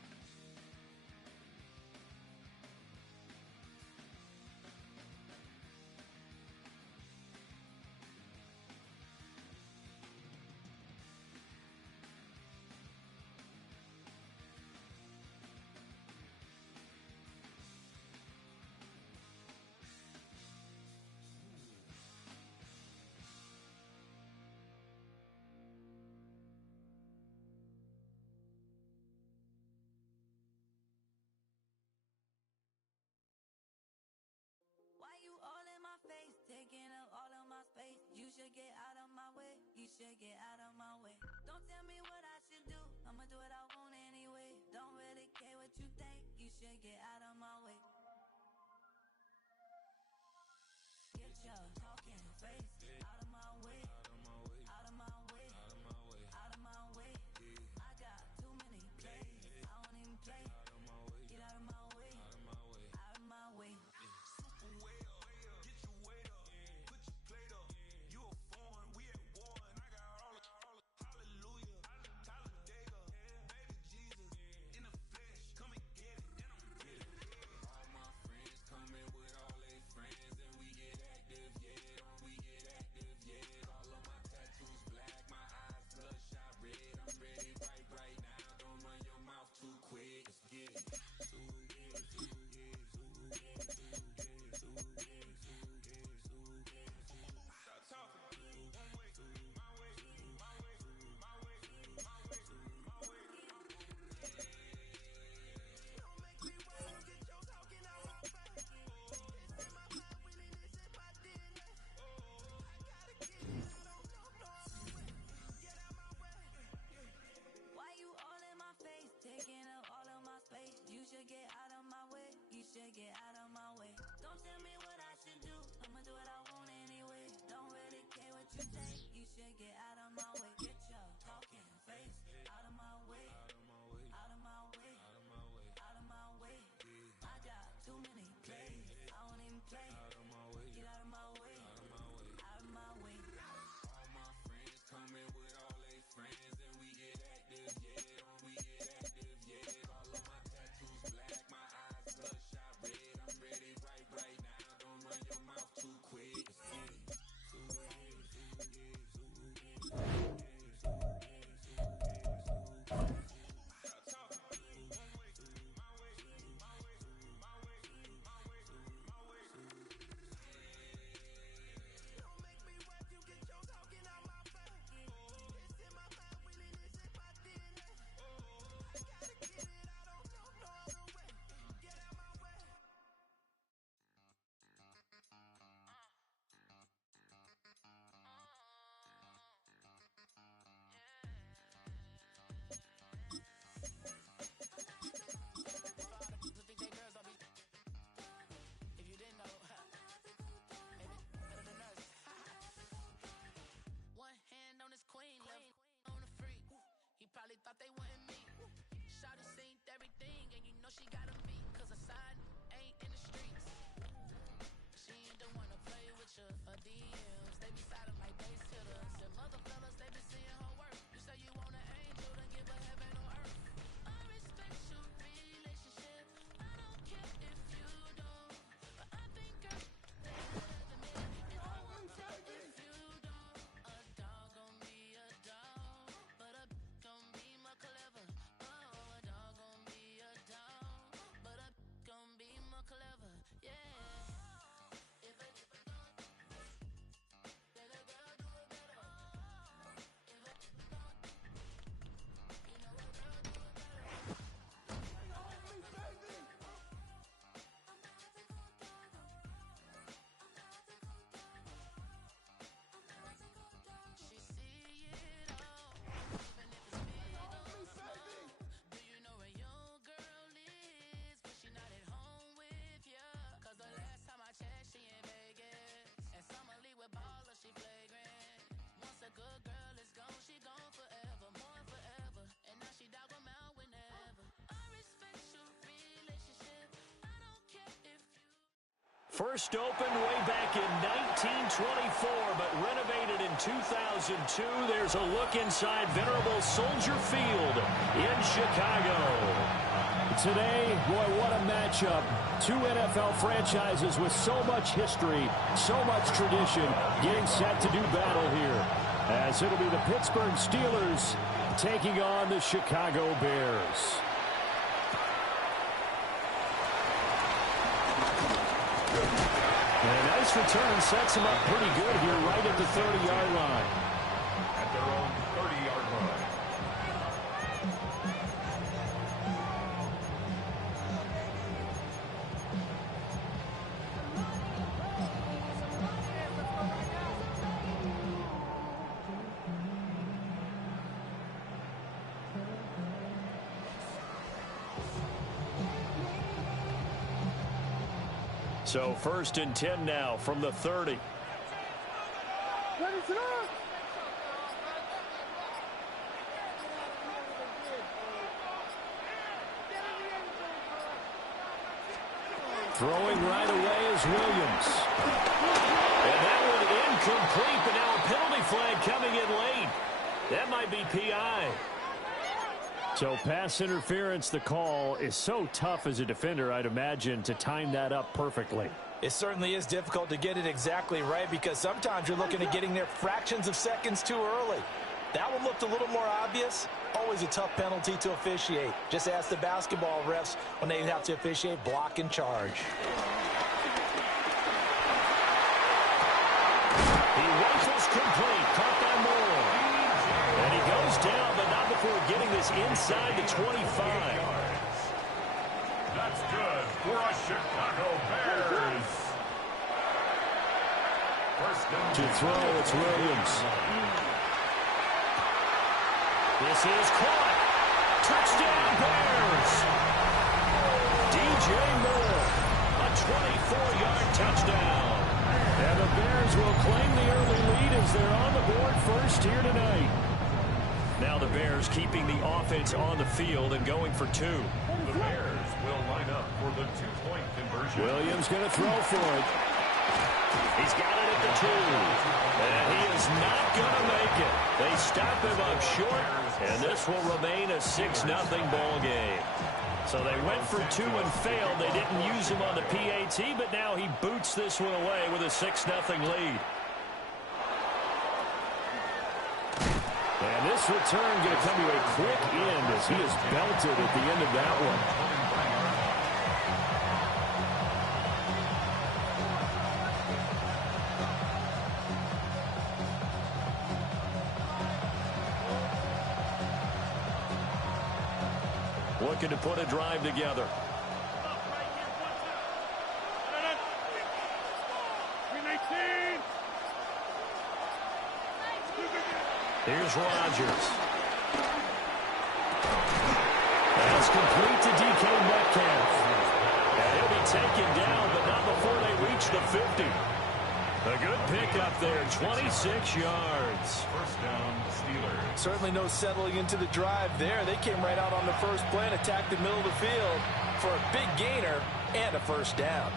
Why you all in my face, taking up all of my space? You should get out of my way, you should get out of my way. Don't tell me what I should do, I'ma do what I want anyway. Don't really care what you think, you should get out of my way. Get your talking face out of my way, out of my way, out of my way. I got too many plays, I don't even play. Get out of my way, out of my way. Why you all in my face, taking up all of my space? You should get out of my way, you should get out of my way. Don't tell me what I should do, I'ma do what I want anyway. Don't really care what you think, you should get out of my way. Get your talking face out of my way, out of my way, out of my way, out of my way. I got too many plays, I don't even play. Get out of my way, out of my way, out of my way. All my friends coming with all their friends and we get active, yeah. We get active, yeah. All of my tattoos black, my eyes bloodshot red. I'm ready right now. Don't run your mouth too quick. Let's get it. 2 years, 2 years. First opened way back in 1924, but renovated in 2002. There's a look inside venerable Soldier Field in Chicago. Today, boy, what a matchup. Two NFL franchises with so much history, so much tradition, getting set to do battle here. As it'll be the Pittsburgh Steelers taking on the Chicago Bears. And a nice return sets him up pretty good here right at the 30-yard line. At their own 30-yard line. So 1st and 10 now from the 30. Throwing right away is Williams. And that one incomplete, but now a penalty flag coming in late. That might be PI. So pass interference, the call is so tough as a defender, I'd imagine, to time that up perfectly. It certainly is difficult to get it exactly right because sometimes you're looking at getting there fractions of seconds too early. That one looked a little more obvious. Always a tough penalty to officiate. Just ask the basketball refs when they have to officiate block and charge. He rifles complete, caught by Moore. And he goes down, but not before getting this inside the 25. That's good for a Chicago Bears. First and To throw, it's Williams. This is caught. Touchdown, Bears. DJ Moore, a 24-yard touchdown. And the Bears will claim the early lead as they're on the board first here tonight. Now the Bears keeping the offense on the field and going for two. The Bears will line up for the two-point conversion. Williams going to throw for it. He's got it at the 2. And he is not going to make it. They stop him up short, and this will remain a 6-0 ball game. So they went for two and failed. They didn't use him on the PAT, but now he boots this one away with a 6-0 lead. And this return going to come to a quick end as he is belted at the end of that one. Looking to put a drive together. Here's Rodgers. That's complete to DK Metcalf. And he'll be taken down, but not before they reach the 50. A good pickup there, 26 yards. First down, Steelers. Certainly no settling into the drive there. They came right out on the first play and attacked the middle of the field for a big gainer and a first down.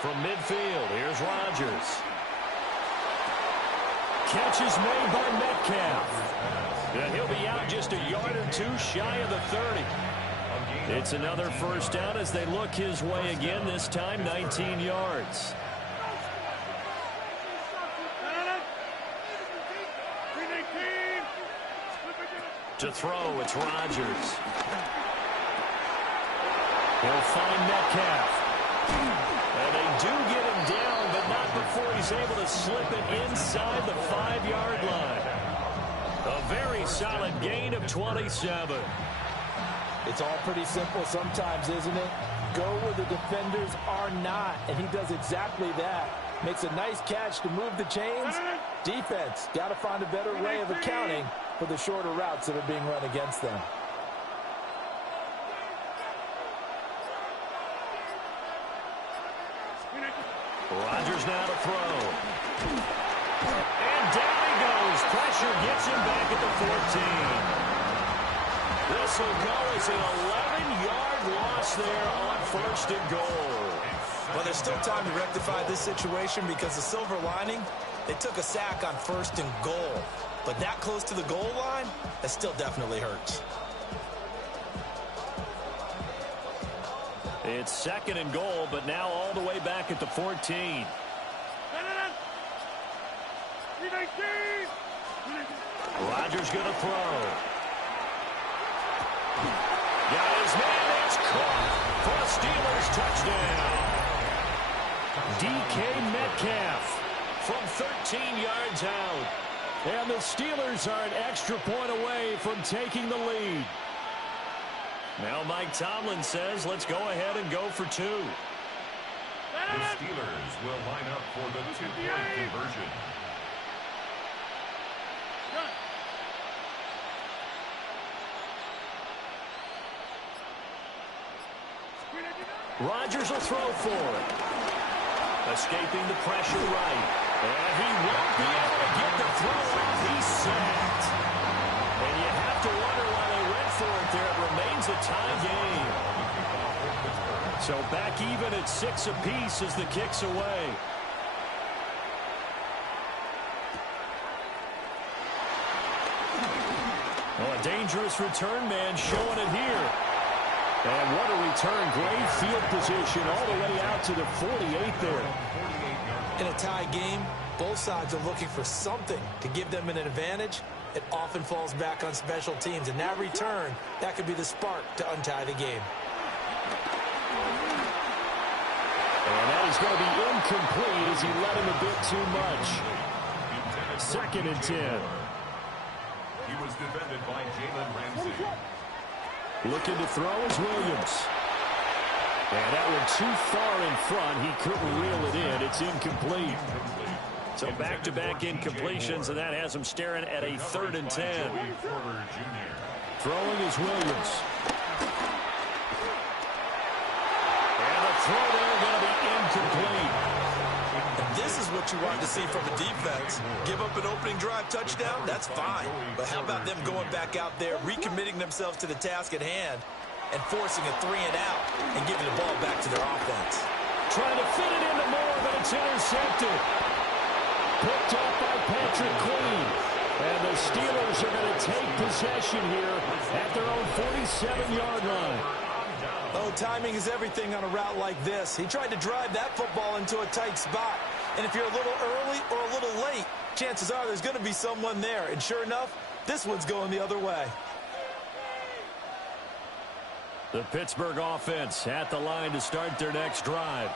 From midfield, here's Rodgers. Catch is made by Metcalf. And he'll be out just a yard or two shy of the 30. It's another first down as they look his way again, this time 19 yards. To throw, it's Rodgers. He'll find Metcalf. And they do get him down, but not before he's able to slip it inside the 5-yard line. A very solid gain of 27. It's all pretty simple sometimes, isn't it? Go where the defenders are not, and he does exactly that. Makes a nice catch to move the chains. Defense, got to find a better way of accounting for the shorter routes that are being run against them. Rodgers now to throw. And down he goes. Pressure gets him back at the 14. This will go as an 11-yard loss there on 1st and goal. Well, there's still time to rectify this situation because the silver lining, they took a sack on 1st and goal. But that close to the goal line, that still definitely hurts. It's 2nd and goal, but now all the way back at the 14. Rodgers going to throw. Got his man. It's caught for a Steelers touchdown. DK Metcalf from 13 yards out. And the Steelers are an extra point away from taking the lead. Now Mike Tomlin says, let's go ahead and go for 2. The Steelers will line up for the 2-point conversion. Rodgers will throw for it. Escaping the pressure right. And he won't be able to get the throw off. He's sacked. And you have to wonder why they went for it there. It remains a tie game. So back even at 6 apiece as the kick's away. Oh, a dangerous return man showing it here. And what a return. Great field position all the way out to the 48 there. In a tie game, both sides are looking for something to give them an advantage. It often falls back on special teams. And that return, that could be the spark to untie the game. And that is going to be incomplete as he let him a bit too much. 2nd and 10. He was defended by Jalen Ramsey. Looking to throw is Williams. And that one too far in front. He couldn't reel it in. It's incomplete. So back-to-back incompletions, and that has him staring at a 3rd and 10. Throwing is Williams. And the throw there going to be incomplete. And this is what you want to see from a defense. Give up an opening drive touchdown, that's fine. But how about them going back out there, recommitting themselves to the task at hand, and forcing a 3-and-out and giving the ball back to their offense. Trying to fit it into more, but it's intercepted. Picked up by Patrick Queen. And the Steelers are going to take possession here at their own 47-yard line. Oh, timing is everything on a route like this. He tried to drive that football into a tight spot. And if you're a little early or a little late, chances are there's going to be someone there. And sure enough, this one's going the other way. The Pittsburgh offense at the line to start their next drive.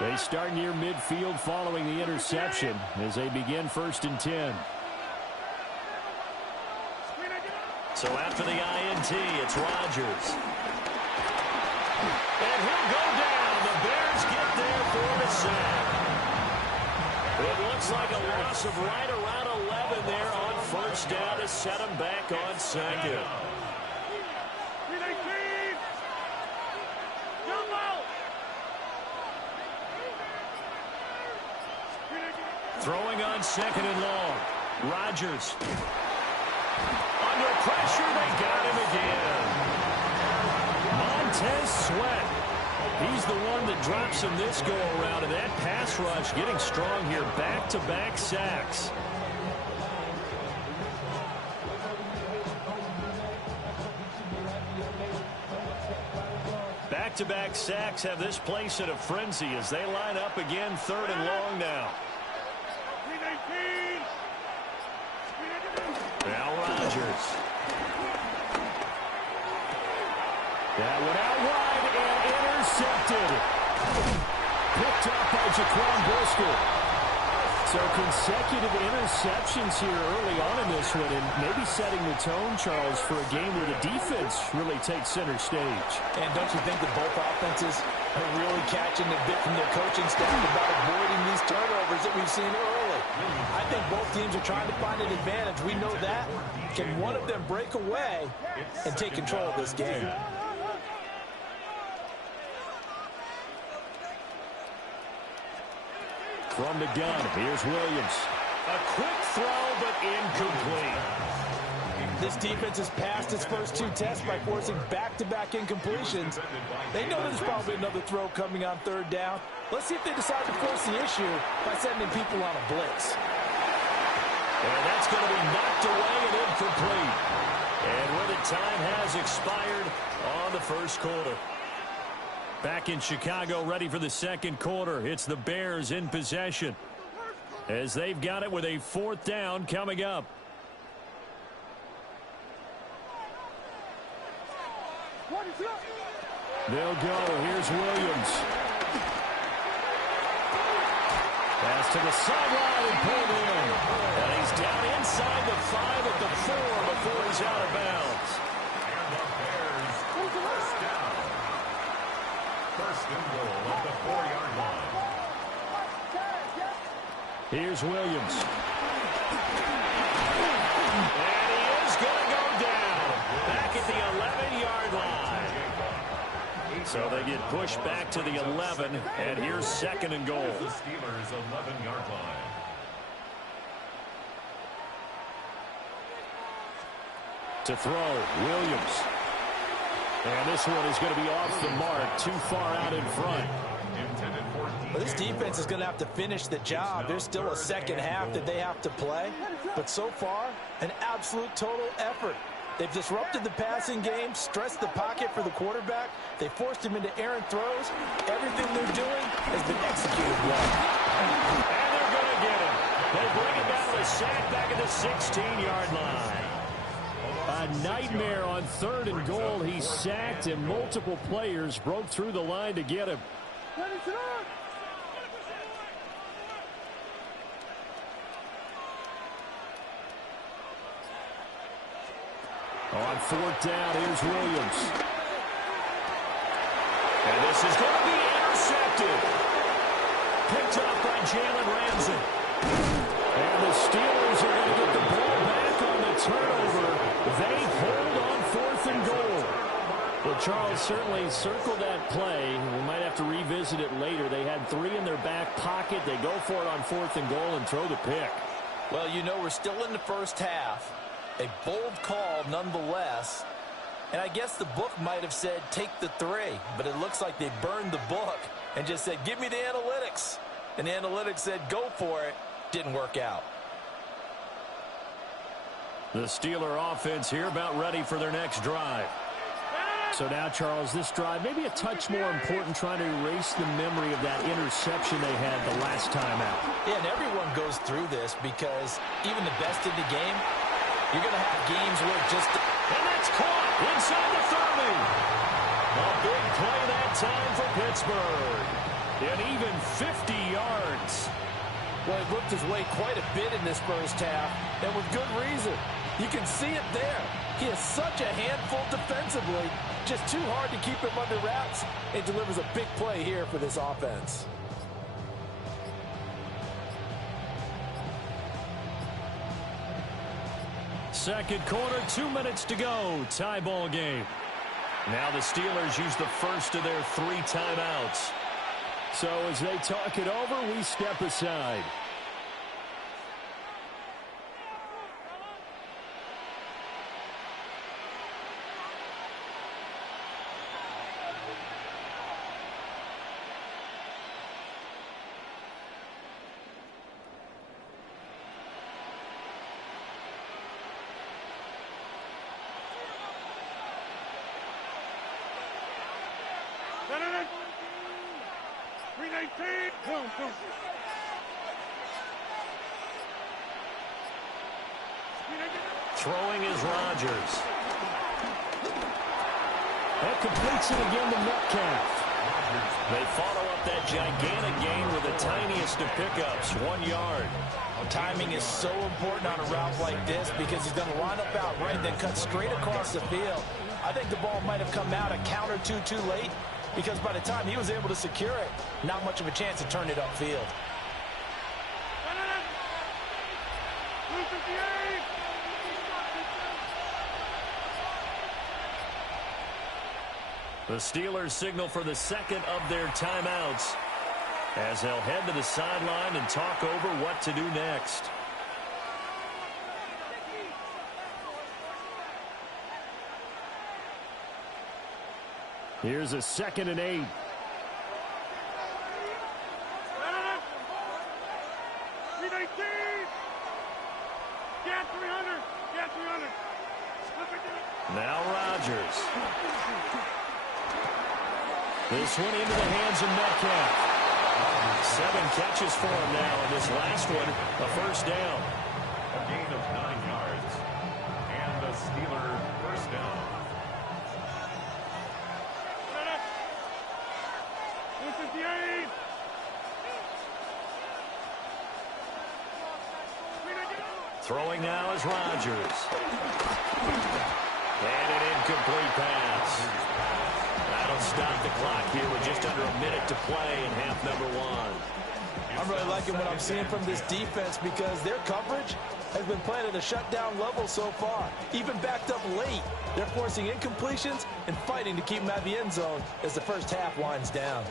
They start near midfield following the interception as they begin 1st and 10. So after the INT, it's Rodgers. And he'll go down. The Bears get there for the sack. It looks like a loss of right around 11 there on 1st down to set him back on 2nd. Throwing on 2nd and long. Rodgers. Under pressure, they got him again. Montez Sweat. He's the one that drops him this go-around, and that pass rush getting strong here. Back-to-back sacks. Back-to-back sacks have this place in a frenzy as they line up again, 3rd and long now. Now Rodgers. That one out wide and intercepted. Picked up by Jaquan Brisker. So consecutive interceptions here early on in this one, and maybe setting the tone, Charles, for a game where the defense really takes center stage. And don't you think that both offenses are really catching a bit from their coaching staff about avoiding these turnovers that we've seen early? I think both teams are trying to find an advantage. We know that. Can one of them break away and take control of this game? From the gun, here's Williams. A quick throw, but incomplete. This defense has passed its first 2 tests by forcing back-to-back incompletions. They know there's probably another throw coming on 3rd down. Let's see if they decide to force the issue by sending people on a blitz. And that's going to be knocked away and incomplete. And where the time has expired on the first quarter. Back in Chicago, ready for the second quarter. It's the Bears in possession as they've got it with a 4th down coming up. They'll go. Here's Williams. Pass to the sideline and pulled in. And he's down inside the 5 at the 4 before he's out of bounds. And the Bears first down. First and goal at the 4-yard line. Here's Williams. And he is going to go down. Back at the 11-yard line. So they get pushed back to the 11, and here's 2nd and goal. The Steelers' 11-yard line. To throw, Williams. And this one is going to be off the mark, too far out in front. Well, this defense is going to have to finish the job. There's still a second half that they have to play. But so far, an absolute total effort. They've disrupted the passing game, stressed the pocket for the quarterback. They forced him into errant throws. Everything they're doing has been executed well. And they're going to get him. They bring it down to a sack back at the 16-yard line. A nightmare on 3rd and goal. He's sacked, and multiple players broke through the line to get him. On 4th down, here's Williams. And this is going to be intercepted. Picked up by Jalen Ramsey. And the Steelers are going to get the ball back on the turnover. They hold on 4th and goal. Well, Charles, certainly circle that play. We might have to revisit it later. They had 3 in their back pocket. They go for it on 4th and goal and throw the pick. Well, you know, we're still in the first half. A bold call nonetheless. And I guess the book might have said take the 3, but it looks like they burned the book and just said give me the analytics. And the analytics said go for it. Didn't work out. The Steeler offense here about ready for their next drive. So now, Charles, this drive maybe a touch more important, trying to erase the memory of that interception they had the last time out. Yeah, and everyone goes through this because even the best in the game, you're going to have games where it just... And that's caught inside the 30. A big play that time for Pittsburgh. And even 50 yards. Well, he looked his way quite a bit in this first half, and with good reason. You can see it there. He is such a handful defensively. Just too hard to keep him under wraps. It delivers a big play here for this offense. Second quarter, 2 minutes to go. Tie ball game. Now the Steelers use the first of their 3 timeouts. So as they talk it over, we step aside. Throwing is Rodgers. That completes it again to Metcalf. They follow up that gigantic gain with the tiniest of pickups, 1 yard. Timing is so important on a route like this because he's going to line up out right, then cut straight across the field. I think the ball might have come out a count or two too late because by the time he was able to secure it, not much of a chance to turn it upfield. The Steelers signal for the second of their timeouts as they'll head to the sideline and talk over what to do next. Here's a 2nd and 8. Now Rodgers. This one into the hands of Metcalf. 7 catches for him now, and this last one, a first down. A gain of 9 yards, and a Steeler first down. Throwing now is Rodgers. And an incomplete pass. That'll stop the clock here with just under a minute to play in half number 1. I'm really liking what I'm seeing from this defense because their coverage has been playing at a shutdown level so far. Even backed up late, they're forcing incompletions and fighting to keep them out of the end zone as the first half winds down.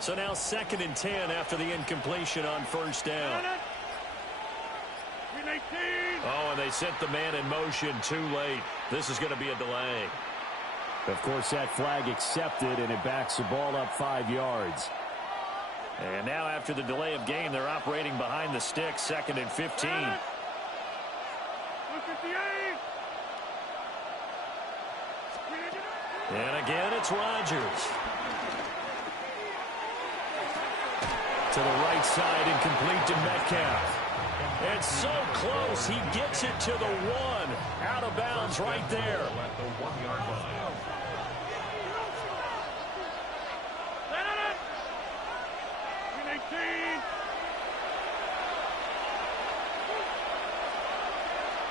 So now 2nd and 10 after the incompletion on first down. Oh, and they sent the man in motion too late. This is going to be a delay. Of course, that flag accepted, and it backs the ball up 5 yards. And now after the delay of game, they're operating behind the sticks, 2nd and 15. And again, it's Rodgers. To the right side and complete to Metcalf. It's so close. He gets it to the 1. Out of bounds right there. At the 1-yard line.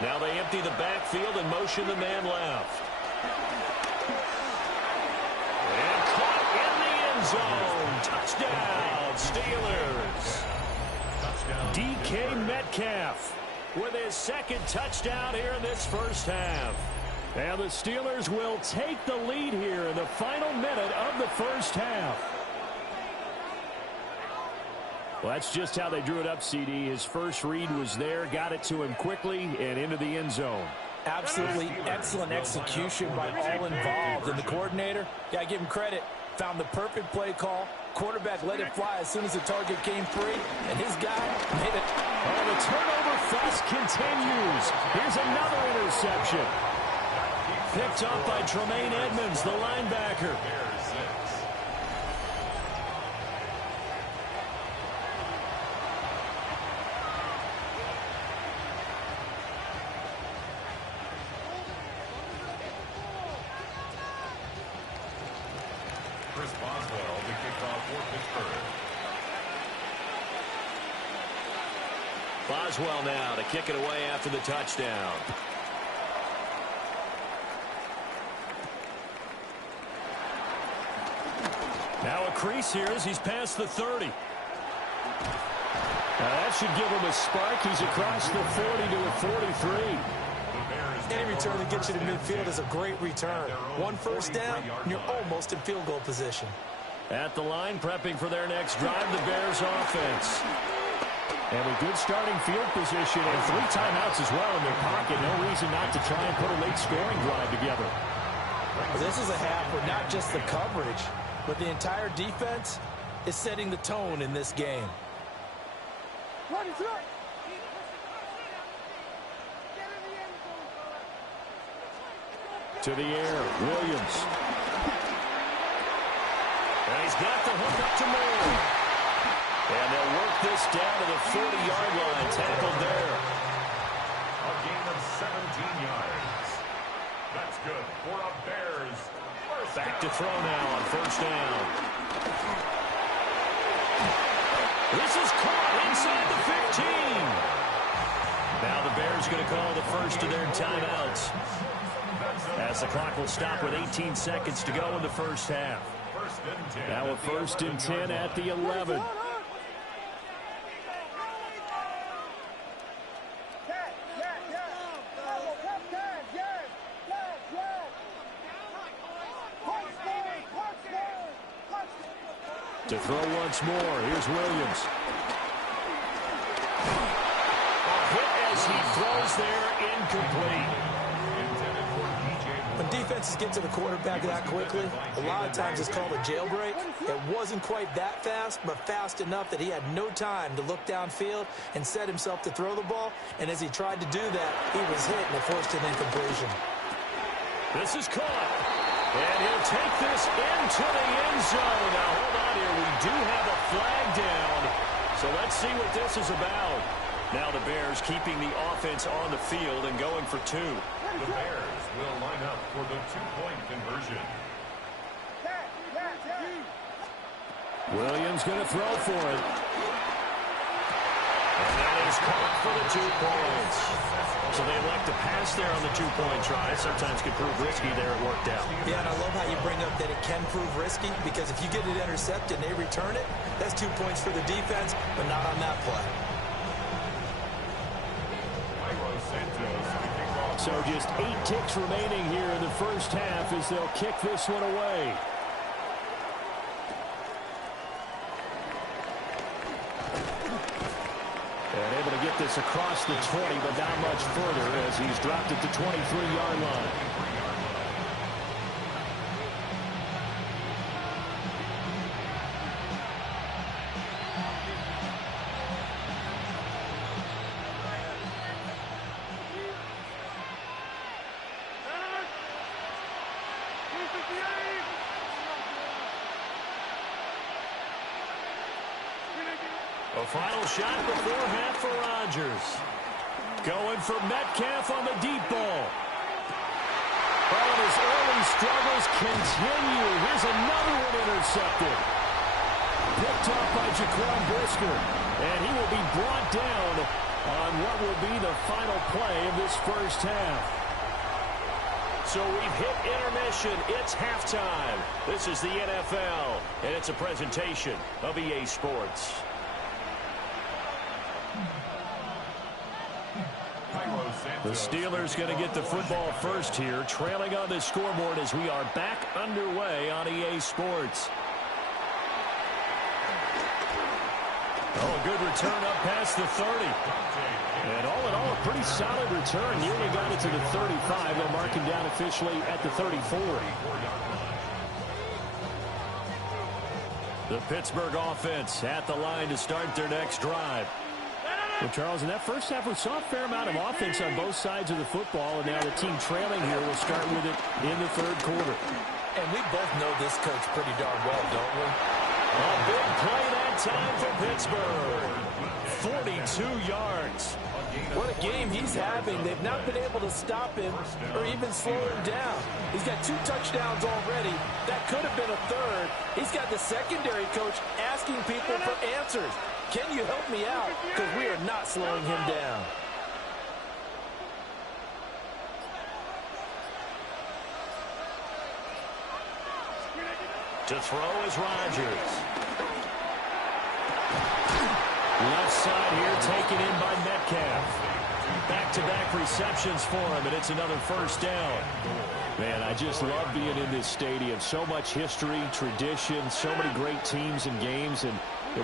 Now they empty the backfield and motion the man left. And caught in the end zone. Touchdown, Steelers. DK Metcalf with his 2nd touchdown here in this first half. And the Steelers will take the lead here in the final minute of the first half. Well, that's just how they drew it up, CD. His first read was there, got it to him quickly, and into the end zone. Absolutely excellent execution by all involved. And the coordinator, got to give him credit, found the perfect play call. Quarterback let it fly as soon as the target came free, and his guy made it. Oh, the turnover fuss continues. Here's another interception. Picked up by Tremaine Edmonds, the linebacker. Chris Boswell to kick off for Pittsburgh. Boswell now to kick it away after the touchdown. Now a crease here as he's past the 30. Now that should give him a spark. He's across the 40 to a 43. Any return that gets you to midfield is a great return. 1 first down, and you're almost in field goal position. At the line, prepping for their next drive, the Bears offense. And a good starting field position and 3 timeouts as well in their pocket. No reason not to try and put a late scoring drive together. Well, this is a half where not just the coverage, but the entire defense is setting the tone in this game. To the air, Williams. And he's got the hook up to Moore. And they'll work this down to the 40-yard line. Tackled there. A gain of 17 yards. That's good for a Bears. Back to throw now on first down. This is caught inside the 15. Now the Bears are going to call the first of their timeouts, as the clock will stop with 18 seconds to go in the first half. Now a 1st and 10 at the 11. To throw once more, here's Williams. A hit as he throws there, incomplete. When defenses get to the quarterback that quickly, a lot of times it's called a jailbreak. It wasn't quite that fast, but fast enough that he had no time to look downfield and set himself to throw the ball. And as he tried to do that, he was hit and it forced an incompletion. This is caught. And he'll take this into the end zone. Now, hold on here. We do have a flag down. So let's see what this is about. Now the Bears keeping the offense on the field and going for 2. The Bears will line up for the 2-point conversion. Williams going to throw for it. And that is caught for the 2 points. So they elect to pass there on the 2-point try. Sometimes can prove risky. There it worked out. Yeah, and I love how you bring up that it can prove risky, because if you get it intercepted and they return it, that's 2 points for the defense, but not on that play. So just 8 ticks remaining here in the first half as they'll kick this one away. And able to get this across the 20, but not much further as he's dropped at the 23-yard line. A final shot before half for Rodgers. Going for Metcalf on the deep ball. Oh, and his early struggles continue. Here's another one intercepted. Picked off by Jaquan Brisker. And he will be brought down on what will be the final play of this first half. So we've hit intermission. It's halftime. This is the NFL, and it's a presentation of EA Sports. The Steelers going to get the football first here, trailing on the scoreboard as we are back underway on EA Sports. Oh, a good return up past the 30. And all in all, a pretty solid return. Nearly got it to the 35. They'll mark him down officially at the 34. The Pittsburgh offense at the line to start their next drive. Well, Charles, in that first half, we saw a fair amount of offense on both sides of the football, and now the team trailing here will start with it in the third quarter. And we both know this coach pretty darn well, don't we? A big play that time for Pittsburgh. 42 yards. What a game he's having. They've not been able to stop him or even slow him down. He's got 2 touchdowns already. That could have been a third. He's got the secondary coach asking people for answers. Can you help me out? Because we are not slowing him down. To throw is Rodgers. Left side here taken in by Metcalf. Back-to-back receptions for him, and it's another first down. Man, I just love being in this stadium. So much history, tradition, so many great teams and games, and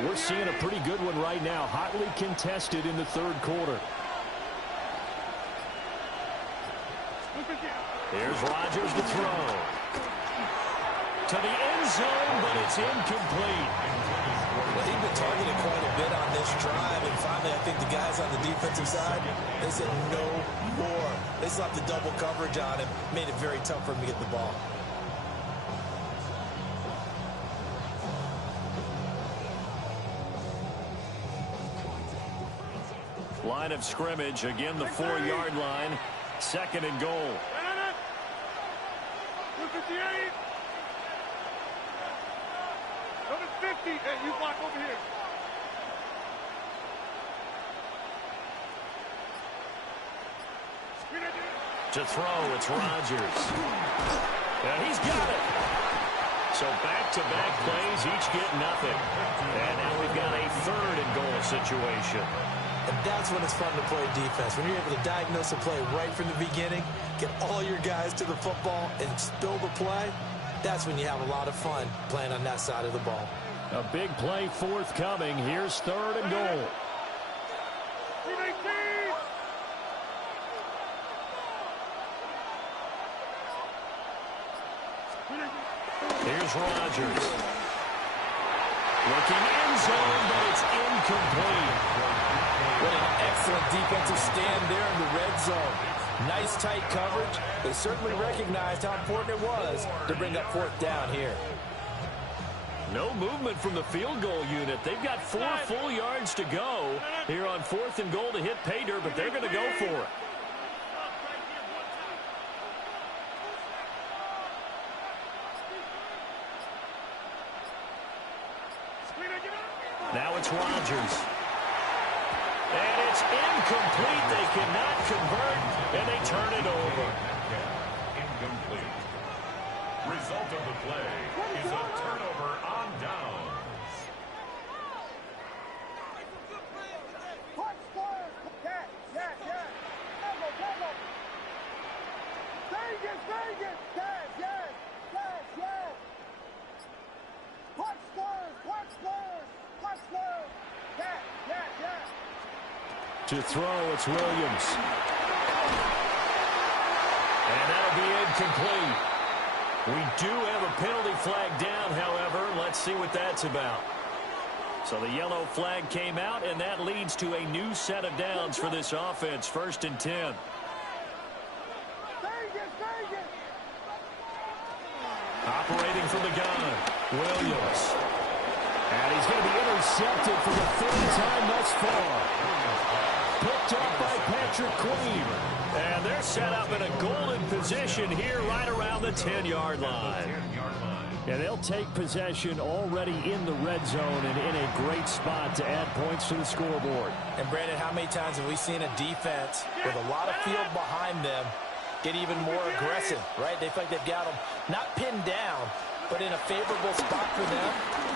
we're seeing a pretty good one right now, hotly contested in the third quarter. Here's Rodgers to throw. To the end zone, but it's incomplete. Well, he'd been targeted quite a bit on this drive, and finally I think the guys on the defensive side, they said no more. They slapped the double coverage on him, made it very tough for him to get the ball. Line of scrimmage, again the 4-yard line, 2nd and goal. 258. Number 50. Hey, you block over here. To throw, it's Rodgers. And he's got it. So back-to-back plays, each get nothing. And now we've got a 3rd and goal situation. And that's when it's fun to play defense. When you're able to diagnose a play right from the beginning, get all your guys to the football, and spill the play, that's when you have a lot of fun playing on that side of the ball. A big play forthcoming. Here's 3rd and goal. Here's Rodgers. Looking end zone, but it's incomplete. What an excellent defensive stand there in the red zone. Nice tight coverage. They certainly recognized how important it was to bring up 4th down here. No movement from the field goal unit. They've got 4 full yards to go here on 4th and goal to hit pay dirt, but they're going to go for it. Now it's Rodgers. And it's incomplete. They cannot convert, and they turn it over. Incomplete. Result of the play is a turnover on downs. Vegas, yes. To throw, it's Williams. And that'll be incomplete. We do have a penalty flag down, however. Let's see what that's about. So the yellow flag came out, and that leads to a new set of downs for this offense. 1st and 10. Operating from the gun, Williams. And he's going to be intercepted for the 3rd time thus far. Picked up by Patrick Queen. And they're set up in a golden position here right around the 10-yard line. And they'll take possession already in the red zone and in a great spot to add points to the scoreboard. And, Brandon, how many times have we seen a defense with a lot of field behind them get even more aggressive, right? They feel like they've got them not pinned down, but in a favorable spot for them,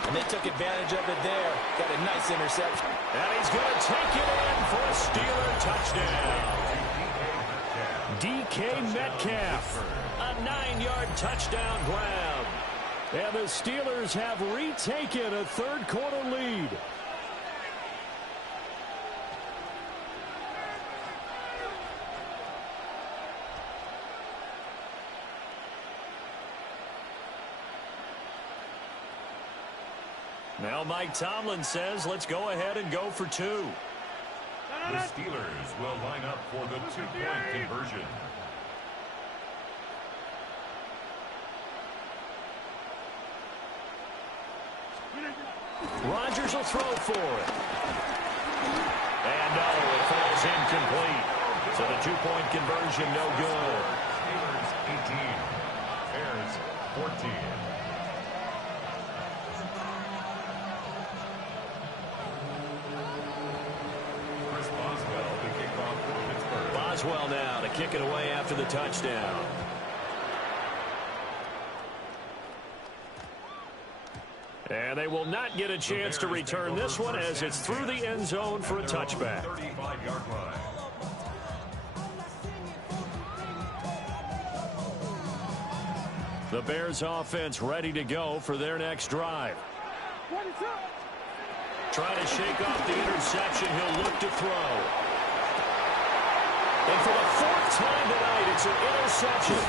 and they took advantage of it there. Got a nice interception. And he's going to take it in for a Steeler touchdown. DK Metcalf, a 9-yard touchdown grab. And the Steelers have retaken a 3rd quarter lead. Now Mike Tomlin says, let's go ahead and go for 2. The Steelers will line up for the 2-point conversion. Rodgers will throw for it. And no, it falls incomplete. So the 2-point conversion no good. Steelers 18, Bears 14. Boswell now to kick it away after the touchdown. And they will not get a chance to return this one as it's through the end zone for a touchback. 35-yard line. The Bears offense ready to go for their next drive. Trying to shake off the interception. He'll look to throw. And for the 4th time tonight, it's an interception.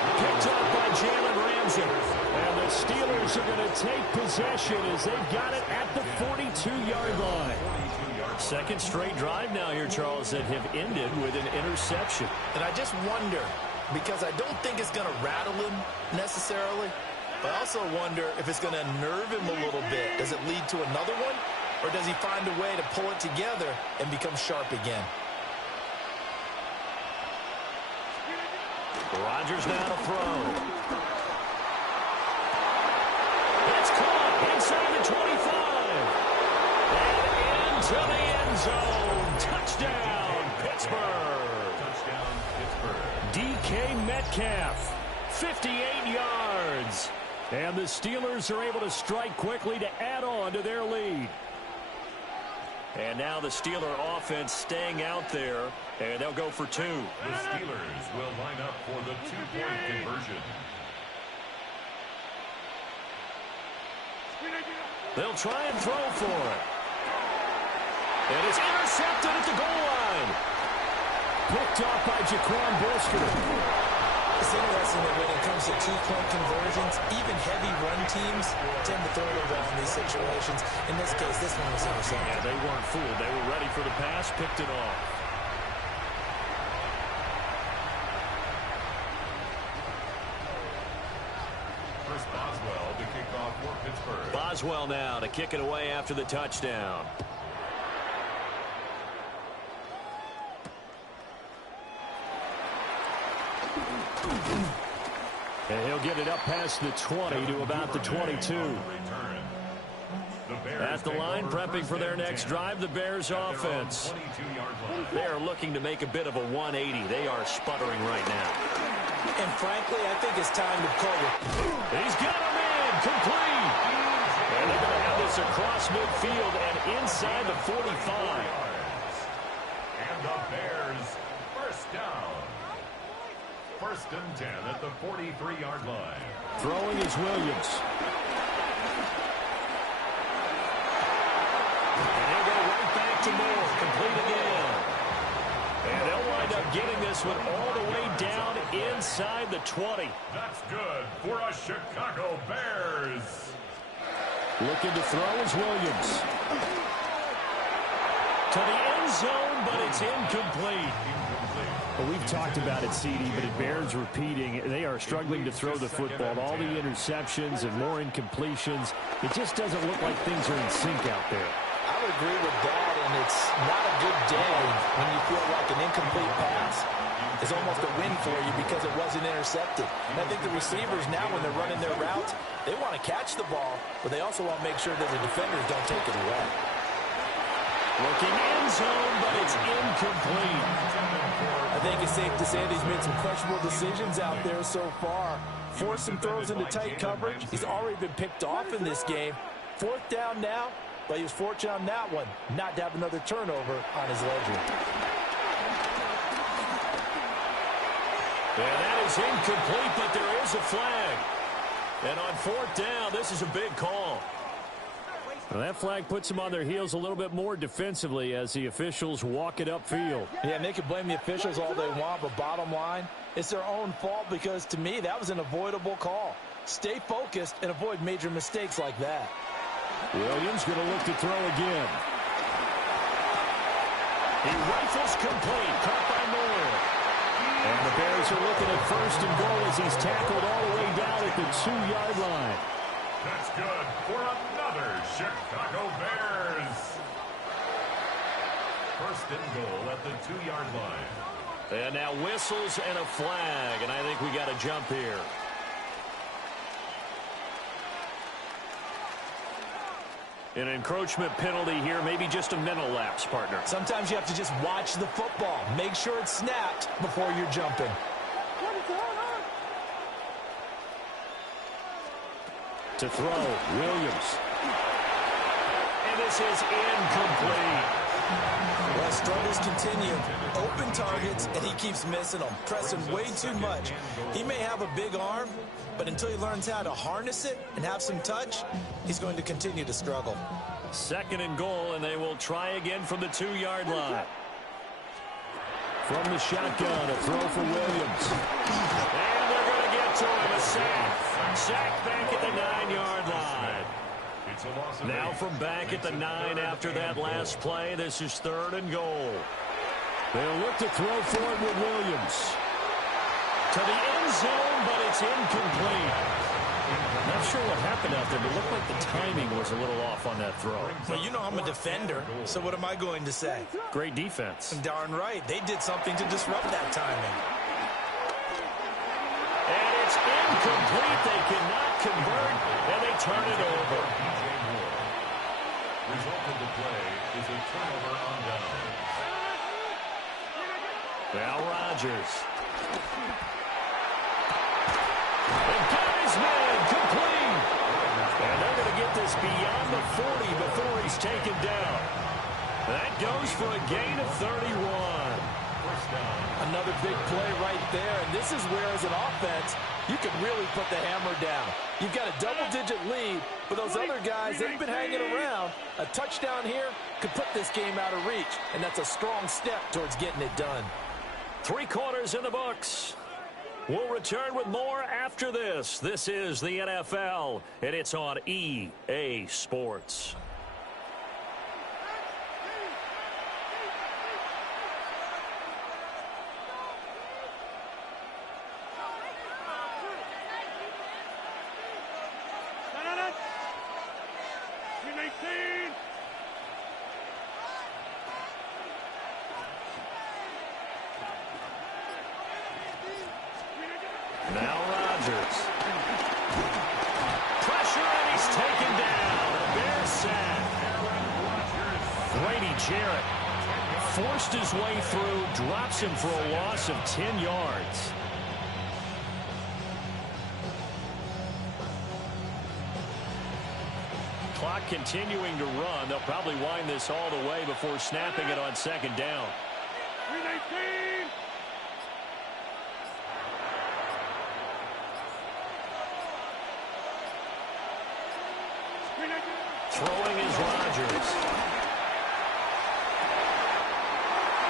Picked up by Jalen Ramsey. And the Steelers are going to take possession as they've got it at the 42-yard line. Second straight drive now here, Charles, that have ended with an interception. And I just wonder, because I don't think it's going to rattle him necessarily, but I also wonder if it's going to nerve him a little bit. Does it lead to another one? Or does he find a way to pull it together and become sharp again? Rodgers now to throw. It's caught inside the 25. And into the end zone. Touchdown, Pittsburgh. Touchdown, Pittsburgh. DK Metcalf, 58 yards. And the Steelers are able to strike quickly to add on to their lead. And now the Steeler offense staying out there, and they'll go for two. The Steelers will line up for the two-point conversion. They'll try and throw for it. And it's intercepted at the goal line. Picked off by Jaquan Brisker. It's interesting that when it comes to two-point conversions, even heavy run teams tend to throw it around these situations. In this case, this one was intercepted. Yeah, they weren't fooled. They were ready for the pass, picked it off. Chris Boswell to kick off for Pittsburgh. Boswell now to kick it away after the touchdown. And he'll get it up past the 20 to about the 22. At the line, prepping for their next drive, the Bears offense. They are looking to make a bit of a 180. They are sputtering right now. And frankly, I think it's time to call it. He's got him in, complete. And they're going to have this across midfield and inside the 45. And the Bears first down. First and 10 at the 43-yard line. Throwing is Williams. And he'll go right back to Moore. Complete again. And they'll wind up getting this one all the way down inside the 20. That's good for a Chicago Bears. Looking to throw is Williams. To the end zone, but it's incomplete. Well, we've talked about it, CD, but it bears repeating. They are struggling to throw the football. All the interceptions and more incompletions. It just doesn't look like things are in sync out there. I would agree with that, and it's not a good day when you feel like an incomplete pass is almost a win for you because it wasn't intercepted. And I think the receivers now, when they're running their routes, they want to catch the ball, but they also want to make sure that the defenders don't take it away. Looking end zone, but it's incomplete. I think it's safe to say that he's made some questionable decisions out there so far. Forced some throws into tight coverage. He's already been picked off in this game. Fourth down now, but he was fortunate on that one not to have another turnover on his ledger. And that is incomplete, but there is a flag. And on fourth down, this is a big call. Well, that flag puts them on their heels a little bit more defensively as the officials walk it upfield. Yeah, and they can blame the officials all they want, but bottom line, it's their own fault because, to me, that was an avoidable call. Stay focused and avoid major mistakes like that. Williams going to look to throw again. He rifles complete, caught by Moore. And the Bears are looking at first and goal as he's tackled all the way down at the 2-yard line. That's good for another Chicago Bears. First and goal at the 2-yard line. And now whistles and a flag, and I think we got a jump here. An encroachment penalty here, maybe just a mental lapse, partner. Sometimes you have to just watch the football. Make sure it's snapped before you're jumping. To throw, Williams. And this is incomplete. Well, struggles continue. Open targets, and he keeps missing them. Pressing way too much. He may have a big arm, but until he learns how to harness it and have some touch, he's going to continue to struggle. Second and goal, and they will try again from the 2-yard line. From the shotgun, a throw for Williams. And they're going to it to him, a sack. Sack back at the 9-yard line. Now from back at the 9 after that last play, this is 3rd and goal. They'll look to throw for it with Williams. To the end zone, but it's incomplete. Not sure what happened out there, but it looked like the timing was a little off on that throw. Well, you know I'm a defender, so what am I going to say? Great defense. Darn right. They did something to disrupt that timing. And it's incomplete. They cannot convert, and they turn it over. Result of the play is a turnover on down. Now Rodgers. They've got his man complete. And they're going to get this beyond the 40 before he's taken down. That goes for a gain of 31. Another big play right there, and this is where, as an offense, you can really put the hammer down. You've got a double-digit lead, but those other guys, they've been hanging around. A touchdown here could put this game out of reach, and that's a strong step towards getting it done. 3 quarters in the books. We'll return with more after this. This is the NFL, and it's on EA Sports. Now Rodgers. Pressure, and he's taken down. A Bear sack. Grady Jarrett forced his way through, drops him for a loss of 10 yards. Clock continuing to run. They'll probably wind this all the way before snapping it on 2nd down. Throwing is Rodgers.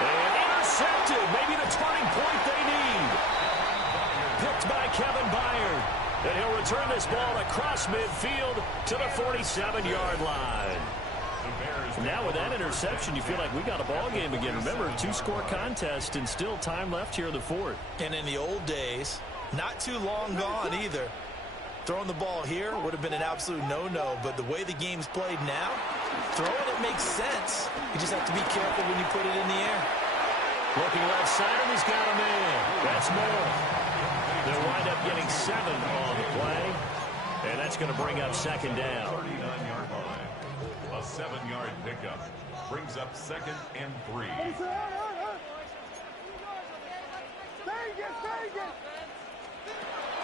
And intercepted. Maybe the turning point they need. Picked by Kevin Byard. And he'll return this ball across midfield to the 47-yard line. Now with that interception, you feel like we got a ball game again. Remember, 2-score contest and still time left here in the 4th. And in the old days, not too long gone either. Throwing the ball here would have been an absolute no-no, but the way the game's played now, throwing it makes sense. You just have to be careful when you put it in the air. Looking left side, and he's got a man. That's more. They'll wind up getting 7 on the play, and that's going to bring up 2nd down. 39-yard line. A 7-yard pickup brings up 2nd and 3.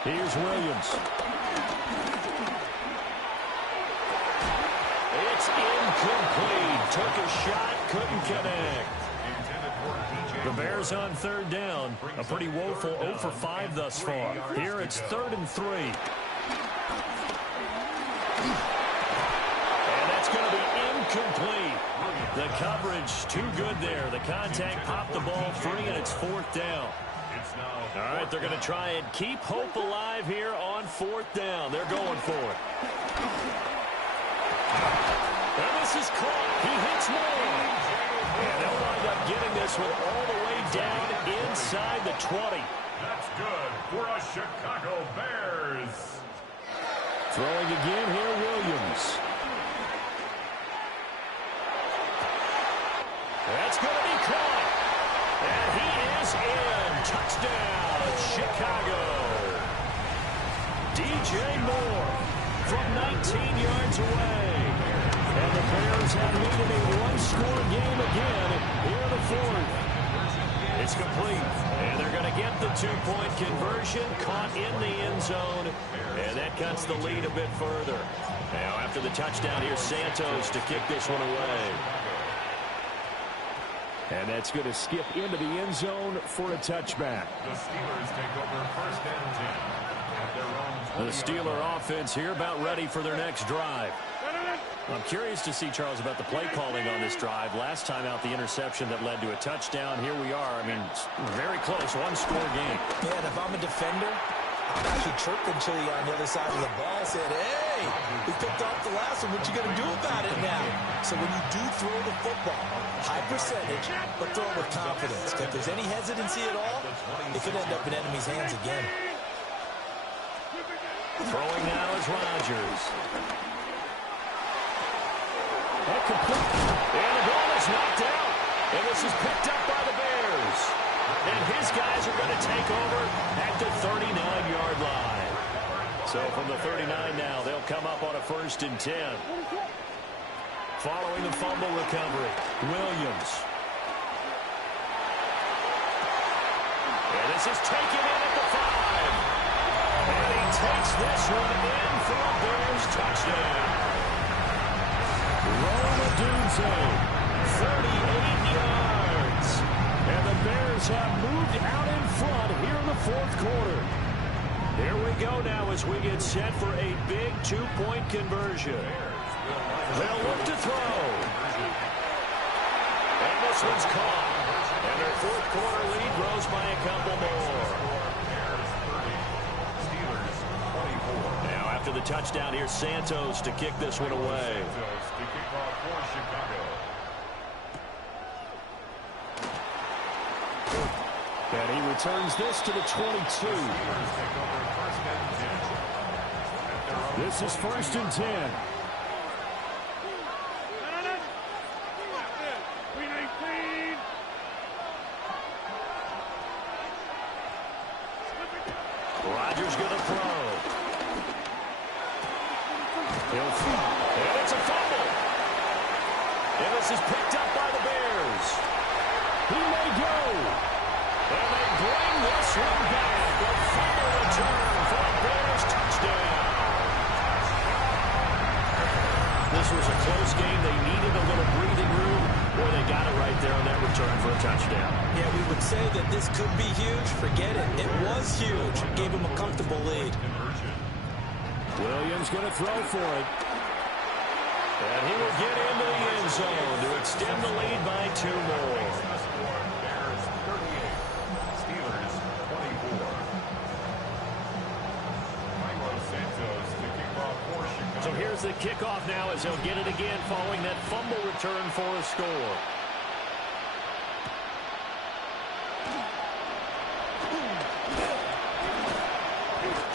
Here's Williams. It's incomplete. Took a shot, couldn't connect. The Bears on 3rd down. A pretty woeful 0 for 5 thus far. Here it's 3rd and 3. And that's going to be incomplete. The coverage too good there. The contact popped the ball free, and it's 4th down. All right, they're going to try and keep hope alive here on 4th down. They're going for it. And this is caught. He hits more. And they'll wind up getting this one all the way down inside the 20. That's good for a Chicago Bears. Throwing again here, Williams. That's going to be caught. And he is in. Touchdown, Chicago. DJ Moore from 19 yards away. And the Bears have needed a 1-score game again here in the 4th. It's complete. And they're going to get the 2-point conversion, caught in the end zone. And that cuts the lead a bit further. Now after the touchdown, here's Santos to kick this one away. And that's going to skip into the end zone for a touchback. The Steelers take over 1st and 10 at their own 20. The Steeler offense here about ready for their next drive. I'm curious to see, Charles, about the play calling on this drive. Last time out, the interception that led to a touchdown. Here we are. I mean, very close, 1-score game. Yeah, and if I'm a defender, I'm actually chirping Chili on the other side of the ball, saying, hey, we picked off the last one. What you going to do about it now? So when you do throw the football, high percentage, but throw it with confidence. If there's any hesitancy at all, it could end up in enemy's hands again. Throwing now is Rodgers. That complete. And the ball is knocked out. And this is picked up by the Bears. And his guys are going to take over at the 39-yard line. So from the 39 now, they'll come up on a 1st and 10. Following the fumble recovery, Williams. And this is taken in at the 5. And he takes this one in for a Bears touchdown. Rome Odunze, 38 yards. And the Bears have moved out in front here in the 4th quarter. Here we go now as we get set for a big 2-point conversion. They'll look to throw. And this one's caught. And their 4th quarter lead grows by a couple more. Now after the touchdown, here's Santos to kick this one away. And he returns this to the 22. This is 1st and 10. Rodgers going to throw. He'll throw. And it's a fumble. And this is picked up by the Bears. He may go. And they bring this one back. A fumble return for a Bears touchdown. This was a close game. They needed a little breathing room. Boy, they got it right there on that return for a touchdown. Yeah, we would say that this could be huge. Forget it. It was huge. It gave him a comfortable lead. Williams going to throw for it. And he will get into the end zone to extend the lead by 2 more. Bears 38, Steelers 24. Milo Santos to kick off for Chicago. So here's the kickoff now as they'll get it again following that fumble return for a score.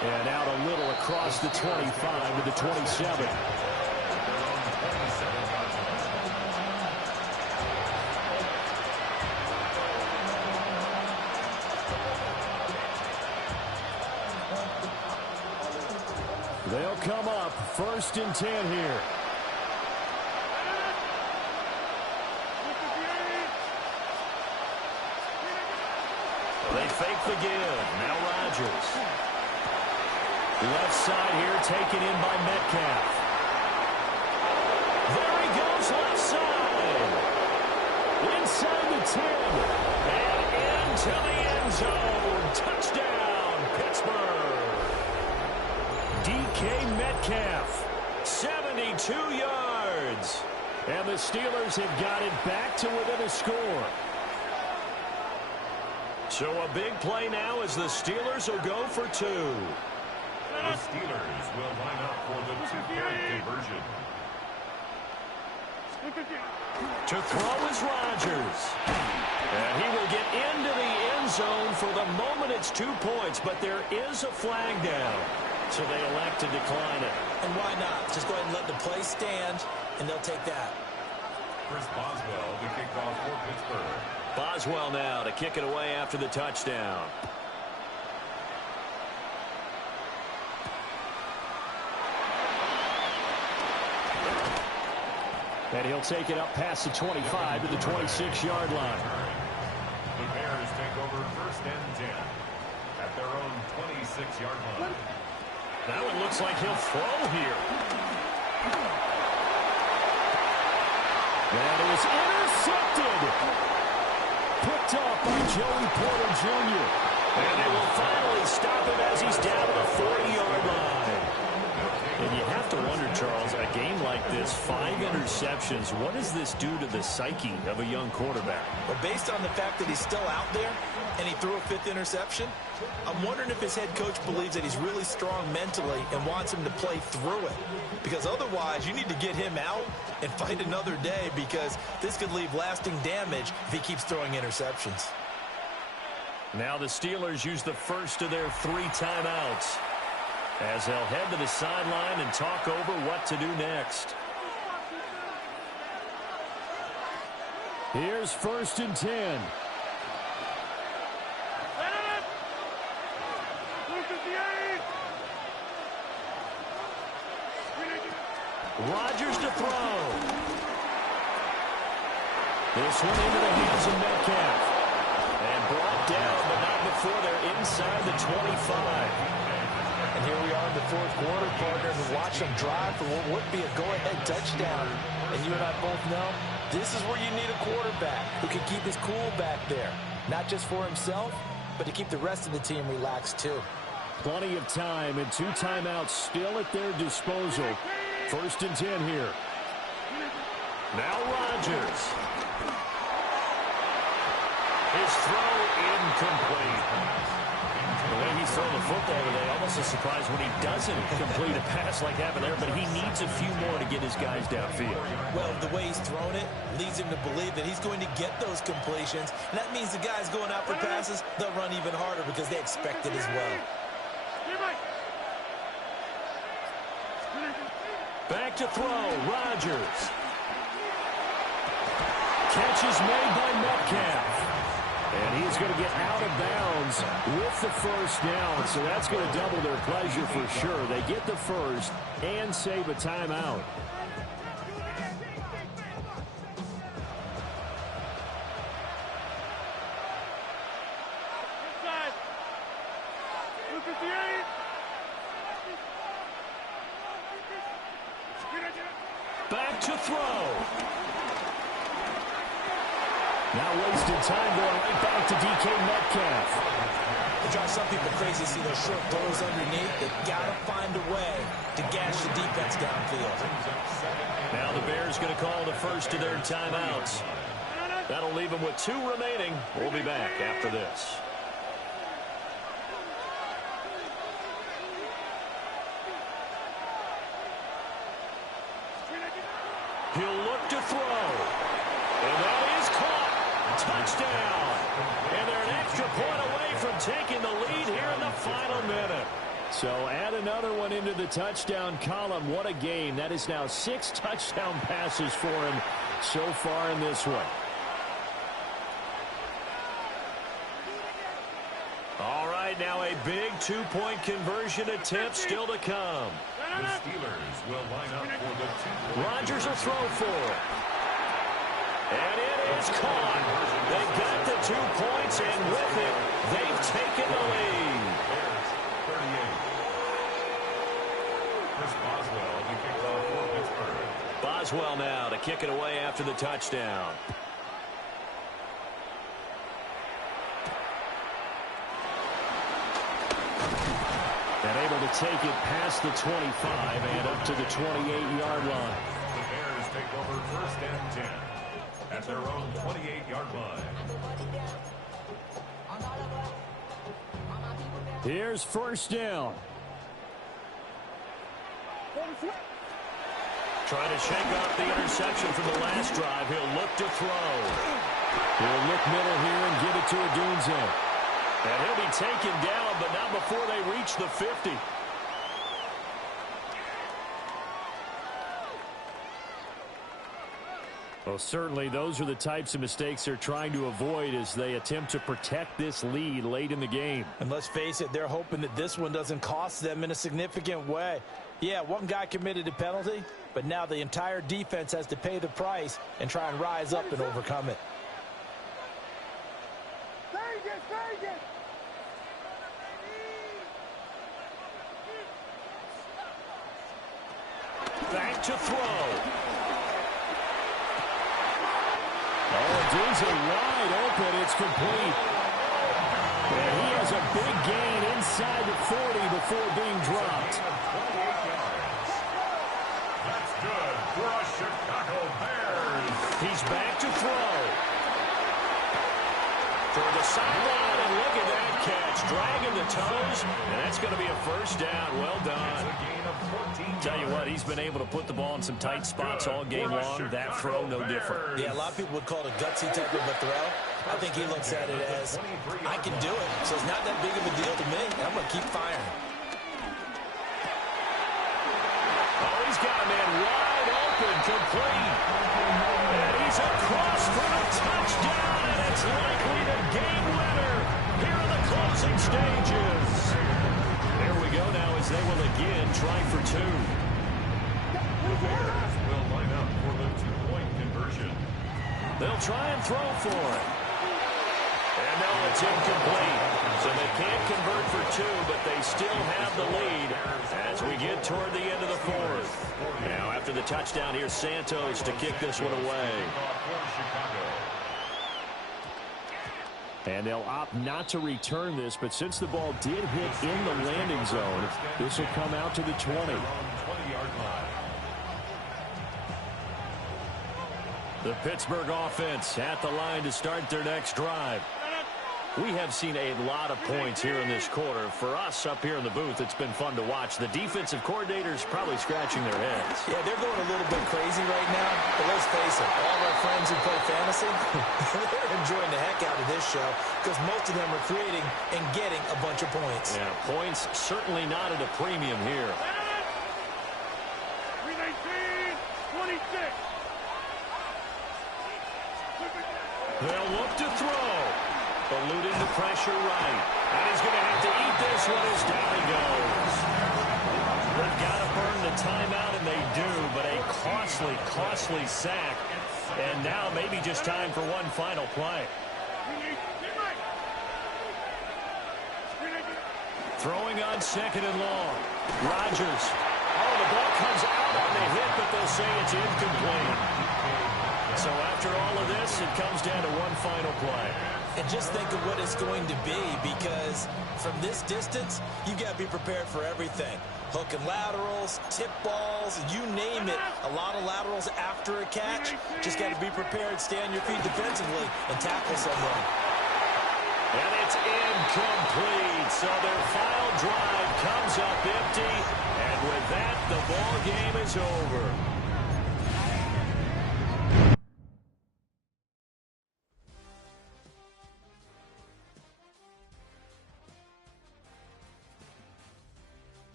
And out a little across the 25 to the 27. They'll come up 1st and 10 here. They fake the give. Now Rodgers. Left side here taken in by Metcalf. There he goes left side. Inside the 10. And into the end zone. Touchdown, Pittsburgh. DK Metcalf, 72 yards. And the Steelers have got it back to within a score. So a big play now as the Steelers will go for 2. The Steelers will line up for the 2-point conversion. To throw is Rodgers. And he will get into the end zone. For the moment, it's 2 points, but there is a flag down. So they elect to decline it. And why not? Just go ahead and let the play stand, and they'll take that. Chris Boswell to kick off for Pittsburgh. Boswell now to kick it away after the touchdown. And he'll take it up past the 25 to the 26-yard line. The Bears take over 1st and 10 at their own 26-yard line. Now it looks like he'll throw here. That is intercepted. Picked up by Joey Porter Jr. And they will finally stop him as he's down to the 40-yard line. And you have to wonder, Charles, a game like this, 5 interceptions, what does this do to the psyche of a young quarterback? Well, based on the fact that he's still out there, and he threw a 5th interception. I'm wondering if his head coach believes that he's really strong mentally and wants him to play through it. Because otherwise, you need to get him out and fight another day, because this could leave lasting damage if he keeps throwing interceptions. Now the Steelers use the first of their 3 timeouts as they'll head to the sideline and talk over what to do next. Here's 1st and 10. Rodgers to throw. This one into the hands of Metcalf. And brought down, but not before they're inside the 25. And here we are in the 4th quarter, partner, and watch them drive for what would be a go-ahead touchdown. And you and I both know this is where you need a quarterback who can keep his cool back there. Not just for himself, but to keep the rest of the team relaxed too. Plenty of time and 2 timeouts still at their disposal. 1st and 10 here. Now Rodgers. His throw incomplete. The way he's throwing the football today, almost a surprise when he doesn't complete a pass like happened there, but he needs a few more to get his guys downfield. Well, the way he's thrown it leads him to believe that he's going to get those completions, and that means the guys going out for passes, they'll run even harder because they expect it as well. Back to throw, Rodgers. Catch is made by Metcalf. And he's going to get out of bounds with the 1st down, so that's going to double their pleasure for sure. They get the 1st and save a timeout. Back to throw. Now wasted time going right back to DK Metcalf. It drives some people crazy to see those short throws underneath. They've got to find a way to gash the defense downfield. Now the Bears going to call the first of their timeouts. That'll leave them with 2 remaining. We'll be back after this. He'll look to throw. And that is caught. Touchdown. And they're an extra point away from taking the lead here in the final minute. So add another one into the touchdown column. What a game. That is now 6 touchdown passes for him so far in this one. All right, now a big 2-point conversion attempt still to come. The Steelers will line up for the 2-point. Rodgers will throw for it. And it is caught. They got the 2 points, and with it, they've taken the lead. Bears 38. Chris Boswell, the kickoff for Pittsburgh. Boswell now to kick it away after the touchdown. And able to take it past the 25 and up to the 28-yard line. The Bears take over 1st and 10 at their own 28-yard line. Here's 1st down. Trying to shake off the interception from the last drive. He'll look to throw. He'll look middle here and give it to Odunze. And he'll be taken down, but not before they reach the 50. Well, certainly those are the types of mistakes they're trying to avoid as they attempt to protect this lead late in the game. And let's face it, they're hoping that this one doesn't cost them in a significant way. Yeah, one guy committed a penalty, but now the entire defense has to pay the price and try and rise up and overcome it. Back to throw. Odunze wide open. It's complete. And he has a big gain inside the 40 before being dropped. That's good for a Chicago Bears. He's back to throw. For the sideline, and look at that catch. Dragging the toes, and that's going to be a first down. Well done. Tell you what, he's been able to put the ball in some tight spots all game long. That throw, no different. Yeah, a lot of people would call it a gutsy type of a throw. I think he looks at it as, I can do it, so it's not that big of a deal to me. I'm going to keep firing. Oh, he's got a man wide open, complete. And he's across for a touchdown, and it's likely the game winner here in the closing stages. There we go now as they will again try for two. The Bears will line up for the two-point conversion. They'll try and throw for it. And no, it's incomplete. So they can't convert for two, but they still have the lead as we get toward the end of the fourth. Now, after the touchdown, here's Santos to kick this one away. And they'll opt not to return this, but since the ball did hit in the landing zone, this will come out to the 20. The Pittsburgh offense at the line to start their next drive. We have seen a lot of points here in this quarter. For us up here in the booth, it's been fun to watch. The defensive coordinators probably scratching their heads. Yeah, they're going a little bit crazy right now, but let's face it, all of our friends who play fantasy, they're enjoying the heck out of this show because most of them are creating and getting a bunch of points. Yeah, points certainly not at a premium here. 26. They'll look to throw. Eluding the pressure right. And he's going to have to eat this one as down he goes. They've got to burn the timeout, and they do, but a costly sack. And now maybe just time for one final play. Throwing on second and long. Rodgers. Oh, the ball comes out on the hit, but they'll say it's incomplete. So after all of this, it comes down to one final play. And just think of what it's going to be, because from this distance, you got to be prepared for everything. Hook and laterals, tip balls, you name it. A lot of laterals after a catch. Just got to be prepared, stay on your feet defensively, and tackle someone. And it's incomplete. So their final drive comes up empty. And with that, the ball game is over.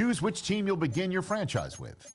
Choose which team you'll begin your franchise with.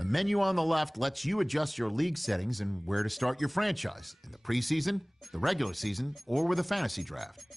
The menu on the left lets you adjust your league settings and where to start your franchise in the preseason, the regular season, or with a fantasy draft.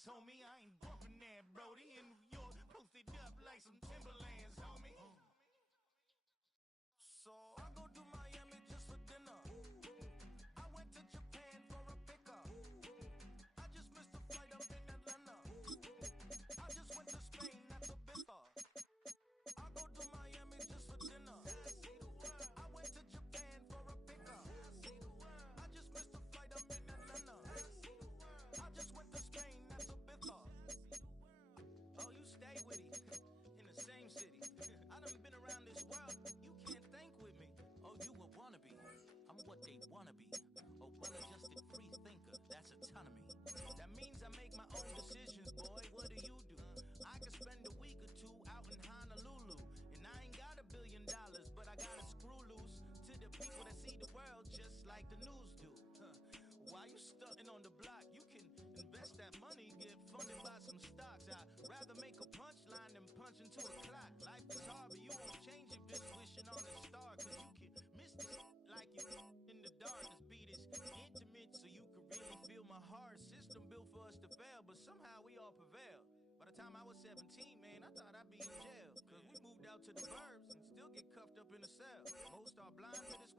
Fairlands, homie. I ain't bumping there, Brody. In New York, posted up like some Timberlands, homie. So I go to Miami just for dinner. I went to Japan for a pickup. I just missed a flight up in Atlanta. I just went to Spain, that's a Ibiza. I go to Miami just for dinner. I went to Japan for a pickup. I just missed a flight up in Atlanta. I just went to Spain, that's a Ibiza. Oh, you stay with it in the same city. I done been around this world, you can't think with me. Oh, you a wannabe, I'm what they wanna be. A well-adjusted free thinker, that's autonomy. That means I make my own decisions, boy, what do you do? I could spend a week or two out in Honolulu, and I ain't got $1 billion, but I got a screw loose to the people that see the world just like the news do. While you stunting on the block, you can invest that money, get funded by some stocks. I'd rather make a punchline than punch into a clock. Life is hard, but you won't change it just wishing on a star. Cause you can miss this like you in the dark. This beat is intimate, so you can really feel my heart. System built for us to fail, but somehow we all prevail. By the time I was 17, man, I thought I'd be in jail. Cause we moved out to the burbs and still get cuffed up in a cell. Most are blind to the